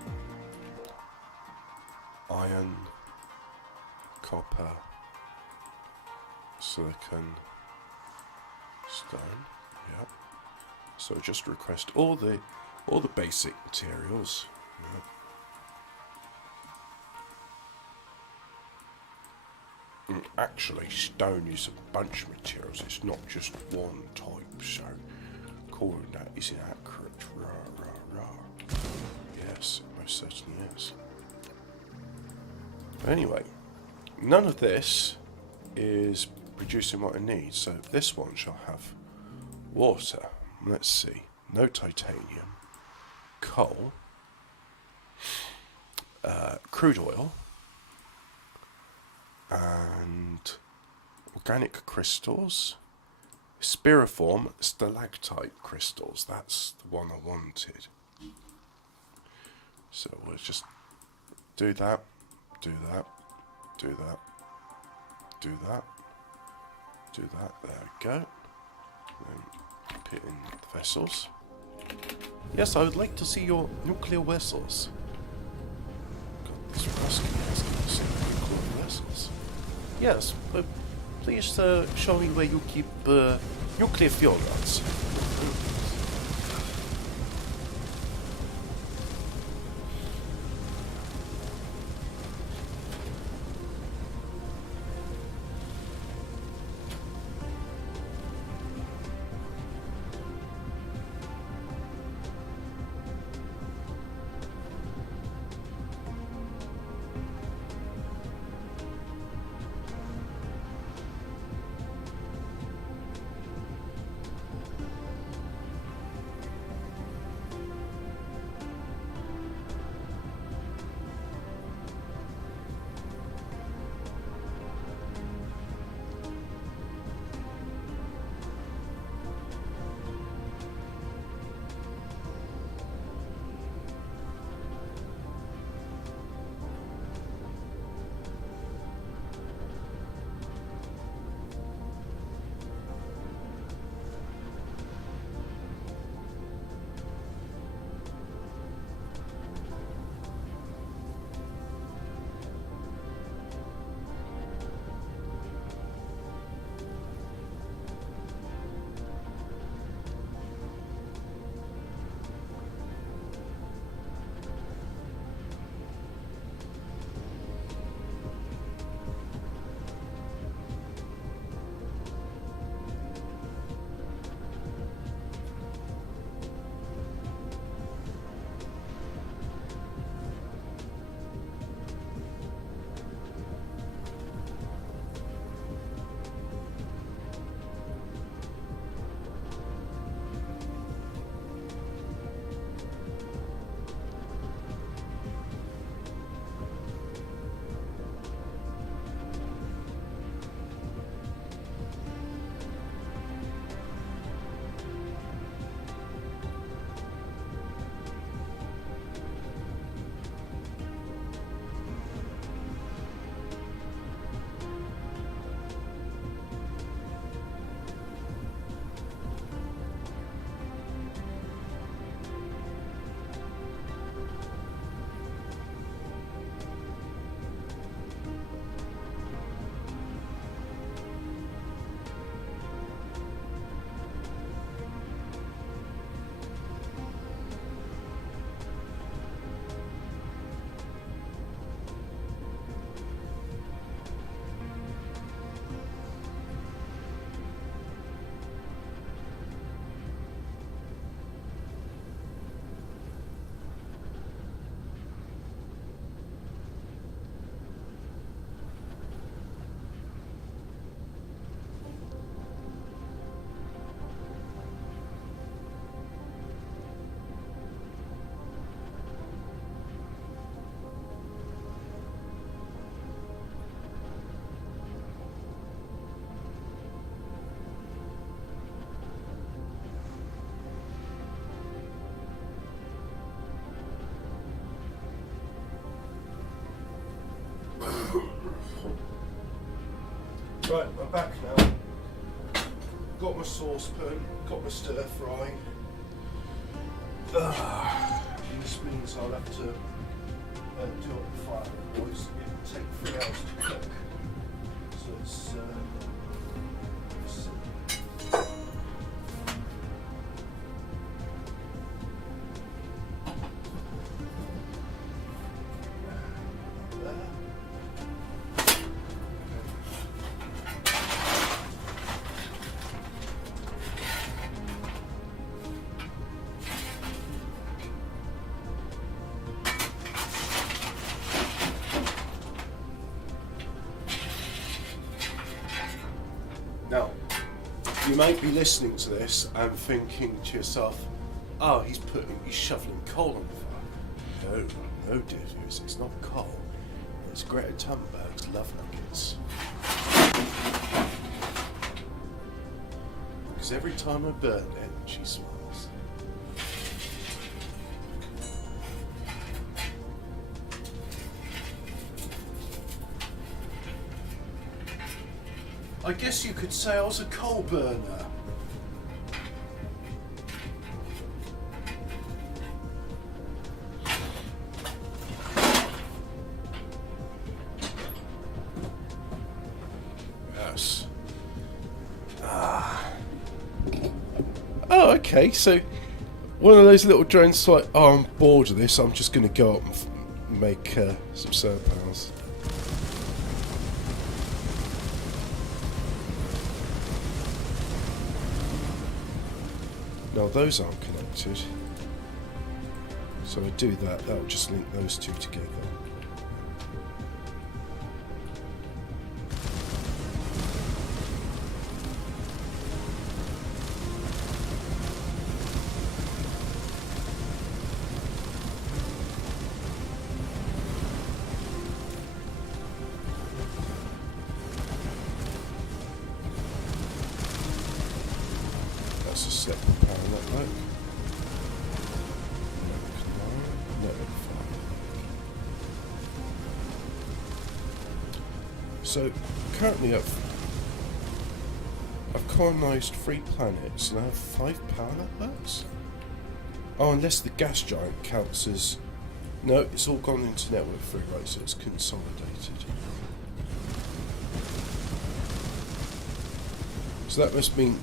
Iron, copper, silicon, stone. Yep. So just request all the basic materials. Yep. Actually, stone is a bunch of materials. It's not just one type, so calling that is inaccurate. Rah, rah, rah. Yes, it most certainly is. But anyway, none of this is producing what I need, so this one shall have water. Let's see. No titanium. Coal. Crude oil. And organic crystals, spiriform stalactite crystals. That's the one I wanted. So we'll just do that, do that, do that, do that, do that. There we go. Then put in the vessels. Yes, I would like to see your nuclear vessels. God, this rascal has to see nuclear vessels. Yes, but please show me where you keep nuclear fuel rods. Right, I'm back now. Got my saucepan, got my stir fry. This means I'll have to do it the fire, otherwise it'll take 3 hours to cook. So it's Now, you might be listening to this and thinking to yourself, oh, he's shoveling coal on the fire. No, dear viewers, it's not coal. It's Greta Thunberg's love nuggets. Because every time I burn it, she smiles. I guess you could say I was a coal burner. Yes. Oh, okay, so one of those little drones like, oh, I'm bored of this, I'm just going to go up and make some solar panels. Now those aren't connected, so I do that, that'll just link those two together. That's a separate power network. Network 5. So currently I've colonised 3 planets and I have 5 power networks? Oh, unless the gas giant counts as... No, it's all gone into network 3, right, so it's consolidated. So that must mean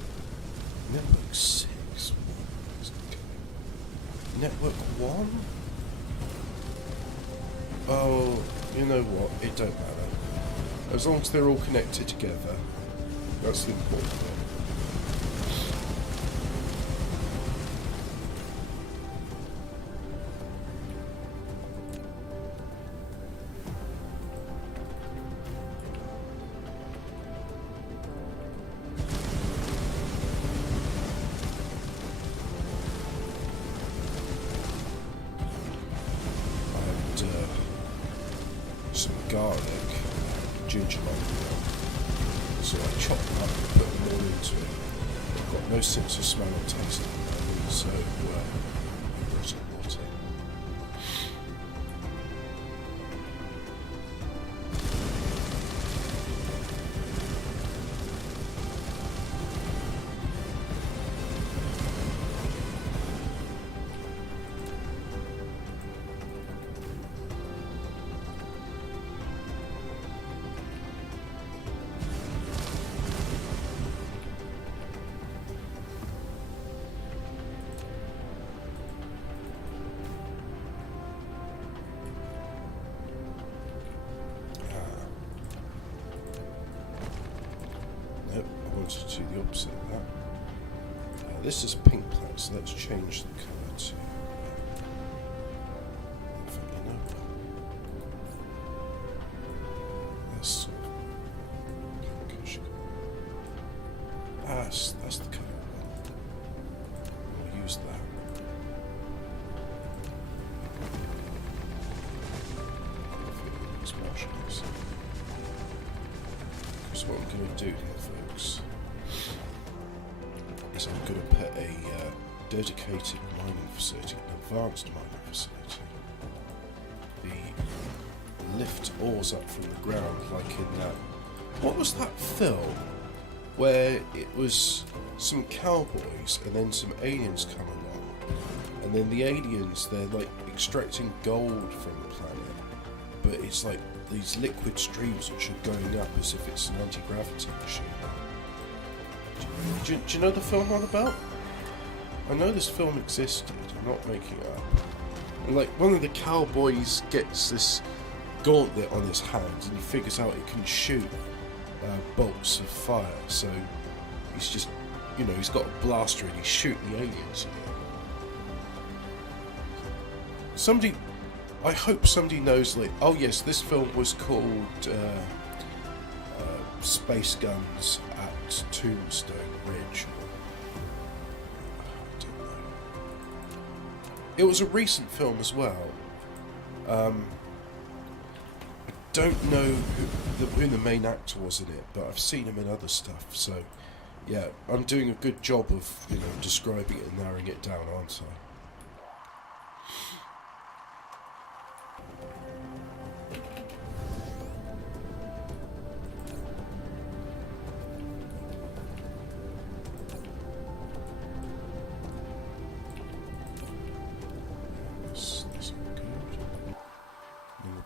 network 6. Network 1? Oh, you know what? It don't matter. As long as they're all connected together, that's the important bit. Some garlic, ginger milk, so I chop them up and put them all into it. I've got no sense of smell or taste at the moment, so brought some water. Nope, I wanted to do the opposite of that. This is pink planet, so let's change the colour to... in fact, you know what? That's sort of pinkish. That's the colour I want. I'll use that. So what I'm going to do here, folks, is I'm going to put a dedicated mining facility, an advanced mining facility. The lift ores up from the ground, like in that What was that film where it was some cowboys and then some aliens come along, and then the aliens, they're like extracting gold from the planet, but it's like these liquid streams which are going up as if it's an anti-gravity machine. Do you know the film I'm about? I know this film existed, I'm not making it up. And like one of the cowboys gets this gauntlet on his hand and he figures out it can shoot bolts of fire, so he's just, you know, he's got a blaster and he's shooting the aliens. Somebody, I hope somebody knows, like, oh yes, this film was called Space Guns at Tombstone Ridge. I don't know. It was a recent film as well. I don't know who the main actor was in it, but I've seen him in other stuff, so yeah, I'm doing a good job of, you know, describing it and narrowing it down, aren't I?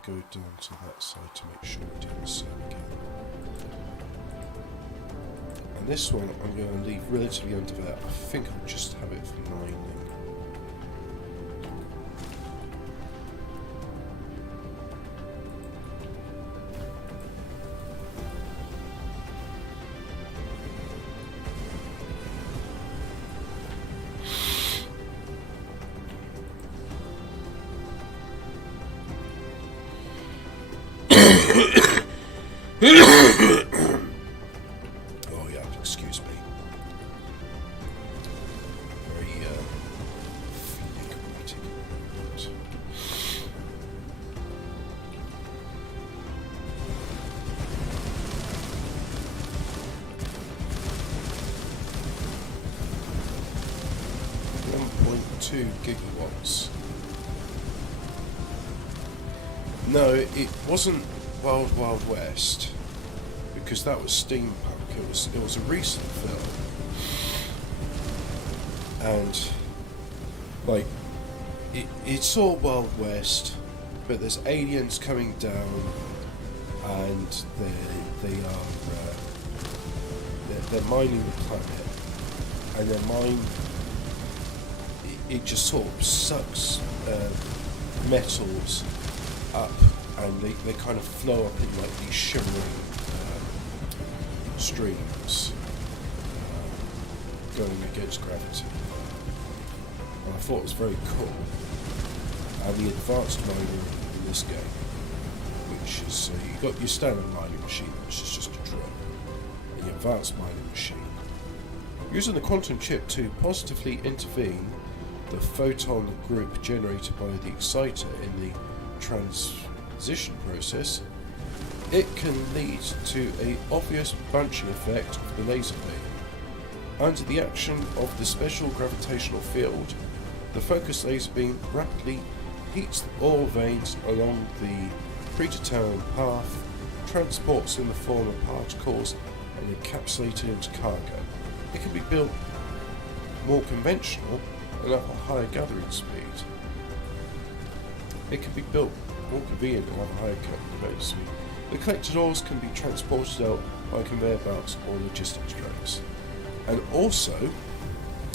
Go down to that side to make sure we do the same again. And this one I'm going to leave relatively undeveloped. I think I'll just have it for mining. Oh yeah, excuse me. Very phlegmatic. .2 gigawatts. No, it wasn't Wild Wild West, because that was steampunk. It was a recent film, and like it's all Wild West, but there's aliens coming down, and they're mining the planet, and their mine it just sort of sucks metals up. And they kind of flow up in like these shimmering streams going against gravity. And I thought it was very cool. And the advanced miner in this game, which is you've got your standard mining machine, which is just a drill, and your advanced mining machine, using the quantum chip to positively intervene the photon group generated by the exciter in the transition process, it can lead to an obvious bunching effect of the laser beam. Under the action of the special gravitational field, the focused laser beam rapidly heats the ore veins along the predetermined path, transports in the form of particles, and encapsulated into cargo. It can be built more conventional and have a higher gathering speed. It can be built more convenient and have a higher gathering speed. The collected ores can be transported out by conveyor belts or logistics trains. And also,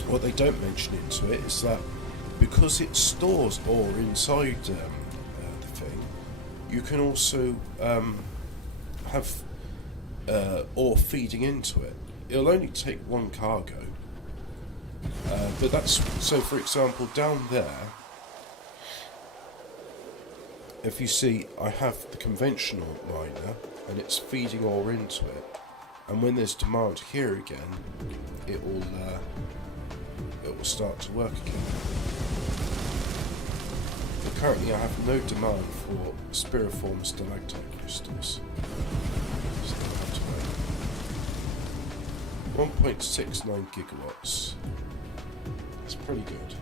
what they don't mention into it is that because it stores ore inside the thing, you can also have ore feeding into it. It'll only take one cargo, but that's so. For example, down there, if you see, I have the conventional miner, and it's feeding ore into it. And when there's demand here again, it will start to work again. But currently, I have no demand for spiriform stalactite crystals. So I'll have to wait. 1.69 gigawatts. That's pretty good.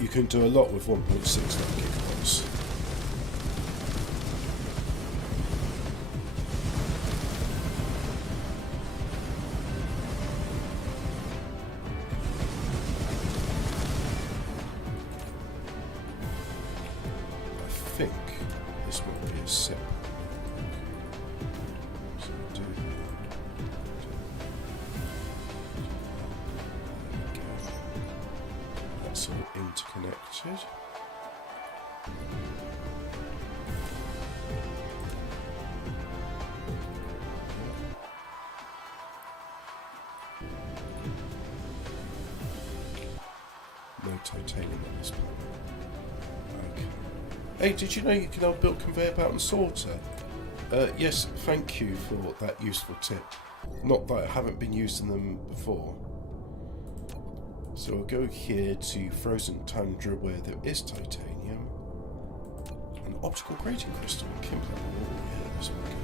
You can do a lot with 1.69 gigawatts. sip. So we'll do that. There we go. That's all interconnected. No titanium on this one. Okay. Hey, did you know you can build conveyor belt and sorter? Yes, thank you for that useful tip. Not that I haven't been using them before. So I'll go here to Frozen Tundra where there is titanium. An optical grating crystal. Kimberley. Oh yeah, this one good.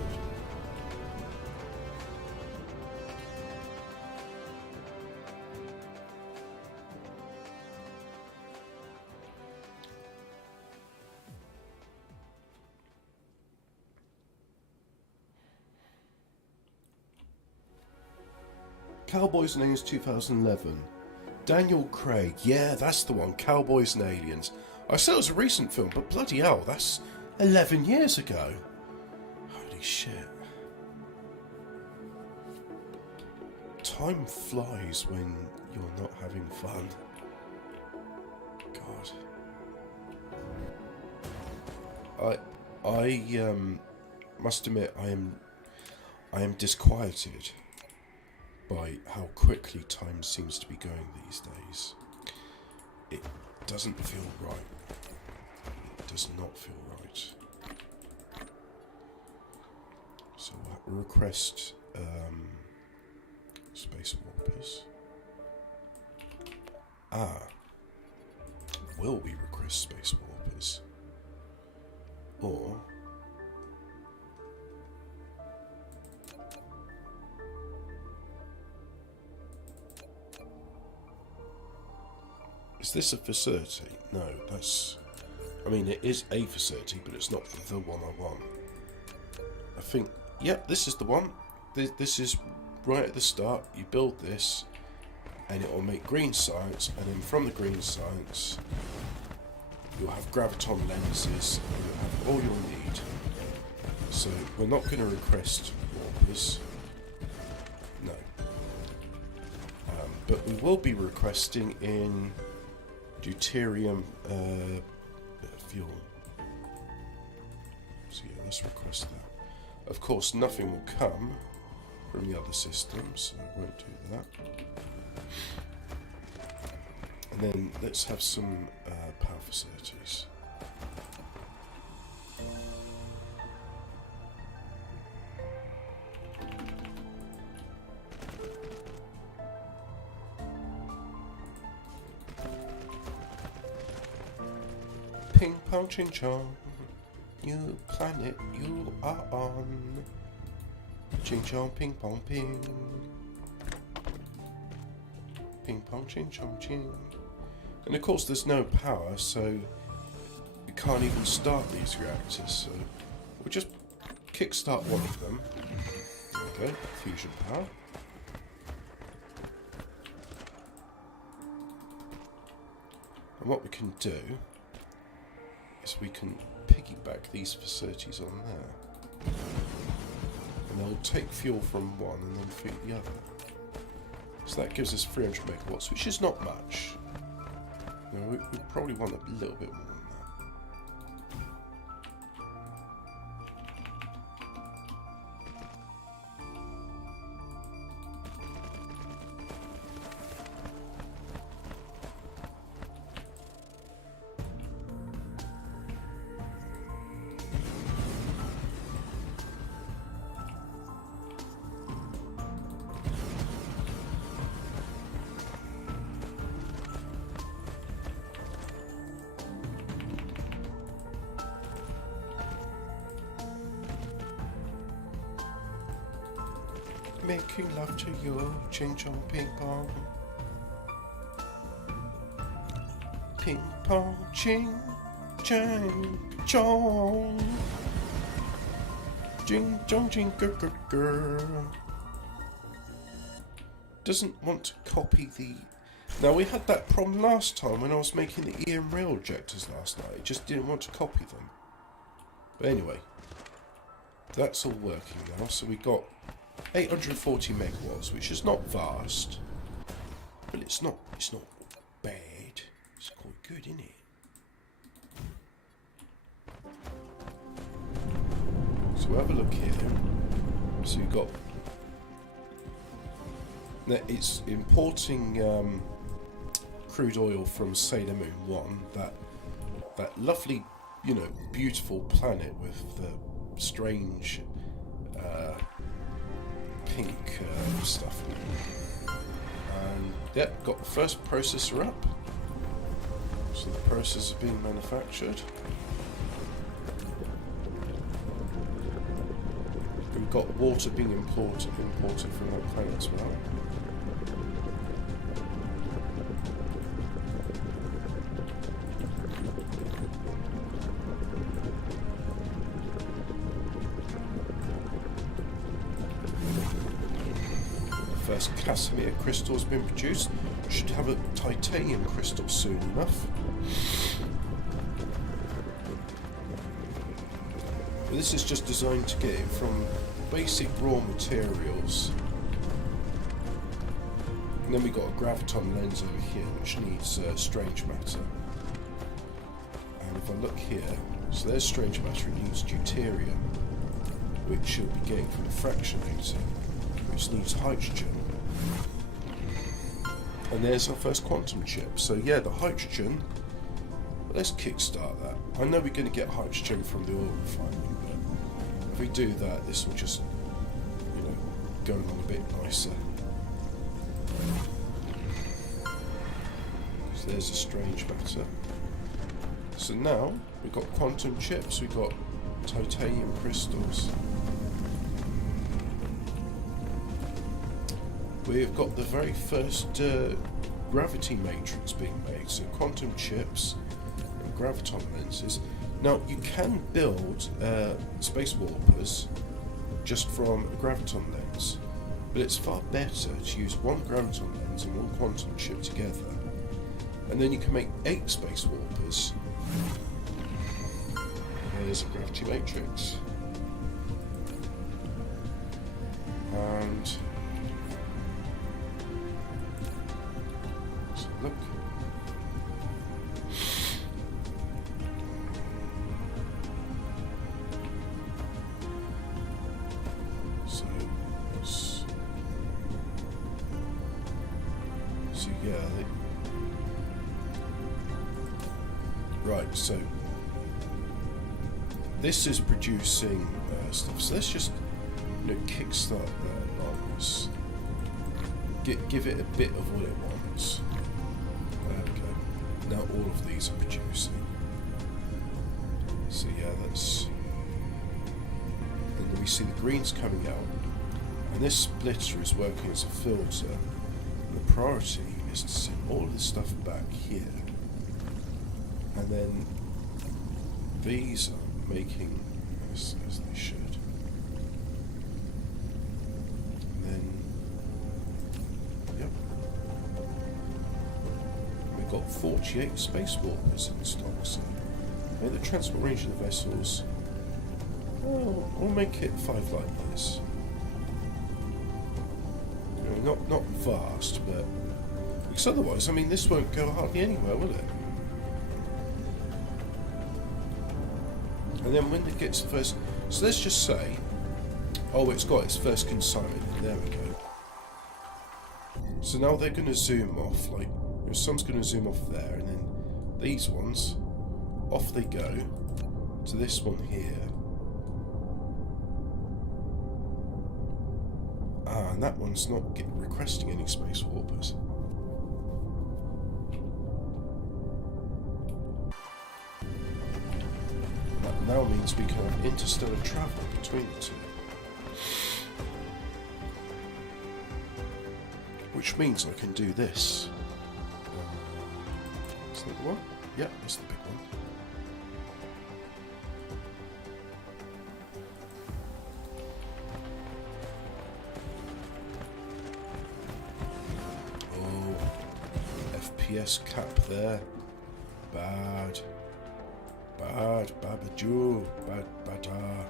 Cowboys and Aliens 2011. Daniel Craig. Yeah, that's the one. Cowboys and Aliens. I said it was a recent film, but bloody hell, that's 11 years ago. Holy shit. Time flies when you're not having fun. God. I must admit I am disquieted by how quickly time seems to be going these days. It doesn't feel right. It does not feel right. So we'll request space warpers. Will we request space warpers? Or is this a facility? No, that's... I mean, it is a facility, but it's not the one I want. I think... Yep, this is the one. This is right at the start. You build this, and it will make green science, and then from the green science, you'll have graviton lenses, and you'll have all you'll need. So, we're not going to request warpers. No. But we will be requesting in deuterium fuel. So yeah, let's request that. Of course, nothing will come from the other systems, so I won't do that. And then let's have some power facilities. Ping pong ching chong, new planet you are on. Ching chong ping pong ping. Ping pong ching chong ching. And of course there's no power, so we can't even start these reactors, so we'll just kickstart one of them. There we go, fusion power. And what we can do is we can piggyback these facilities on there. And they'll take fuel from one and then feed the other. So that gives us 300 megawatts, which is not much. You know, we probably want a little bit more than that. Making love to you, ching chong ping pong. Ping pong ching chang chong. Jing jong jing girl. Doesn't want to copy the... Now we had that problem last time when I was making the EM rail ejectors last night. It just didn't want to copy them. But anyway, that's all working now. So we got 840 megawatts, which is not vast, but it's not bad. It's quite good, isn't it? So we'll have a look here. So you've got. Now it's importing crude oil from Sailor Moon 1, that lovely, you know, beautiful planet with the strange pink stuff. And yep, got the first processor up. So the processor is being manufactured. We've got water being imported from that planet as well. First Casimir crystal has been produced. Should have a titanium crystal soon enough. But this is just designed to get it from basic raw materials. And then we got a graviton lens over here, which needs strange matter. And if I look here, so there's strange matter. It needs deuterium, which you'll be getting from the fractionator, which needs hydrogen. And there's our first quantum chip. So yeah, the hydrogen, let's kickstart that. I know we're going to get hydrogen from the oil refinery, but if we do that, this will just, you know, go along a bit nicer. So there's a strange matter. So now, we've got quantum chips, we've got titanium crystals. We've got the very first gravity matrix being made, so quantum chips and graviton lenses. Now you can build space warpers just from a graviton lens, but it's far better to use one graviton lens and one quantum chip together, and then you can make 8 space warpers. There's a gravity matrix, and look. So yeah, right. So this is producing stuff. So let's just, you know, kickstart that on this. Give it a bit of what it wants. There we go. Now all of these are producing. So yeah, that's. And then we see the greens coming out. And this splitter is working as a filter. And the priority is to send all of this stuff back here. And then these are making as they should. And then, yep. We've got 48 space warpers in stock, so the transport range of the vessels, we'll make it 5 light years. You know, not vast, but because otherwise, I mean, this won't go hardly anywhere, will it? And then when it gets the first, so let's just say, oh, it's got its first consignment. There we go. So now they're going to zoom off, like, you know, some's going to zoom off there, and then these ones, off they go to this one here. And that one's not requesting any space warpers. That now means we can have interstellar travel between the two. Which means I can do this. Is that the one? Yeah, that's the big one. FPS cap there. Bad. Bad. Babajoo. Bad. Bada.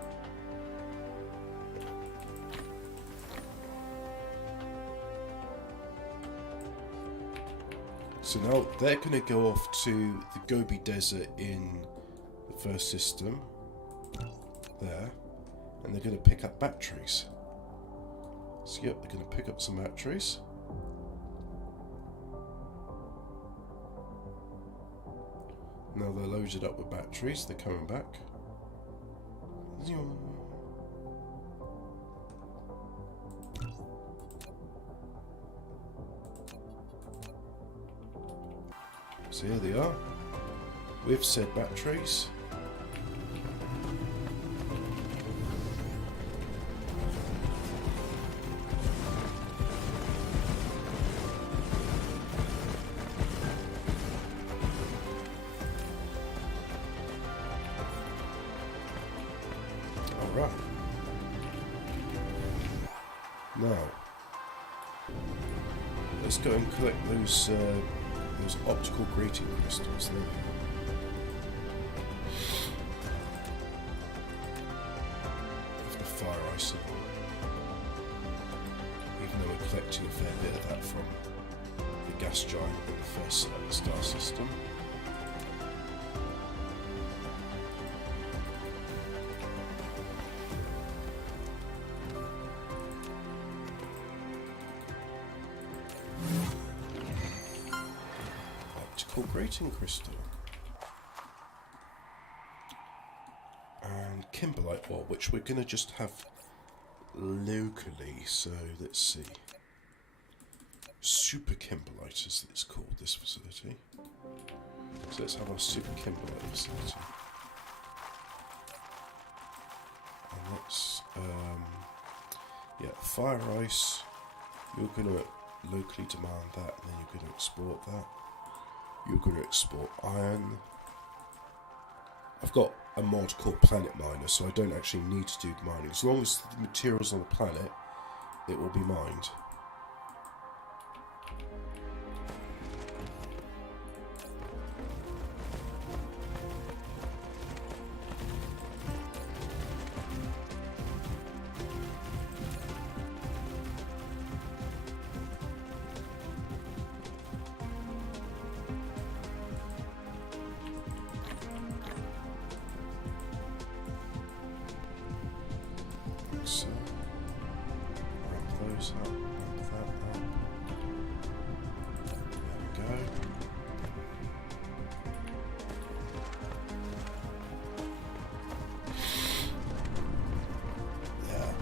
So now they're going to go off to the Gobi Desert in the first system. There. And they're going to pick up batteries. So yep, they're going to pick up some batteries. Now they're loaded up with batteries, they're coming back. So here they are, with said batteries. Alright. Now, let's go and collect those optical grating crystals there. With the fire ice in them. Even though we're collecting a fair bit of that from the gas giant in the first star system. Grating crystal and kimberlite ore, which we're going to just have locally. So let's see, super kimberlite as it's called, this facility. So let's have our super kimberlite facility, and let's yeah, fire ice. You're going to locally demand that, and then you're going to export that. You're going to export iron. I've got a mod called Planet Miner, so I don't actually need to do the mining. As long as the material's on the planet, it will be mined. So, wrap those up, wrap that up. There we go. Yeah.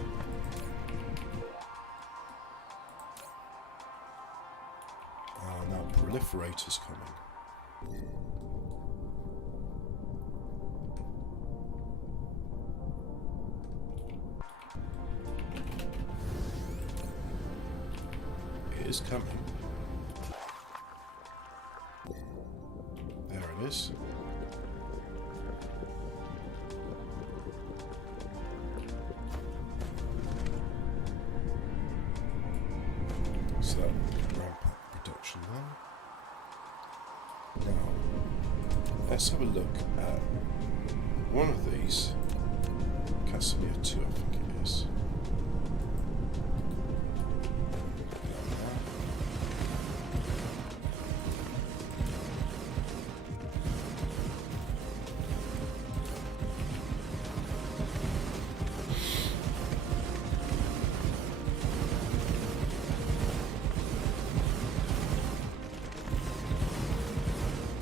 Now proliferator's coming. Is coming. There it is. So that ramp up production there. Now, let's have a look at one of these. Casimir 2, I think it is.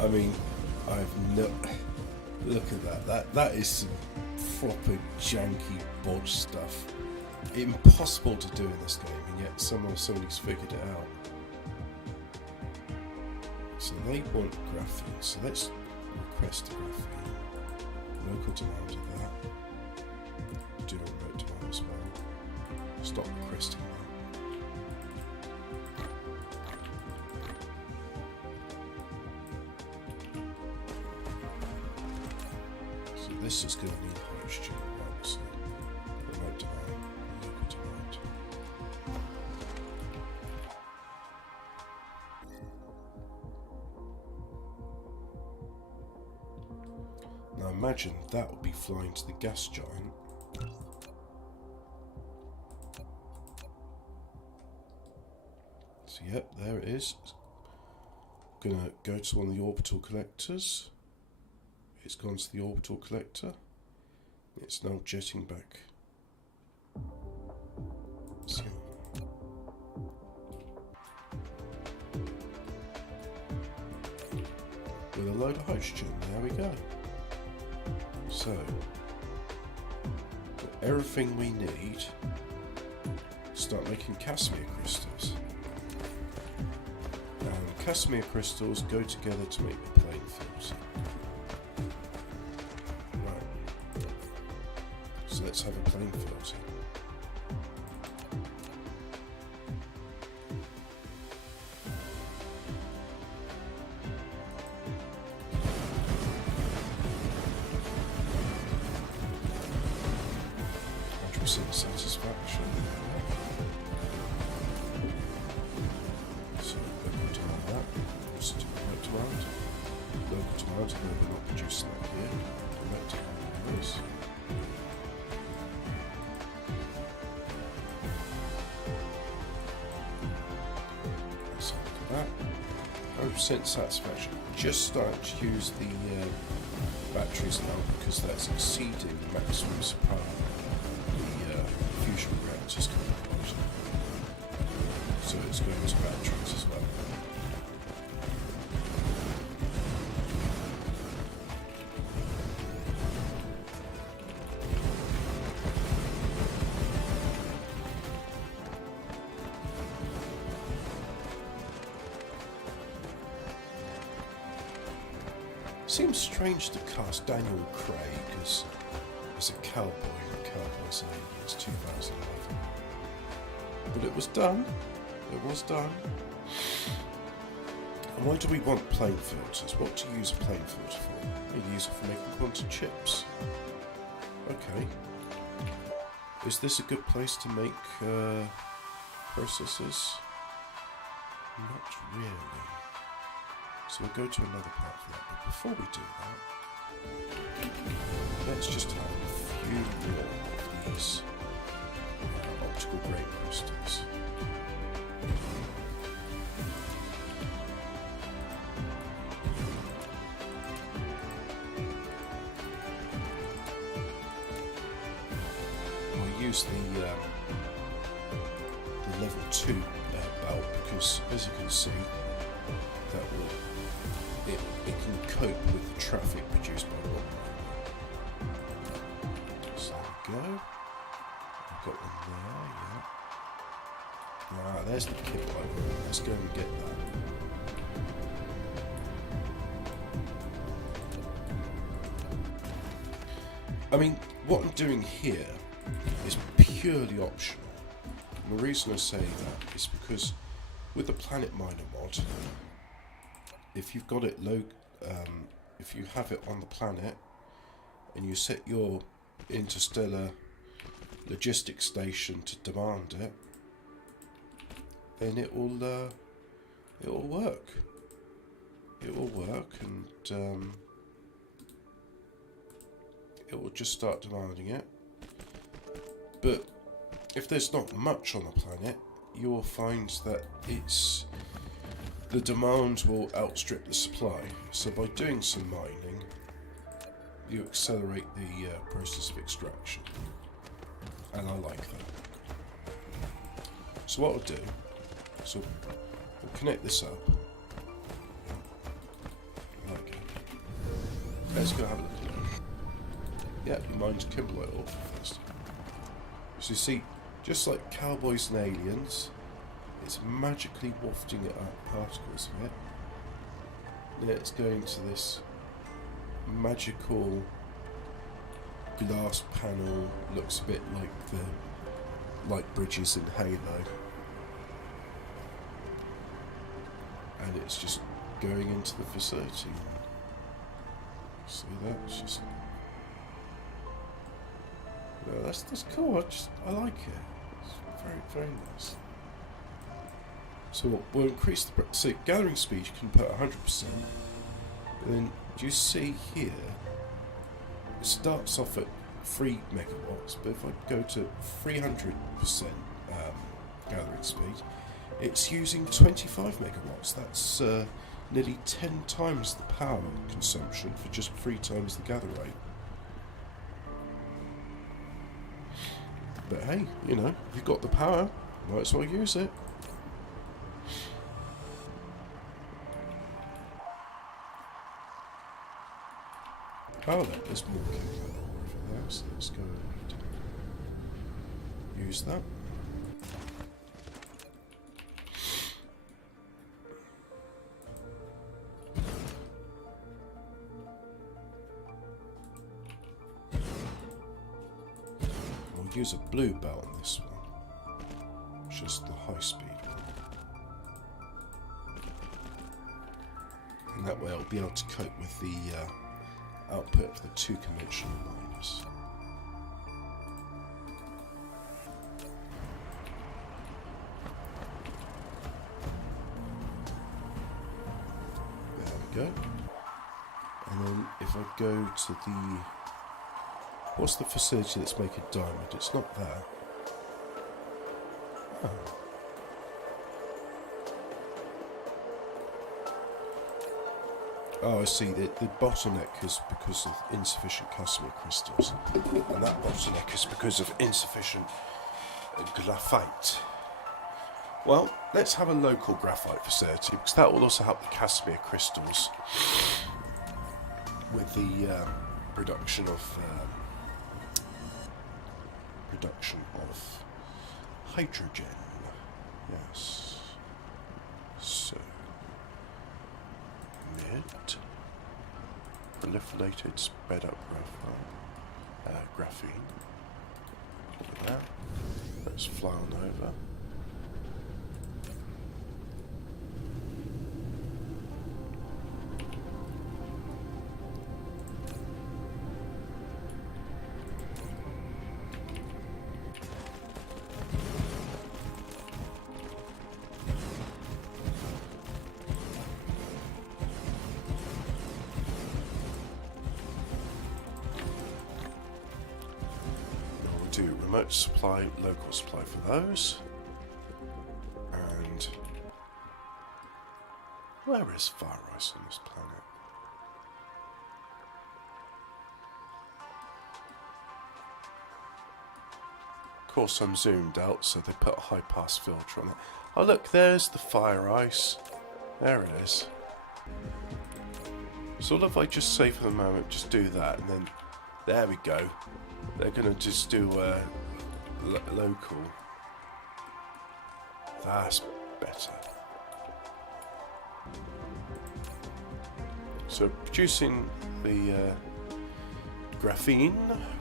I mean, I've no... Look at that. That is some proper janky bodge stuff. Impossible to do in this game, and yet somebody's figured it out. So they want graphene, so let's request a graphene. Local demand of that. Do a remote demand as well. Stop requesting that. This is going to need hydrogen, obviously. Remote demand, local demand. Now imagine that would be flying to the gas giant. So yep, there it is. gonna go to one of the orbital collectors. It's gone to the orbital collector. It's now jetting back. So, with a load of hydrogen, there we go. So, everything we need to start making Casimir crystals. And Casimir crystals go together to make the plane filter. Right. So let's have a plane filter. Satisfaction. So local demand that. Also do remote demand. Local demand, though we're not producing that here. Remote demand is. Let's have a look at that. 100% satisfaction. Just starting to use the batteries now because that's exceeding the maximum power. Fusion reactors can be used. So it's going to batteries as well. Seems strange to cast Daniel Craig as a cowboy in Cowboys and Aliens 2011. But it was done. It was done. And why do we want plane filters? What do you use a plane filter for? You use it for making quantum chips. Okay. Is this a good place to make processors? Not really. So we'll go to another part for that. But before we do that, let's just have a few more of these optical grain crystals. We'll use the level 2 belt because, as you can see, that will it can cope with the traffic produced by one. So there we go. I've got one there, yeah. Ah, there's the kit library. Let's go and get that. I mean, what I'm doing here is purely optional. And the reason I say that is because with the Planet Miner mod, if you've got it low, if you have it on the planet and you set your interstellar logistics station to demand it, then it will work. It will work, and it will just start demanding it. But if there's not much on the planet, you will find that the demand will outstrip the supply. So by doing some mining, you accelerate the process of extraction, and I like that. So what we'll do, so we'll connect this up. Okay. Let's go have a look at it. Yeah, we mined kimberlite ore first. So you see, just like Cowboys and Aliens, it's magically wafting it up particles of it. Then it's going to this magical glass panel, looks a bit like the light bridges in Halo. And it's just going into the facility. See that? It's just... No, that's cool. I like it. It's very, very nice. So we'll increase the... So gathering speed you can put 100%. But then, do you see here? It starts off at 3 megawatts, but if I go to 300% gathering speed, it's using 25 megawatts. That's nearly 10 times the power consumption for just 3 times the gather rate. But hey, you know, if you've got the power, might as well use it. Oh, look, there's more cable over there, so let's go and use that. We'll use a blue belt on this one, which is the high speed one. And that way I'll be able to cope with the output of the 2 conventional miners. There we go. And then if I go to the... What's the facility that's making diamond? It's not there. Oh. Oh, I see. The bottleneck is because of insufficient customer crystals. And that bottleneck is because of insufficient graphite. Well, let's have a local graphite facility, because that will also help the Casimir crystals with the production of hydrogen. Yes. So, mid proliferated sped up graphene. Look at that. Let's fly on over. Do remote supply, local supply for those. And where is fire ice on this planet? Of course I'm zoomed out, so they put a high pass filter on it. Oh look, there's the fire ice. There it is. So if I just say for the moment, just do that, and then there we go. They're gonna just do local. That's better. So producing the graphene,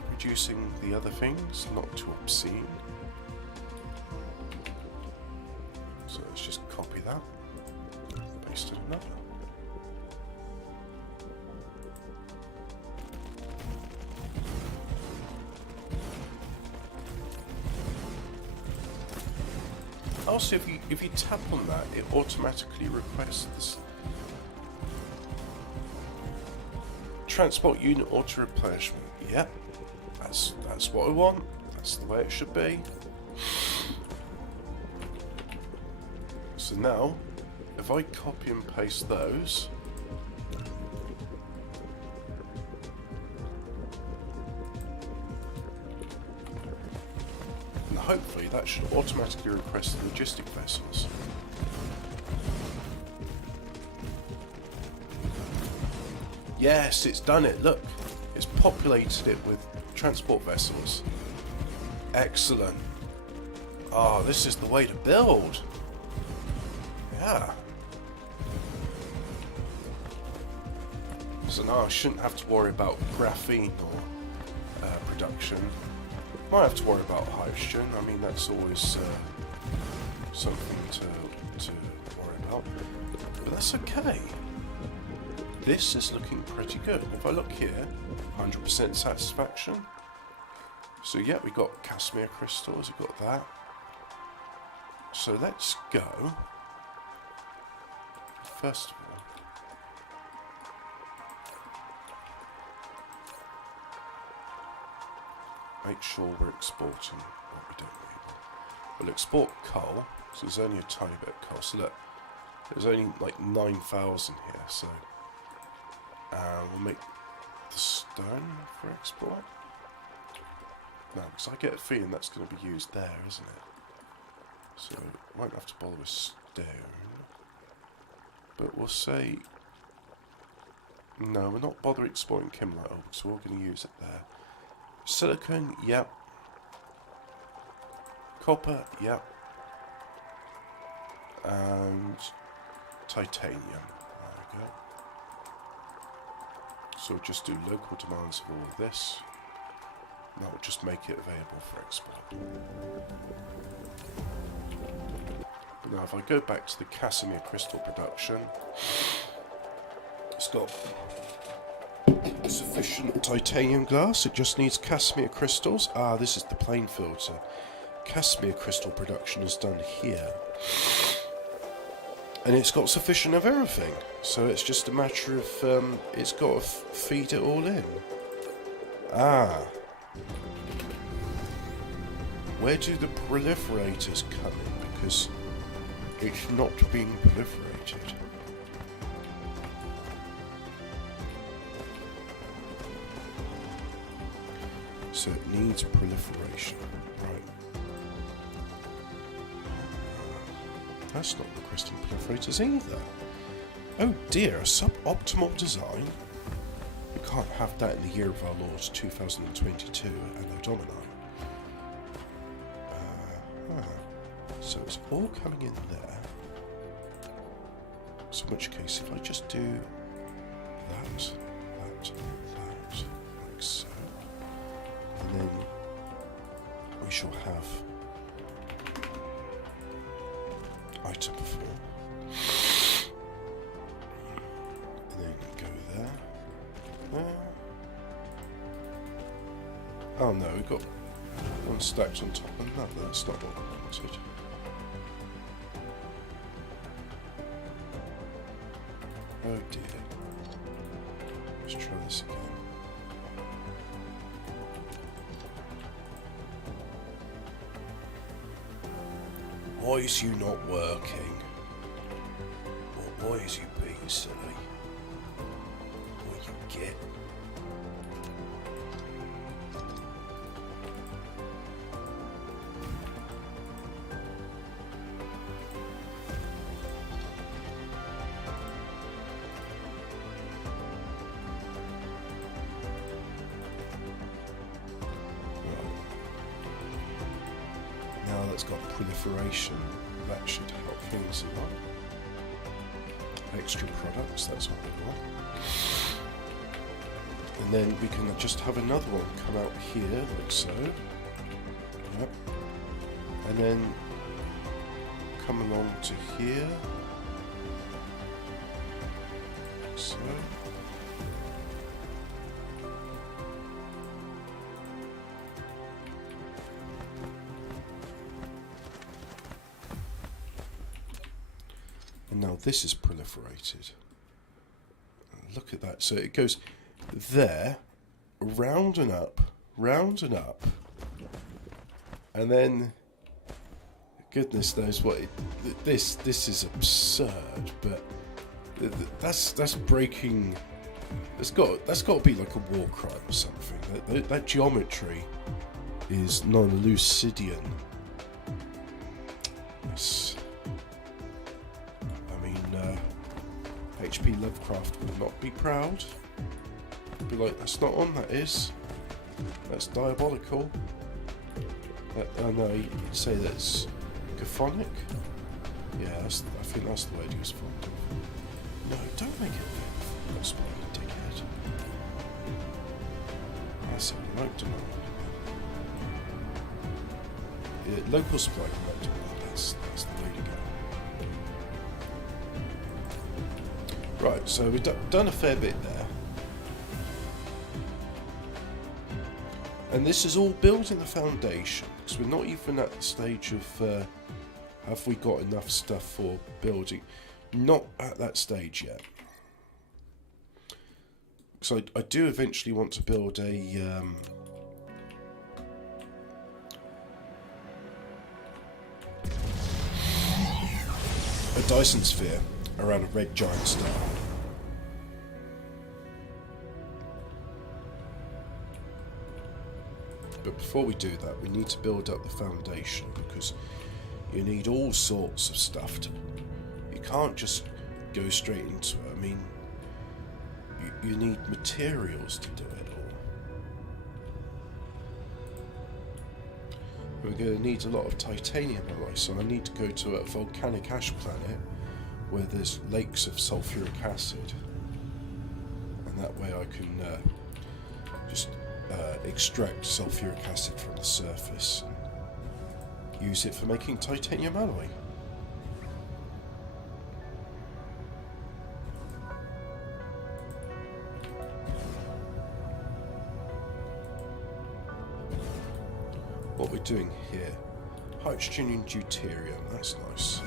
producing the other things, not too obscene. So let's just copy that, paste it another. Also, if you tap on that, it automatically requests this transport unit auto replenishment. Yep, that's what I want. That's the way it should be. So now, if I copy and paste those, and hopefully that should automatically request the logistic vessels. Yes, it's done it. Look, it's populated it with transport vessels. Excellent. Oh, this is the way to build. Yeah. So now I shouldn't have to worry about graphene or production. Might have to worry about hydrogen. I mean, that's always something to worry about. But that's okay. This is looking pretty good. If I look here, 100% satisfaction. So yeah, we got Casimir crystals, we got that. So let's go. First of all, make sure we're exporting what we don't need. We'll export coal, so there's only a tiny bit of coal. So look, There's only like 9,000 here, so we'll make the stone for export. No, because I get a feeling that's going to be used there, isn't it? So won't have to bother with stone. But we'll say no, we're not bothering exploring kimberlite ore, so we're going to use it there. Silicon, yep. Copper, yep. And titanium. There we go. So we'll just do local demands of all of this. And that will just make it available for export. But now if I go back to the Casimir crystal production, it's got sufficient titanium glass, it just needs Casimir crystals. Ah, this is the plain filter. Casimir crystal production is done here. And it's got sufficient of everything. So it's just a matter of, it's got to feed it all in. Ah. Where do the proliferators come in? Because it's not being proliferated. So it needs proliferation. Right. That's not requesting proliferators either. Oh dear, a suboptimal design? We can't have that in the year of our Lord 2022, Anno Domini. So it's all coming in there. So in which case, if I just do that, like so, and then we shall have item 4, and then go there. Oh no, we've got one stacked on top of another. That's not what we wanted. Oh dear. Let's try this again. Why is you not working? Or why is you being silly? What you get? Now that's got proliferation, that should help things a lot. Extra products, that's what we want. And then we can just have another one come out here, like so. Yep. And then come along to here. Like so. And now this is proliferated. Look at that. So it goes there, round and up, and then goodness knows what this is absurd, but that's breaking. That's got to be like a war crime or something. That geometry is non-Lucidian. Yes. H.P. Lovecraft would not be proud. Be like, that's not on, that is. That's diabolical. Oh no, you'd say that's Gaphonic? Yeah, I think that's the word he was fond of. No, don't make it look spy, dickhead. That's a right demand. Yeah, local supply right demand, that's the way to go. Right, so we've done a fair bit there. And this is all building the foundation, because we're not even at the stage of have we got enough stuff for building. Not at that stage yet. So I do eventually want to build a Dyson Sphere. around a red giant star. But before we do that, we need to build up the foundation, because you need all sorts of stuff to... You can't just go straight into it. I mean, you need materials to do it all. We're going to need a lot of titanium alloy, so I need to go to a volcanic ash planet where there's lakes of sulfuric acid. And that way I can just extract sulfuric acid from the surface and use it for making titanium alloy. What we're doing here, hydrogen and deuterium, that's nice.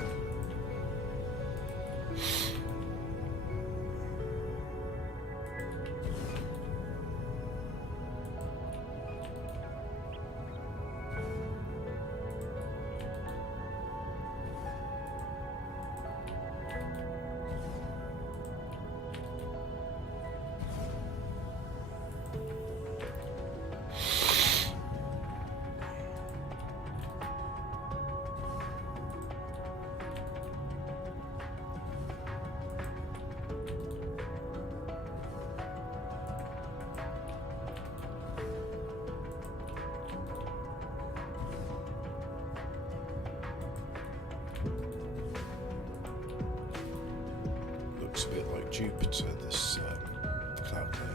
Looks a bit like Jupiter, this cloud layer.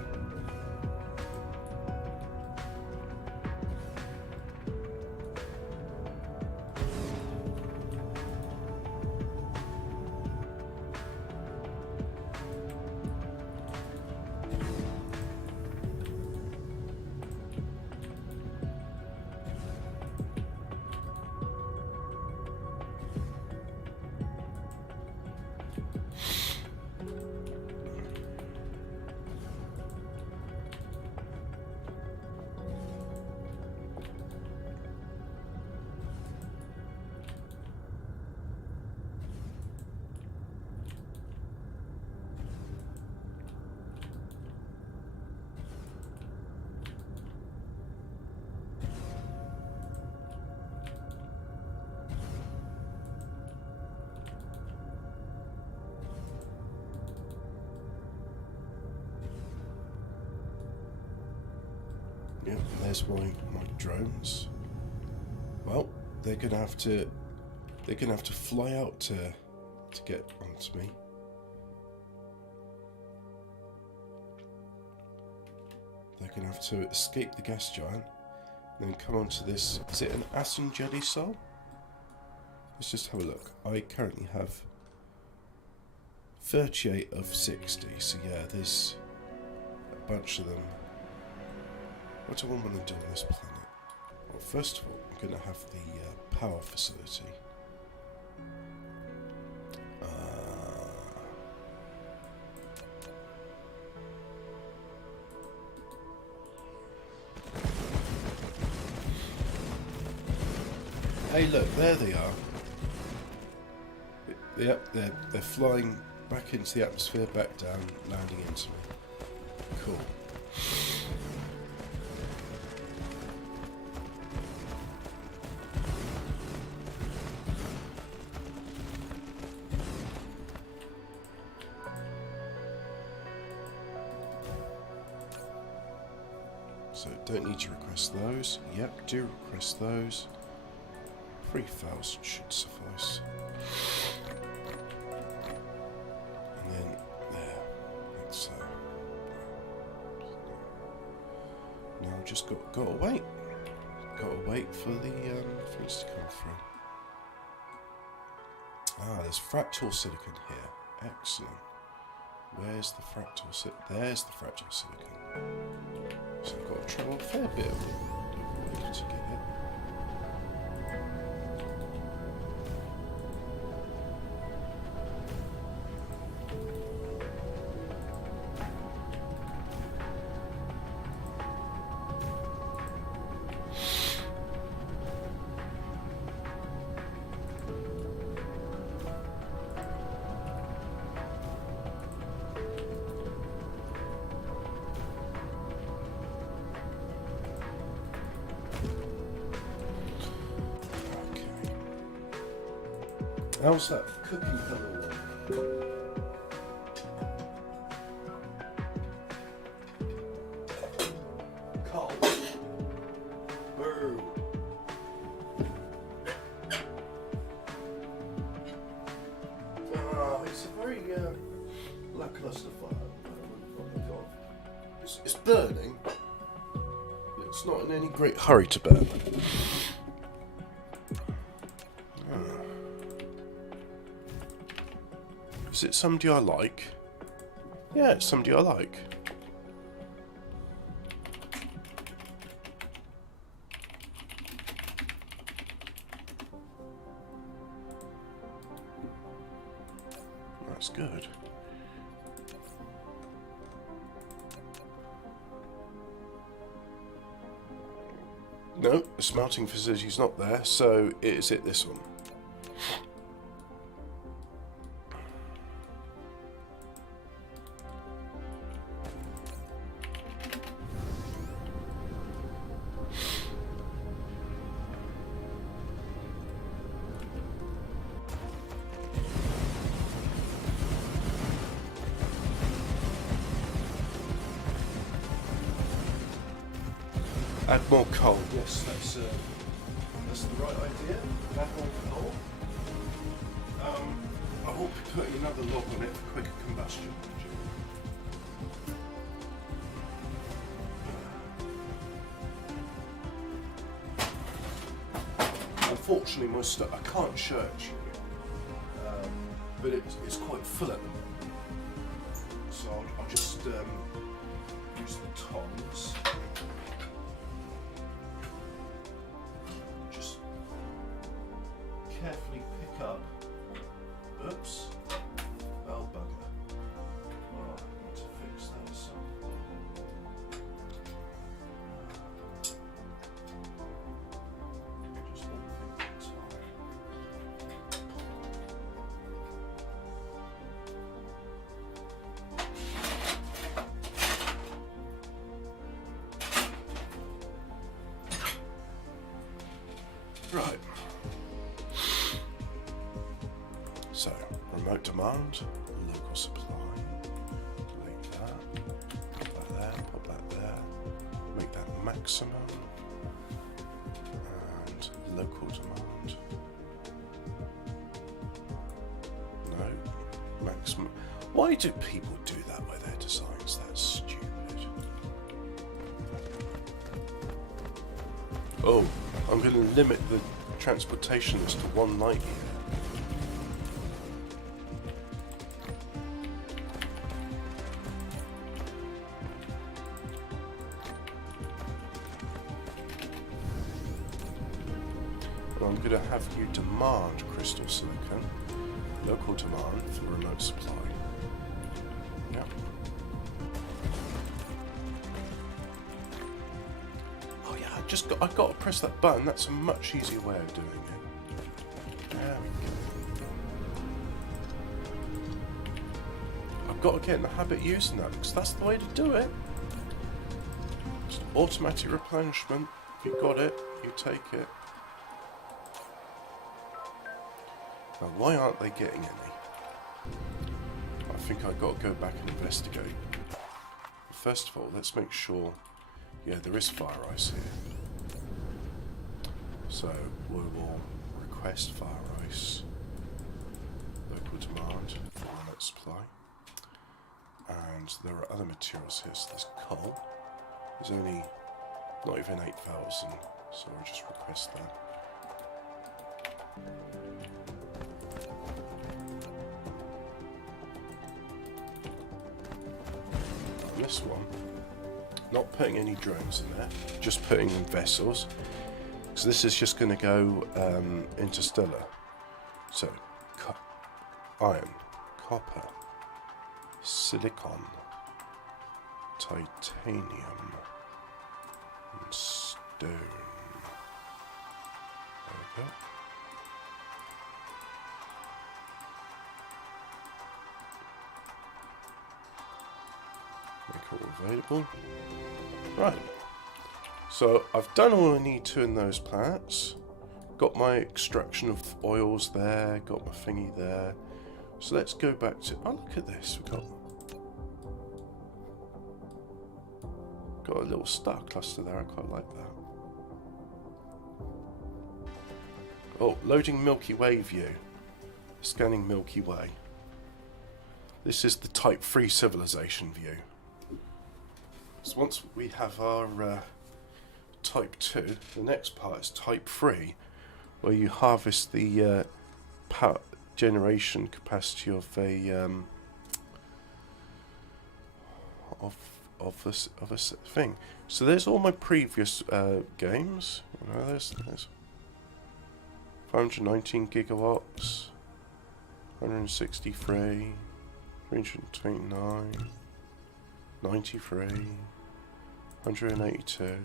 Yep, there's my drones. Well, they're gonna have to fly out to get onto me. They're gonna have to escape the gas giant, and then come onto this. Is it an Asin Jelly Soul? Let's just have a look. I currently have 38 of 60, so yeah, there's a bunch of them. What do I want to do on this planet? Well, first of all, I'm going to have the power facility. Hey, look, there they are. Yep, they're flying back into the atmosphere, back down, landing into me. Cool. So don't need to request those. Yep, do request those. 3,000 should suffice. And then there. That's now just gotta wait. Gotta wait for the things to come through. Ah, there's fractal silicon here. Excellent. Where's the fractal silicon? There's the fractal silicon. So I've got to travel a fair bit of way to get it. How's that cooking coming along? Cold. Boo. It's a very lackluster fire. Oh my god. It's burning. It's not in any great hurry to burn. Is it somebody I like? Yeah, it's somebody I like. That's good. No, the smelting facility's not there, so is it this one? Add more coal. Yes, that's the right idea. Add more coal. I will be putting another log on it for quicker combustion. Unfortunately, my stuff I can't church you, but it's quite full at the moment. So I'll just use the tongs. Carefully pick up. Oops. Oh bugger. Oh, I need to fix that somehow. Just one thing at a time. Right. So, remote demand, local supply, like that, put that there, put that there, make that maximum, and local demand, no, maximum. Why do people do that with their designs? That's stupid. Oh, I'm going to limit the transportation list to 1 light year. I'm going to have you demand crystal silicon, local demand for remote supply. Yep. Oh yeah, I've got to press that button. That's a much easier way of doing it. There we go. I've got to get in the habit of using that because that's the way to do it. Just automatic replenishment. If you got it, you take it. Now, why aren't they getting any? I think I've got to go back and investigate. First of all, let's make sure... Yeah, there is fire ice here. So, we will request fire ice. Local demand for remote supply. And there are other materials here. So there's coal. There's only not even 8,000. So I'll just request that. This one, not putting any drones in there, just putting in vessels. So this is just going to go interstellar. So, iron, copper, silicon, titanium, and stone. There we go. Make all available. Right. So I've done all I need to in those planets. got my extraction of oils there, got my thingy there. So let's go back to, oh look at this, we've got a little star cluster there, I quite like that. Oh, loading Milky Way view. Scanning Milky Way. This is the Type 3 civilization view. So once we have our Type 2, the next part is Type 3, where you harvest the power generation capacity of a of a thing. So there's all my previous games. You know, there's 519 gigawatts, 163, 329, 93, 182.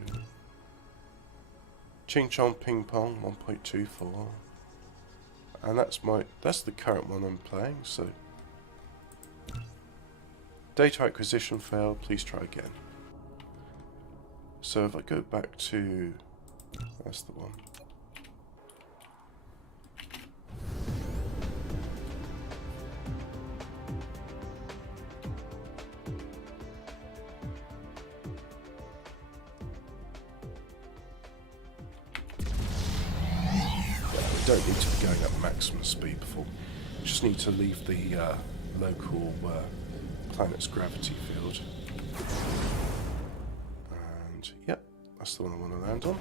Ching Chong Ping Pong 1.24. And that's the current one I'm playing, so data acquisition failed, please try again. So if I go back to, that's the one. We don't need to be going up maximum speed before. We just need to leave the local planet's gravity field. And yep, that's the one I want to land on.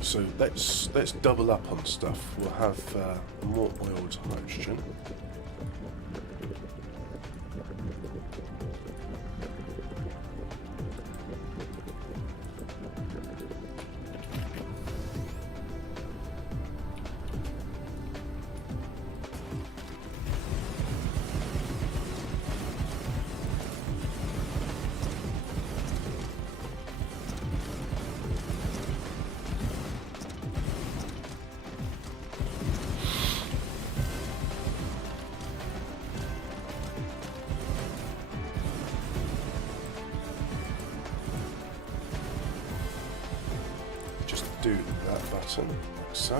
So let's double up on stuff. We'll have more oiled hydrogen. Do that button like so.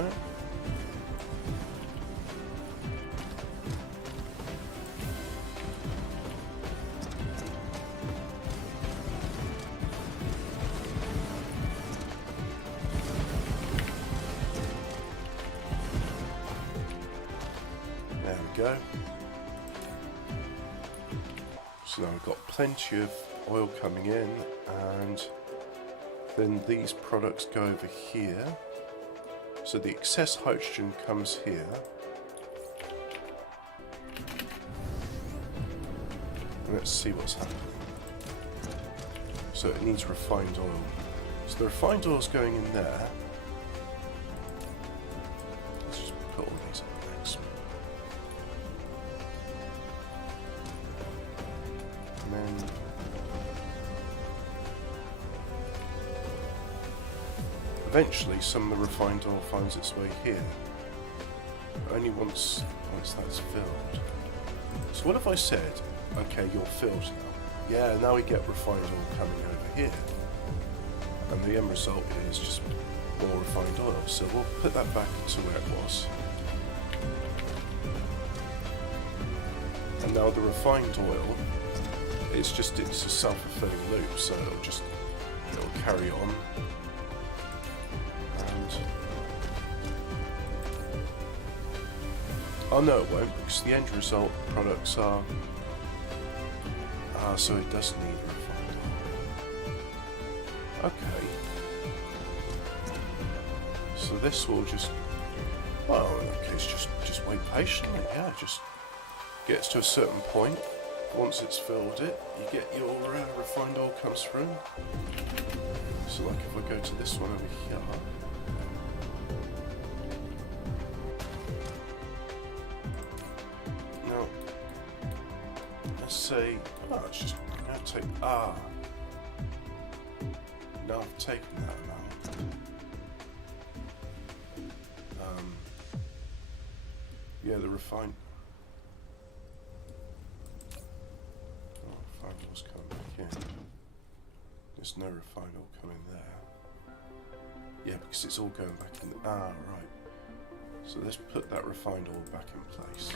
There we go. So now we've got plenty of oil coming in, and then these products go over here. So the excess hydrogen comes here. And let's see what's happening. So it needs refined oil. So the refined oil's going in there. Let's just put all these at maximum. And then eventually some of the refined oil finds its way here. But only once that's filled. So what if I said, okay, you're filled now. Yeah, now we get refined oil coming over here. And the end result is just more refined oil. So we'll put that back to where it was. And now the refined oil, it's a self-fulfilling loop, so it'll carry on. Oh no, it won't, because the end result products are... so it does need refined oil. Okay. So this will just... Well, in that case, just wait patiently, yeah, just gets to a certain point. Once it's filled it, you get your refined oil comes through. So like if I go to this one over here... Say, oh, it's just going to take, now I've taken that amount. Yeah, the refined oil's coming. There's no refined oil coming there. Yeah, because it's all going back in. Ah, right. So let's put that refined oil back in place.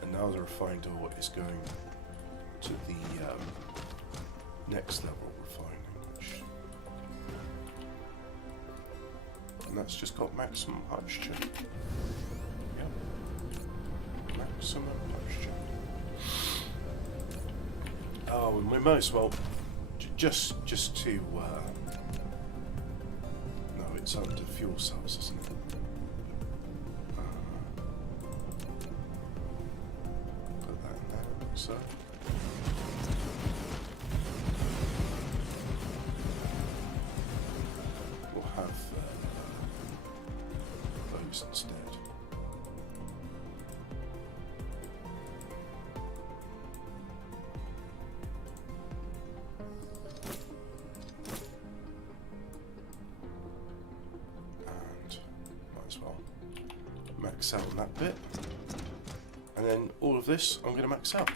And now the refined oil is going to the next level of refining, and that's just got maximum hydrogen. Yep. Maximum hydrogen. Oh, and we might as well just to no, it's under fuel cells, isn't it? Put that in there, like so. We'll have those instead. Max out on that bit, and then all of this I'm going to max out.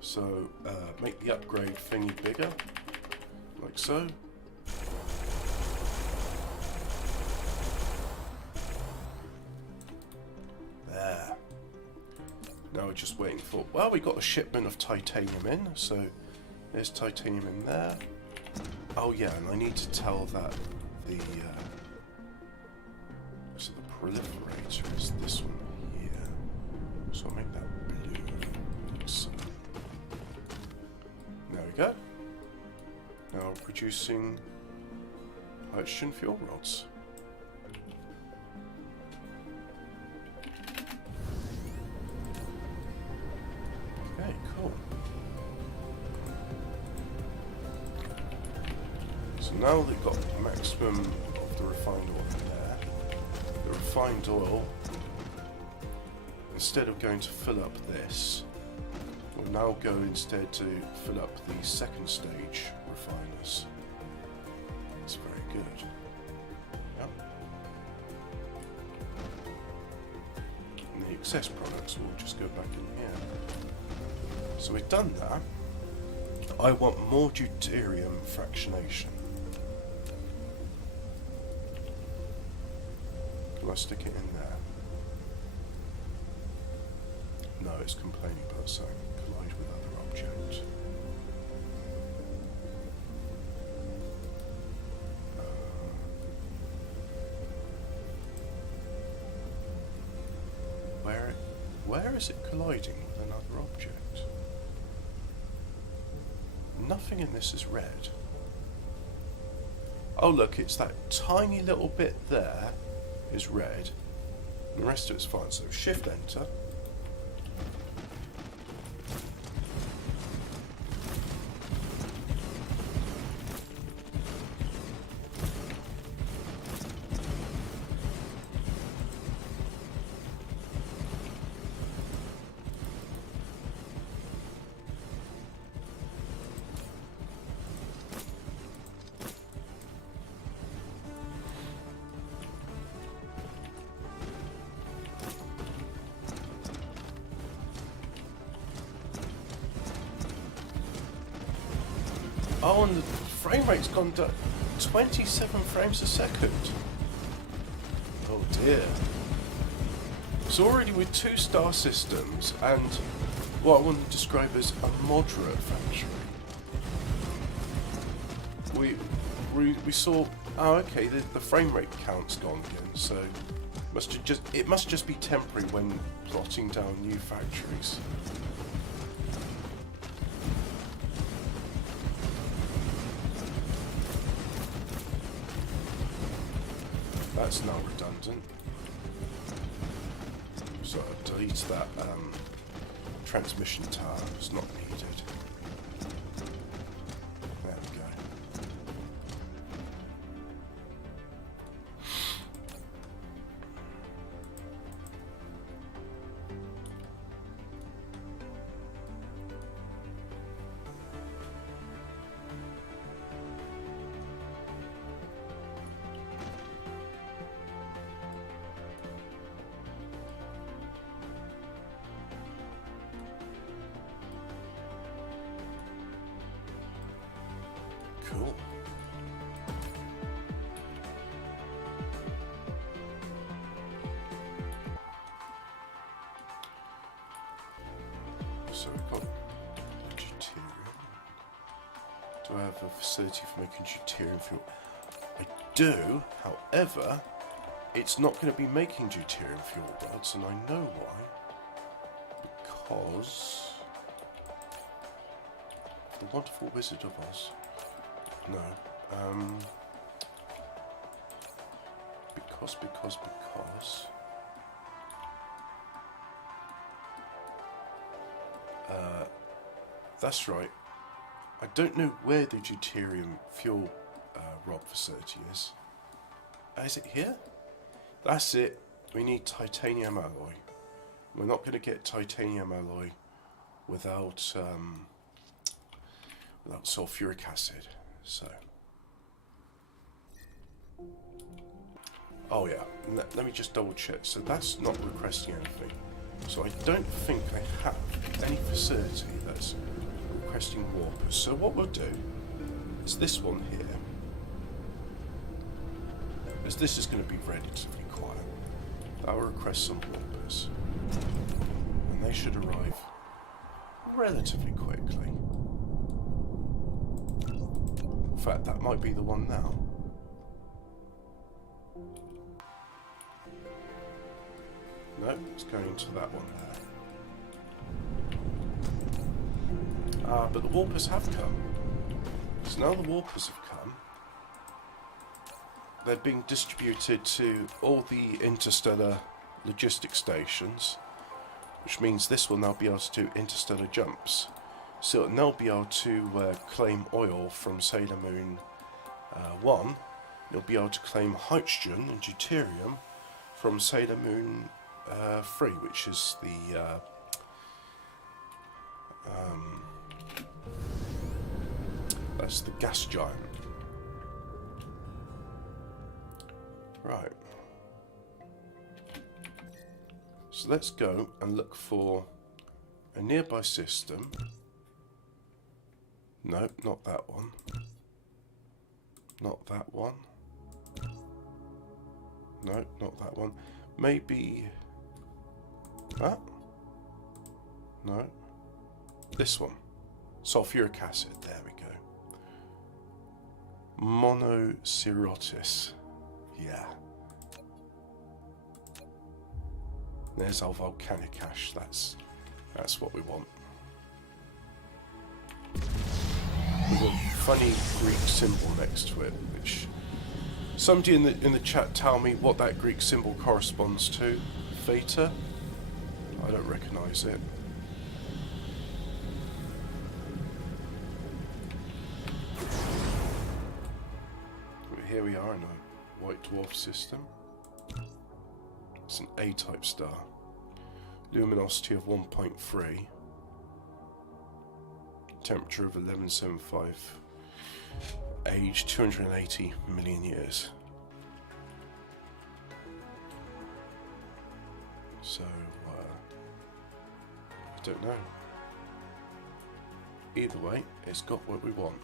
So make the upgrade thingy bigger, like so. There. Now we're just waiting for. Well, we got a shipment of titanium in, so there's titanium in there. Oh yeah, and I need to tell that the. So the proliferator is this one here. So I'll make that blue. So there we go. Now we're producing hydrogen fuel rods. Okay, cool. So now they've got the maximum of the refined oil in there. The refined oil, instead of going to fill up this, will now go instead to fill up the second stage refiners. That's very good. Yep. And the excess products will just go back in here. So we've done that. I want more deuterium fractionation. Do I stick it in there? No, it's complaining about saying collide with other objects. Where is it colliding with another object? Nothing in this is red. Oh look, it's that tiny little bit there is red, and the rest of it's fine. So shift enter. Oh, and the frame rate's gone to 27 frames a second. Oh dear. It's already with 2 star systems and what I want to describe as a moderate factory. We saw. Oh, okay. The frame rate count's gone again. So it must just be temporary when plotting down new factories. That's now redundant. So I'll delete that transmission tower, it's not needed. There we go. Cool. So we've got deuterium. Do I have a facility for making deuterium fuel? I do, however, it's not going to be making deuterium fuel rods, and I know why. Because the wonderful Wizard of Oz. No. Because. That's right. I don't know where the deuterium fuel rod facility is. Is it here? That's it. We need titanium alloy. We're not going to get titanium alloy without sulfuric acid. So. Oh yeah. Let me just double check. So that's not requesting anything. So I don't think I have any facility that's requesting warpers. So what we'll do is this one here, as this is going to be relatively quiet, that will request some warpers, and they should arrive relatively quickly. In fact, that might be the one now. No, it's going to that one there. But the warpers have come. So now the warpers have come. They're being distributed to all the interstellar logistics stations, which means this will now be able to do interstellar jumps. So it'll now be able to claim oil from Sailor Moon 1. It'll be able to claim hydrogen and deuterium from Sailor Moon 3, which is the that's the gas giant. Right. So let's go and look for a nearby system. No, not that one. Not that one. No, not that one. Maybe that? No. This one. Sulfuric acid. There we go. Monocerotis. Yeah. There's our volcanic ash. That's what we want. With a funny Greek symbol next to it, which somebody in the chat tell me what that Greek symbol corresponds to. Theta? I don't recognise it. Here we are in a white dwarf system. It's an A-type star. Luminosity of 1.3. Temperature of 1175. Age 280 million years. So, I don't know. Either way, it's got what we want.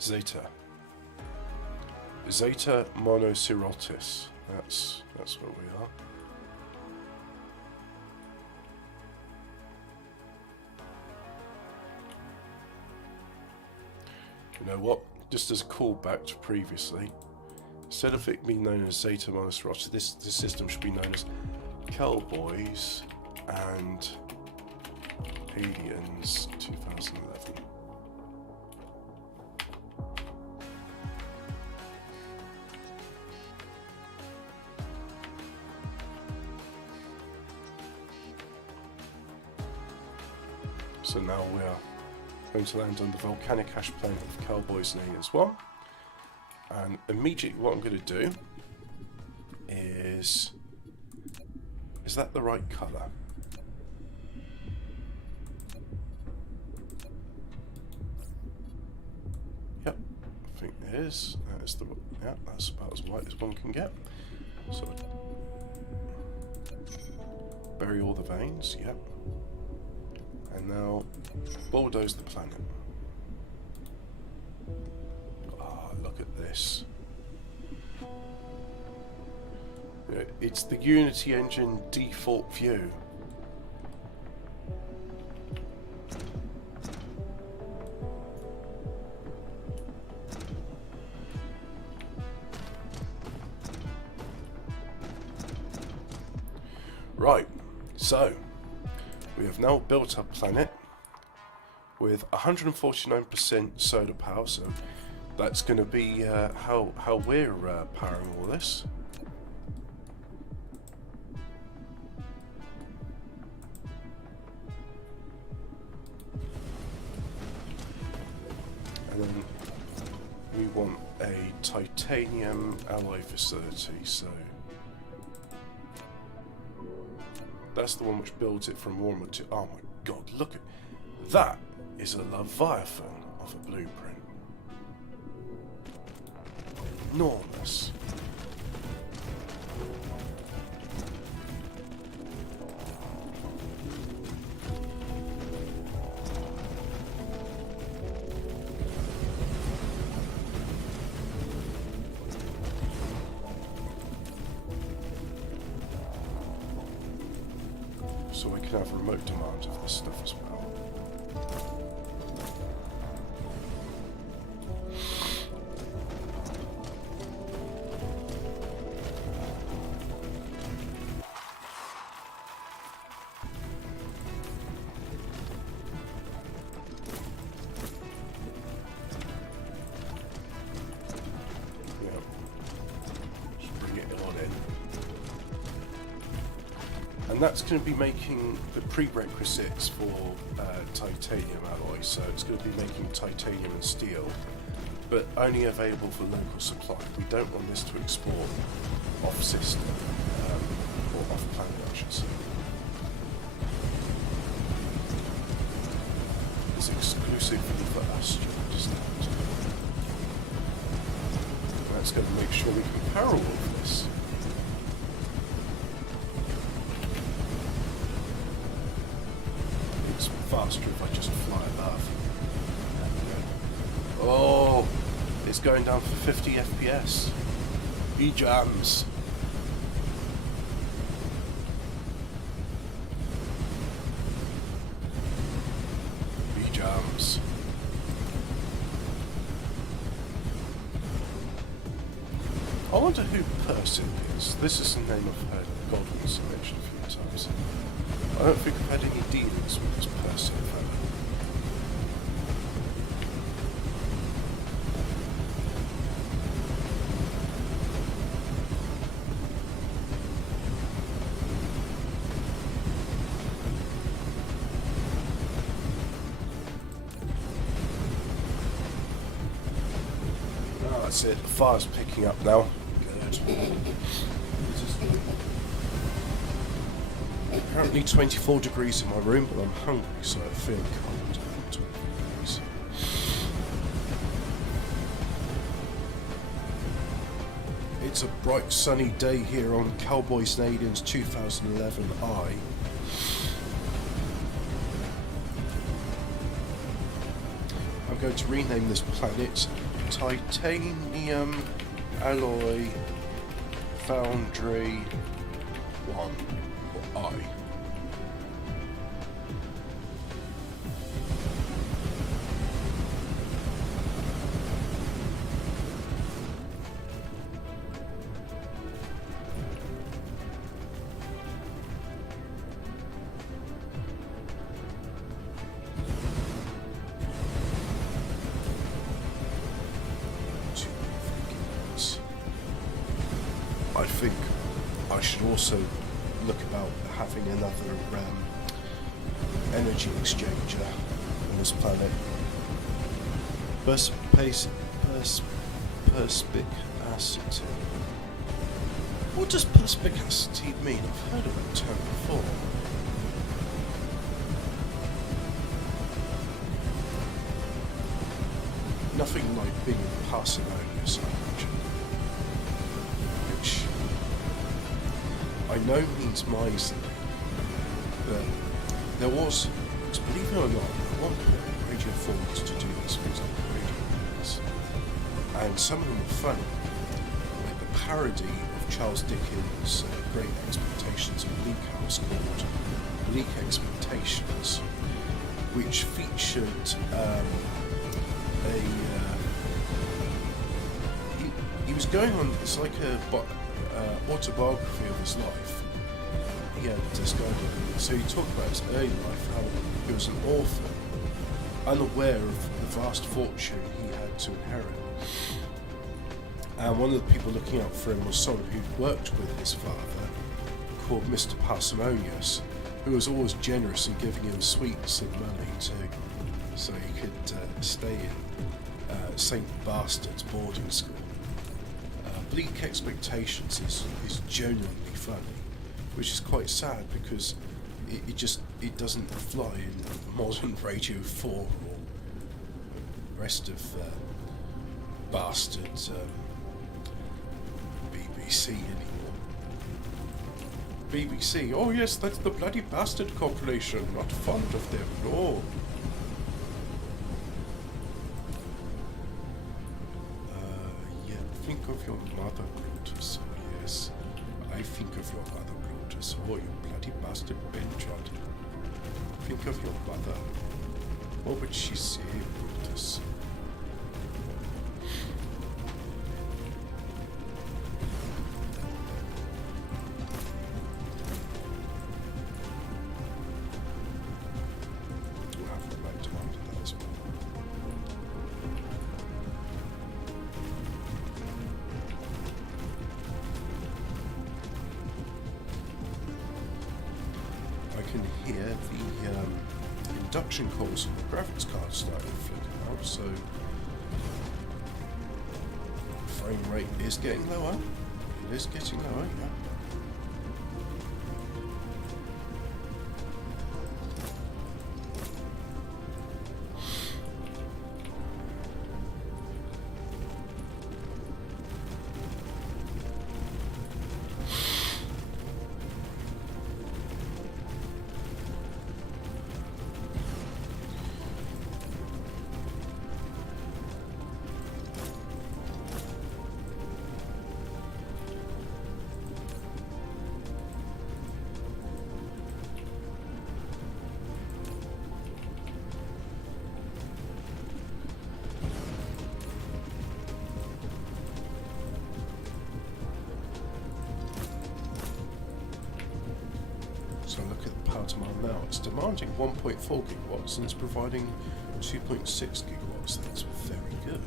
Zeta. Zeta Monocerotis. That's what we are. You know what? Just as a callback to previously, instead of it being known as Zeta Monocerotis, this system should be known as Cowboys and Aliens 2011. So now we are going to land on the volcanic ash planet of Cowboys and Aliens 1. And immediately what I'm going to do is that the right colour? Yep, I think it is. That's about as white as one can get. So bury all the veins, yep. And now bulldoze the planet. Ah, look at this. It's the Unity engine default view. Right, so we have now built our planet with 149% solar power, so that's going to be how we're powering all this. And then we want a titanium alloy facility, so that's the one which builds it from raw material. Oh my god, look at that! Is a Leviathan of a blueprint. Enormous. So we can have remote demand of this stuff as well. Yeah. Just bring it on in. And that's going to be making the prerequisites for titanium alloy, so it's going to be making titanium and steel, but only available for local supply. We don't want this to export off-system, or off-planet, I should say. It's exclusively for us to understand. And that's going to make sure we can power all of this. Faster if I just fly above. Oh, it's going down for 50 FPS. E-jams. E-jams. I wonder who Persic is. This is the name I've heard Godwin's mentioned a few times. I don't think I've had any dealings with this person, have I? Oh, that's it. The fire's picking up now. Good. Currently 24 degrees in my room, but I'm hungry, so I feel cold at 24 degrees. It's a bright sunny day here on Cowboys and Aliens 2011i. I'm going to rename this planet Titanium Alloy Foundry 1. I. I think I should also look about having another energy exchanger on this planet. Perspicacity. What does perspicacity mean? I've heard of that term before. Nothing like being parsimonious, I imagine. Which I know means miserly, but there was believe it or not, I want Radio 4s to do these things like radio plays. And some of them are funny. Like the parody of Charles Dickens' Great Expectations of Bleak House called Bleak Expectations, which featured he was going on, it's like a autobiography of his life. He had this guy, so he talked about his early life, how he was an orphan, unaware of the vast fortune he had to inherit. And one of the people looking out for him was someone who'd worked with his father, called Mr. Parsimonius, who was always generous in giving him sweets and money so he could stay in St. Bastard's boarding school. Bleak Expectations is genuinely funny, which is quite sad because it doesn't fly in modern Radio 4 or rest of bastard BBC anymore. BBC, oh yes, that's the bloody bastard corporation, not fond of them, no. Think of your mother, Brutus. Yes, I think of your mother, Brutus. Oh, you bloody bastard Bentrod. Think of your mother. What would she say, Brutus? We'll have to write down to that as well. Can hear the induction cores on the graphics card starting to flicker out, so frame rate is getting lower. It is getting lower, yeah. So look at the power demand now. It's demanding 1.4 gigawatts and it's providing 2.6 gigawatts. That's very good.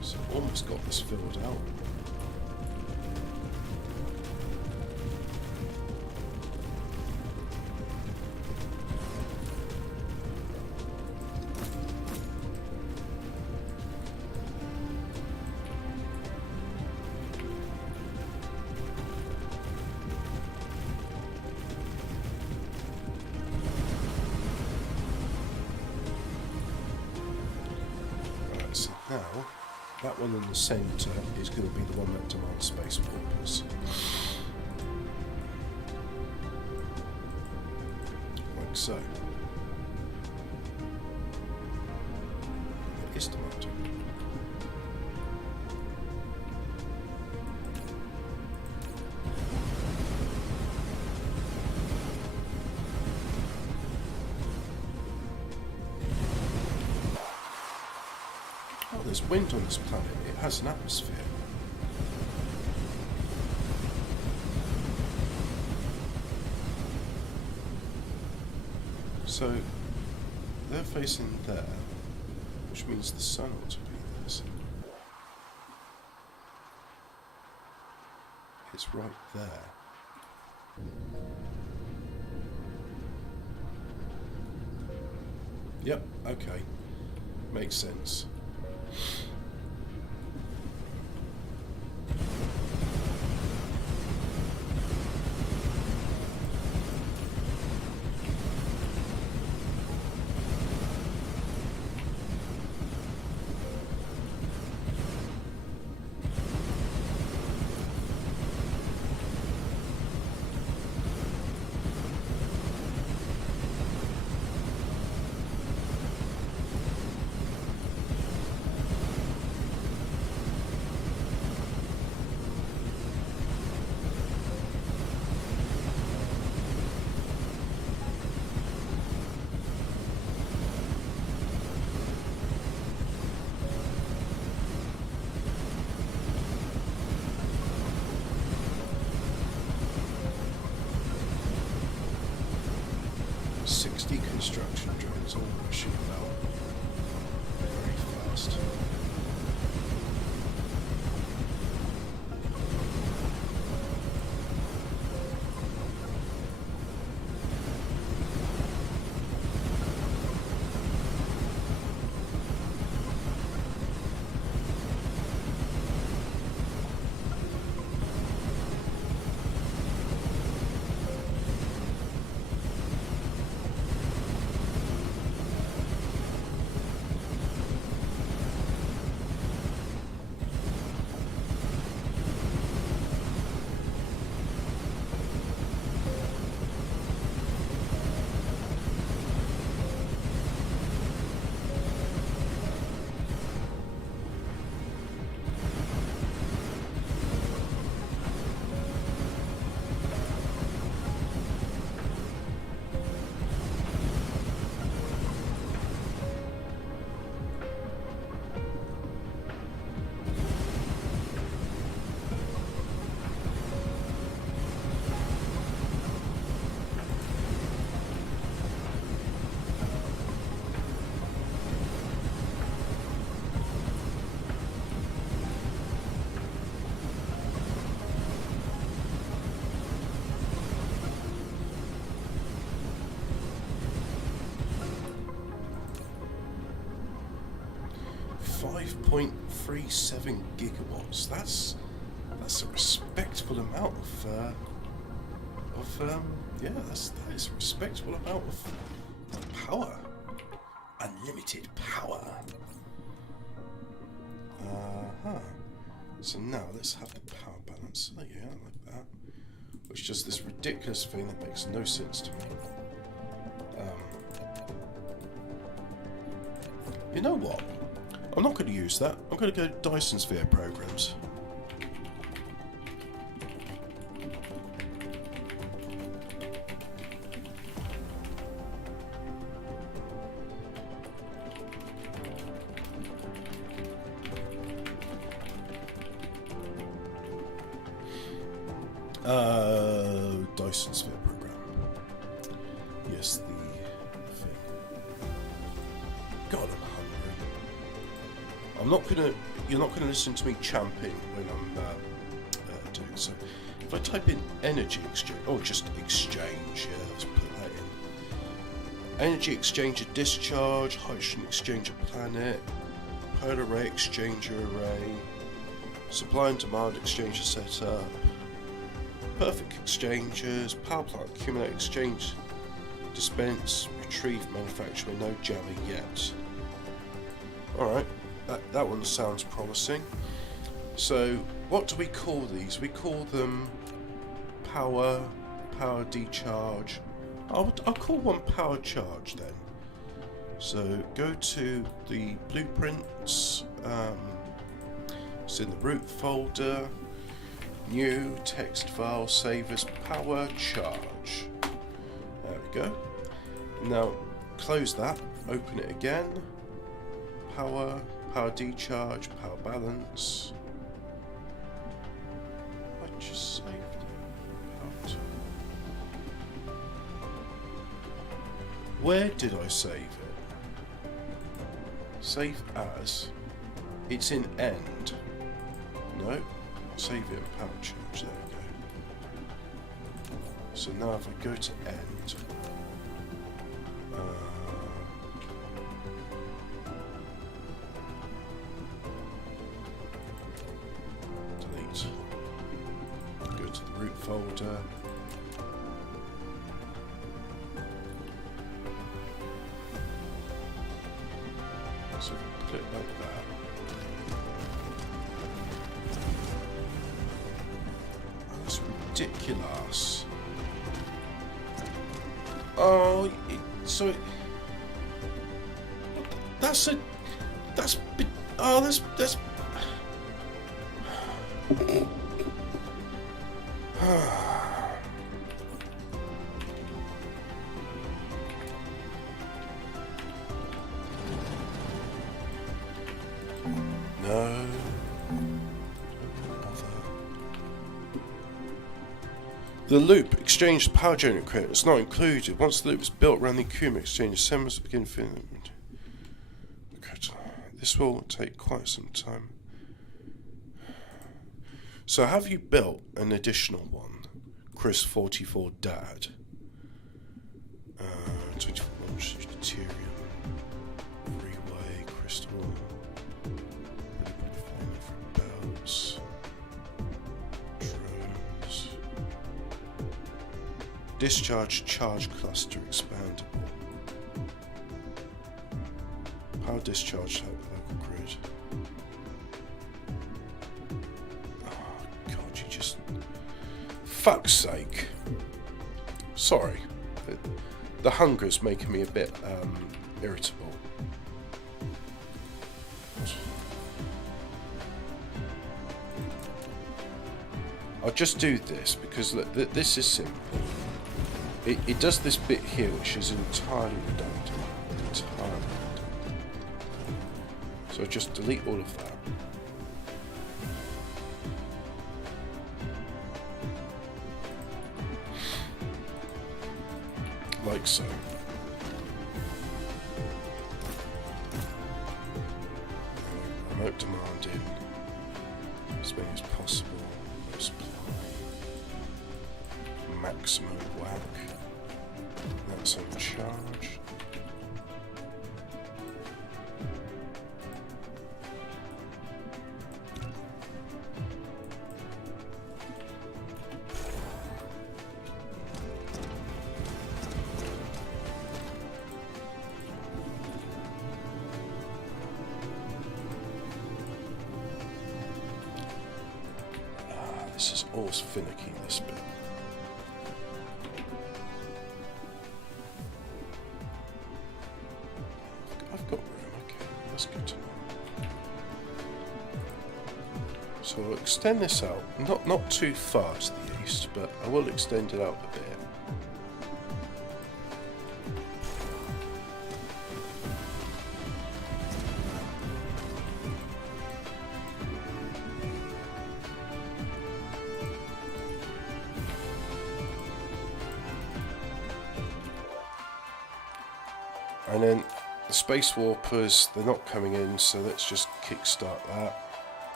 So almost got this filled out. So now, that one in the centre is going to be the one that demands space warpers. Like so. It is demanding. There's wind on this planet, it has an atmosphere. So, they're facing there, which means the sun ought to be there. So it's right there. Yep, okay. Makes sense. 60 construction drones all rushing about very fast. .37 gigawatts. That's a respectable amount yeah, that is a respectable amount of power. Unlimited power. So now let's have the power balance. Oh yeah, I like that. Which is just this ridiculous thing that makes no sense to me. You know what? I'm not going to use that. I'm going to go Dyson Sphering programs. Dyson Sphering program. Yes, the thing. God, I'm hungry. You're not gonna listen to me champing when I'm doing so. If I type in energy exchange, or just exchange, yeah, let's put that in. Energy exchanger discharge, hydrogen exchanger planet, polar array exchanger array, supply and demand exchanger setup, perfect exchangers, power plant accumulator exchange, dispense, retrieve, manufacture, no jammer yet. Alright, that one sounds promising. So, what do we call these? We call them power decharge. I'll call one power charge then. So, go to the blueprints, it's in the root folder, new text file, save as power charge. There we go. Now, close that, open it again. Power decharge, power balance. I just saved it. Where did I save it? Save as. It's in end. No, save it in power charge. There we go. So now if I go to end. Go to the root folder. So put it like that. Oh, that's ridiculous. Oh, that's no. The loop exchange the power generator credit is not included. Once the loop is built around the accumulator exchange, assemblies begin filling. This will take quite some time. So have you built an additional one? Chris 44 Dad. 24 deuterium. Freeway, crystal. Belts. Drones. Discharge charge cluster expandable. Power discharge local grid. Oh god, you just... Fuck's sake. Sorry. The hunger's making me a bit irritable. I'll just do this because look, this is simple. It does this bit here which is entirely redundant. Entirely redundant. So just delete all of that. Like so. Remote demand in as many as possible. No supply. Maximum whack. That's on charge. This is always finicky, this bit. I've got room, okay, that's good to know. So I'll extend this out, not too far to the east, but I will extend it out a bit. And then the space warpers, they're not coming in, so let's just kickstart that.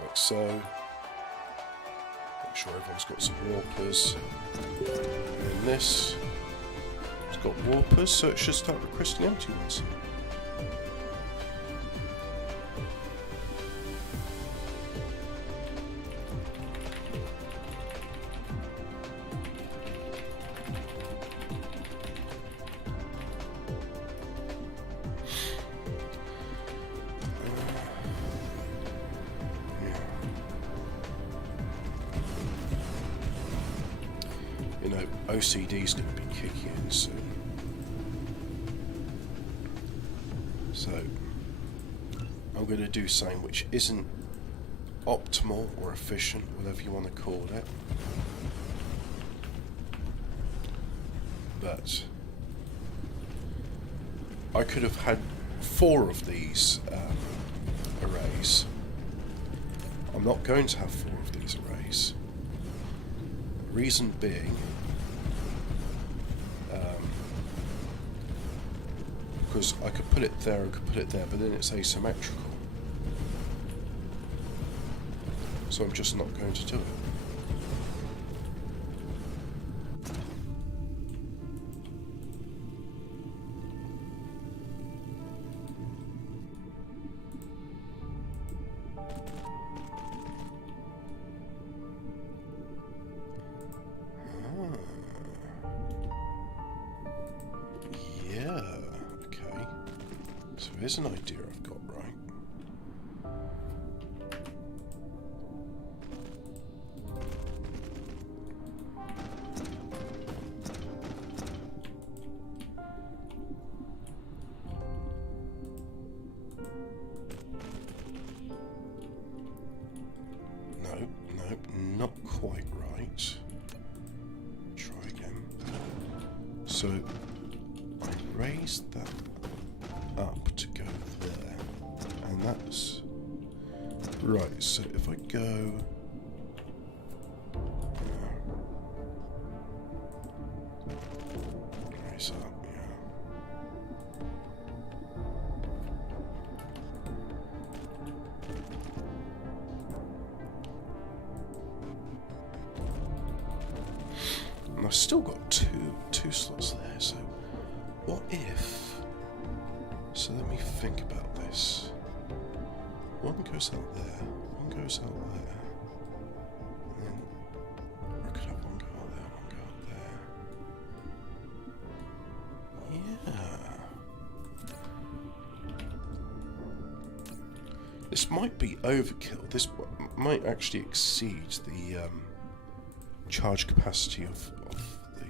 Like so. Make sure everyone's got some warpers. And then this, it's got warpers, so it should start requesting empty ones. You know, OCD's going to be kicking in soon. So, I'm going to do something which isn't optimal or efficient, whatever you want to call it. But I could have had 4 of these arrays. I'm not going to have 4 of these arrays. Reason being, because I could put it there, I could put it there, but then it's asymmetrical. So I'm just not going to do it. Here's an idea I've got, right? Nope, not quite right. Try again. So, I raised that up to go there, and that's right. So if I go place up, yeah. And I've still got two slots there, so what if... So let me think about this. One goes out there, one goes out there, and then I could have one go out there, one go out there. Yeah. This might be overkill. This might actually exceed the charge capacity of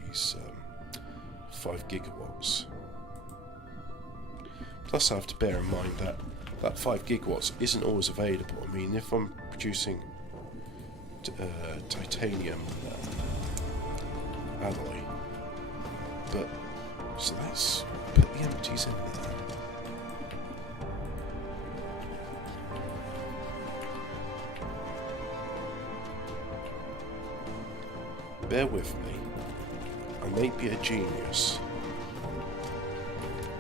these 5 gigawatts. Plus I have to bear in mind that 5 gigawatts isn't always available. I mean, if I'm producing titanium alloy, but so let's put the empties in there. Bear with me. I may be a genius.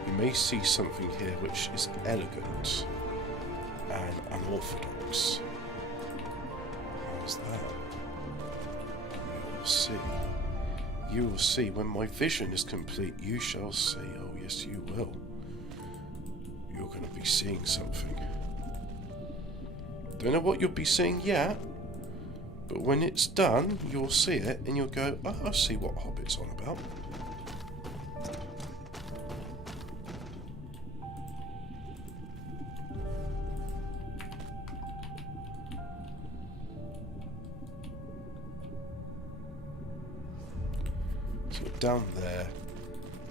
You may see something here which is elegant and unorthodox. How's that? You will see. You will see. When my vision is complete, you shall see. Oh yes, you will. You're going to be seeing something. Don't know what you'll be seeing yet, but when it's done, you'll see it and you'll go, oh, I see what Hobbit's on about. So down there,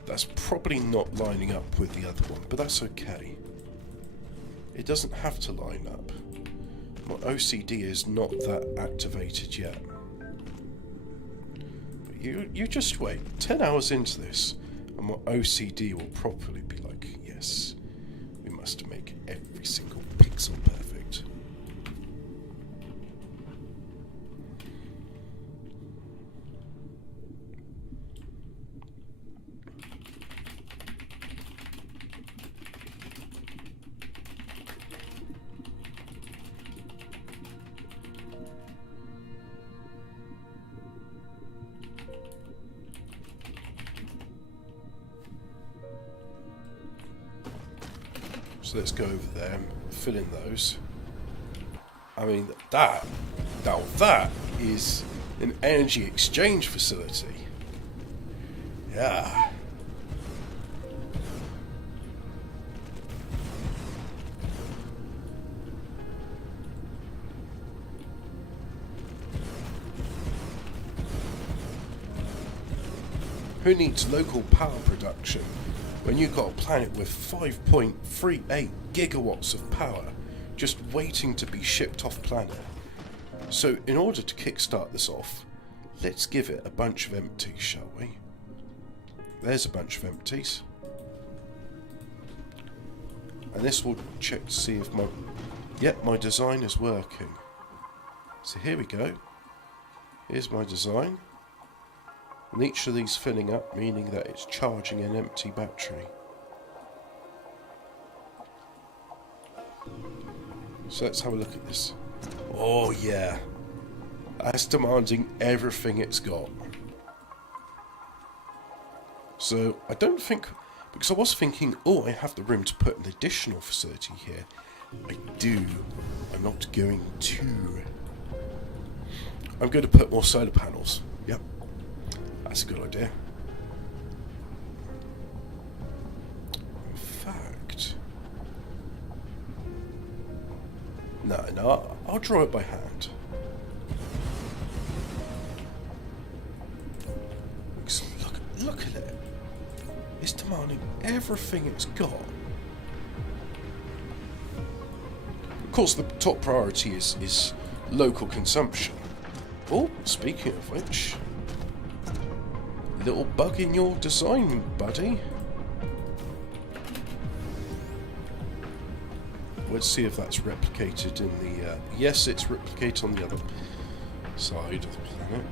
that's probably not lining up with the other one, but that's okay. It doesn't have to line up. My OCD is not that activated yet. But you just wait. 10 hours into this, and my OCD will probably be like, yes, we must make every single pixel perfect. So let's go over there and fill in those. I mean, that is an energy exchange facility. Yeah. Who needs local power production when you've got a planet with 5.38 gigawatts of power just waiting to be shipped off planet? So in order to kickstart this off, let's give it a bunch of empties, shall we? There's a bunch of empties. And this will check to see if my design is working. So here we go. Here's my design. And each of these filling up, meaning that it's charging an empty battery. So let's have a look at this. Oh yeah, that's demanding everything it's got. So I don't think, because I was thinking, oh, I have the room to put an additional facility here. I do. I'm not going to. I'm going to put more solar panels. Yep. That's a good idea. In fact... No, I'll draw it by hand. Look at it. It's demanding everything it's got. Of course, the top priority is local consumption. Oh, speaking of which... little bug in your design, buddy. Let's see if that's replicated in the... yes, it's replicated on the other side of the planet.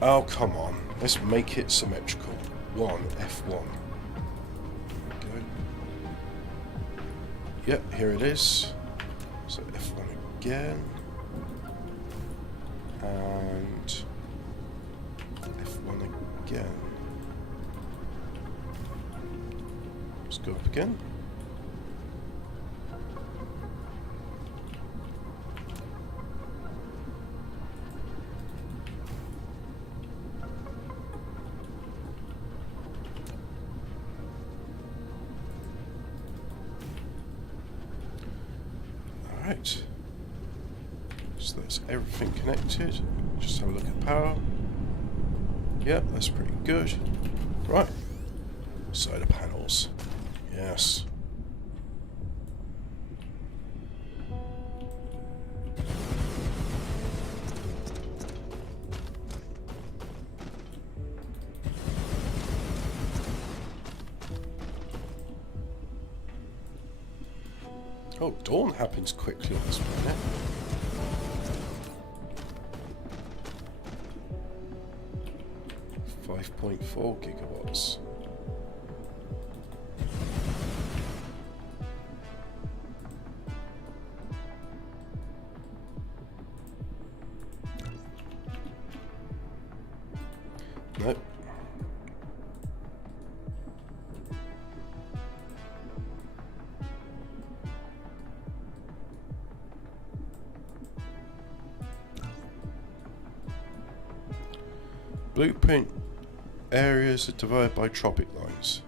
Oh, come on. Let's make it symmetrical. F1. Go. Yep, here it is. So F1 again. And F1 again. Let's go up again. Alright. So that's everything connected. Just have a look at power. Yep, that's pretty good. Right. Solar panels. Yes. Oh, dawn happens quickly on this planet. .4 gigawatts. Nope. Blueprint areas are divided by tropic lines.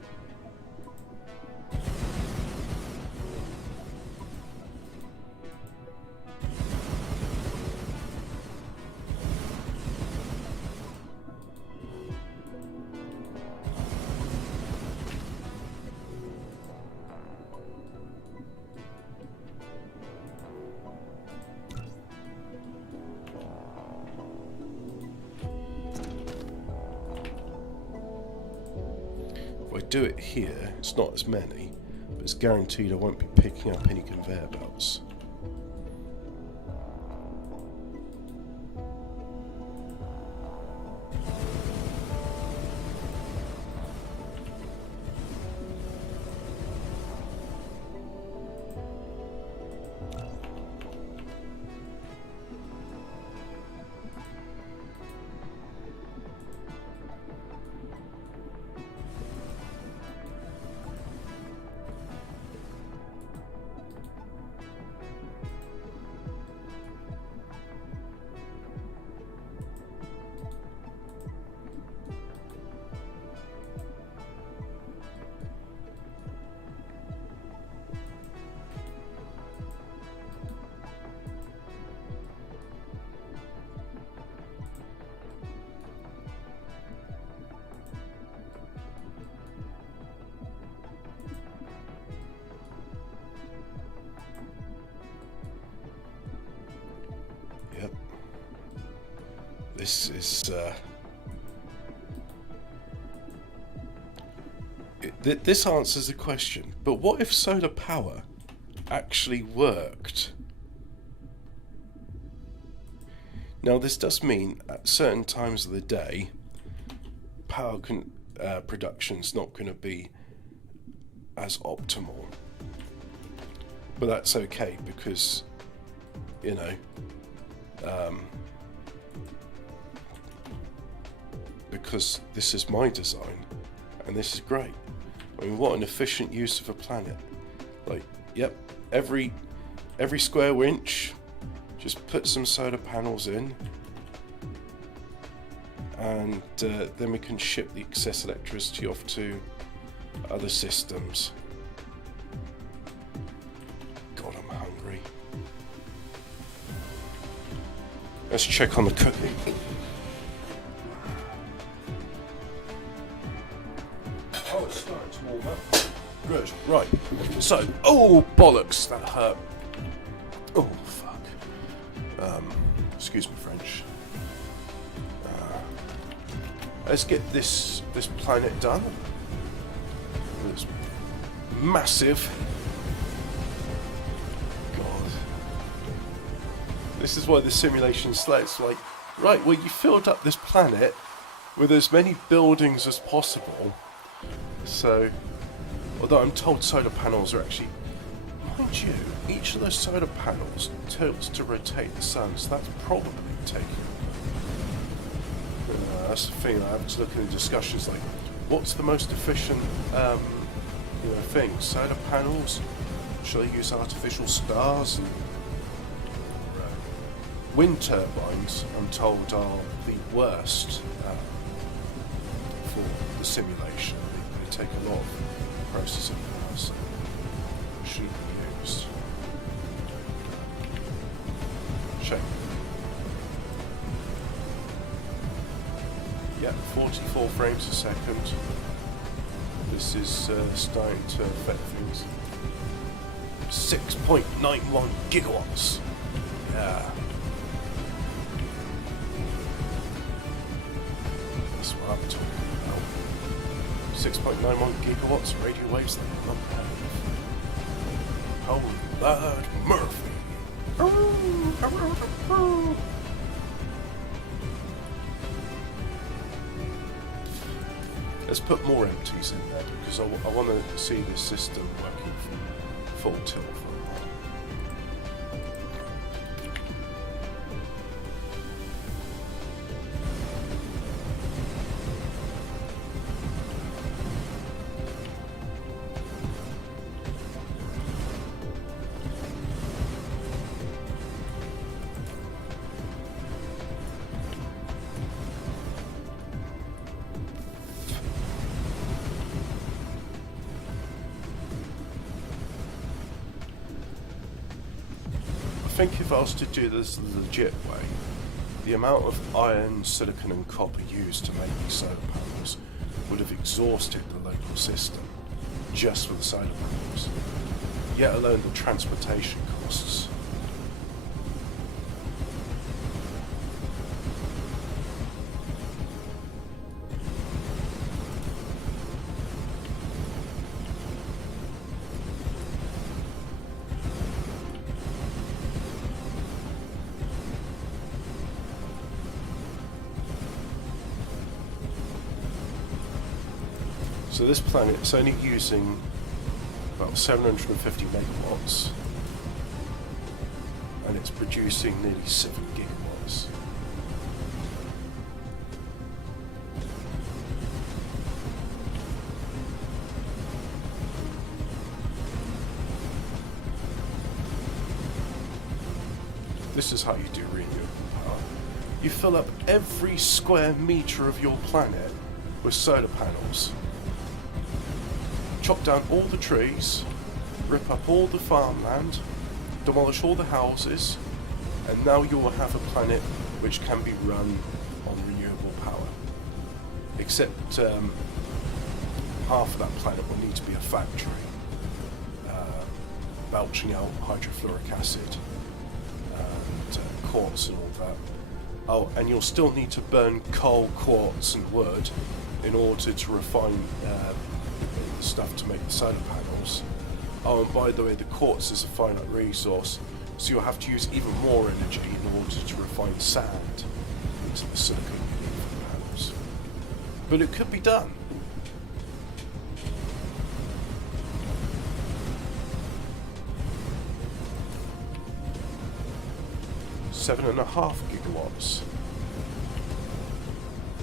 If I do it here, it's not as many, but it's guaranteed I won't be picking up any conveyor belts. This is this answers the question, but what if solar power actually worked? Now this does mean at certain times of the day power production's not going to be as optimal, but that's okay because, you know, because this is my design and this is great. I mean, what an efficient use of a planet. Like, yep, every square inch, just put some solar panels in, and then we can ship the excess electricity off to other systems. God, I'm hungry. Let's check on the cooking. Oh, it's starting to warm up. Good, right. So, oh, bollocks, that hurt. Oh, fuck. Excuse me, French. Let's get this planet done. It's massive. God. This is why the simulation slates like, right, well, you filled up this planet with as many buildings as possible. So, although I'm told solar panels are actually, mind you, each of those solar panels tilts to rotate the sun, so that's probably taking. That's the thing. I have to look in the discussions like, what's the most efficient, thing? Solar panels? Should I use artificial stars? And wind turbines, I'm told, are the worst for the simulation. They take a lot of processing power, so shouldn't be used. Shame. Yeah, 44 frames a second. This is starting to affect things. 6.91 gigawatts. Yeah. That's what I'm talking about. 6.91 gigawatts radio waves. Holy Lord Murphy. Let's put more empties in there because I want to see this system working full tilt for a while. I think if I was to do this the legit way, the amount of iron, silicon and copper used to make these solar panels would have exhausted the local system just for the solar panels, yet alone the transportation costs. So this planet is only using about 750 megawatts and it's producing nearly 7 gigawatts. This is how you do renewable power. You fill up every square meter of your planet with solar panels. Chop down all the trees, rip up all the farmland, demolish all the houses, and now you will have a planet which can be run on renewable power. Except half of that planet will need to be a factory, belching out hydrofluoric acid and quartz and all that. Oh, and you'll still need to burn coal, quartz and wood in order to refine stuff to make the solar panels. Oh, and by the way, the quartz is a finite resource, so you'll have to use even more energy in order to refine sand into the silicon you need for the panels. But it could be done. .5 gigawatts.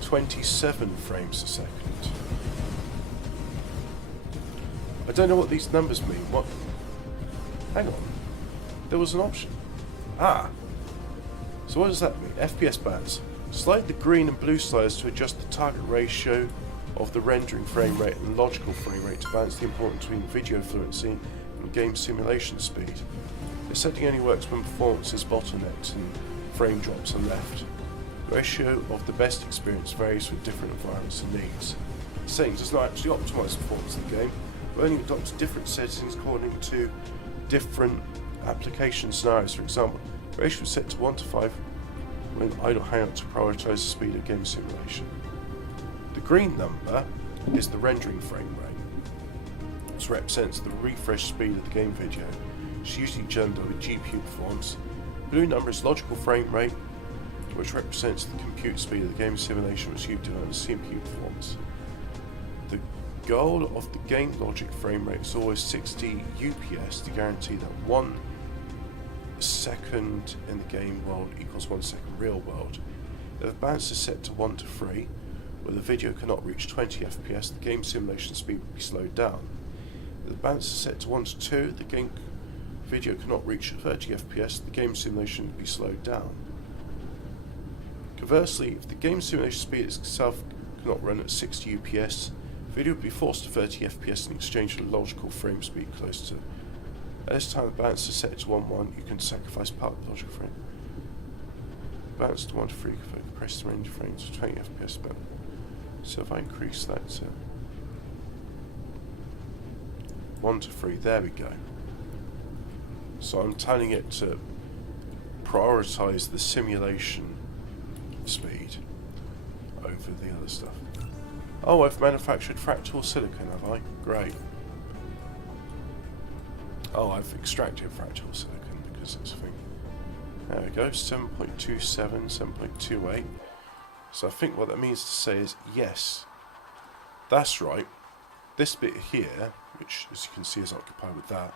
27 frames a second. I don't know what these numbers mean. What? Hang on. There was an option. Ah. So what does that mean? FPS bands. Slide the green and blue sliders to adjust the target ratio of the rendering frame rate and logical frame rate to balance the importance between video fluency and game simulation speed. This setting only works when performance is bottlenecked and frame drops are left. The ratio of the best experience varies with different environments and needs. The setting does not actually optimize performance of the game, but only adopts different settings according to different application scenarios. For example, the ratio is set to 1 to 5 when idle hangout to prioritize the speed of game simulation. The green number is the rendering frame rate. This represents the refresh speed of the game video. It's usually gendered with GPU performance. The blue number is logical frame rate, which represents the compute speed of the game simulation was used to determine CPU performance. The goal of the game logic frame rate is always 60 UPS to guarantee that 1 second in the game world equals 1 second real world. If the balance is set to 1 to 3, where the video cannot reach 20 FPS, the game simulation speed will be slowed down. If the balance is set to 1 to 2, the game video cannot reach 30 FPS, the game simulation will be slowed down. Conversely, if the game simulation speed itself cannot run at 60 UPS, the video will be forced to 30 FPS in exchange for logical frame speed close to. At this time, the balance is set to 1-1, you can sacrifice part of the logic frame. Balance to 1 to 3, compress the range of frames to 20 FPS. So if I increase that to 1 to 3, there we go. So I'm telling it to prioritize the simulation speed over the other stuff. Oh, I've manufactured fractal silicon, have I? Great. Oh, I've extracted fractal silicon because it's a thing. There we go, 7.27, 7.28. So I think what that means to say is, yes, that's right. This bit here, which as you can see is occupied with that,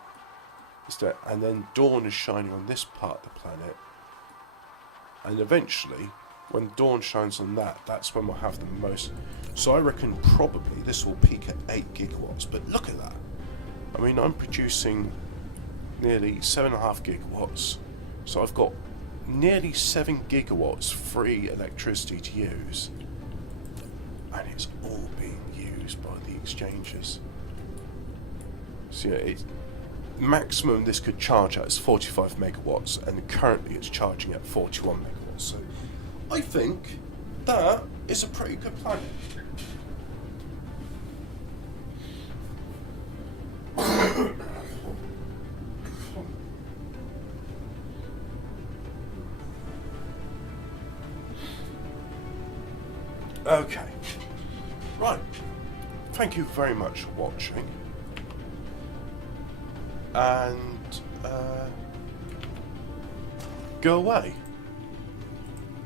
is that, and then dawn is shining on this part of the planet. And eventually, when dawn shines on that, that's when we'll have the most. So I reckon probably this will peak at 8 gigawatts, but look at that. I mean, I'm producing nearly 7.5 gigawatts, so I've got nearly 7 gigawatts free electricity to use, and it's all being used by the exchanges. So yeah, maximum this could charge at is 45 megawatts, and currently it's charging at 41 megawatts. So I think that is a pretty good planet. Okay, right, thank you very much for watching, and go away.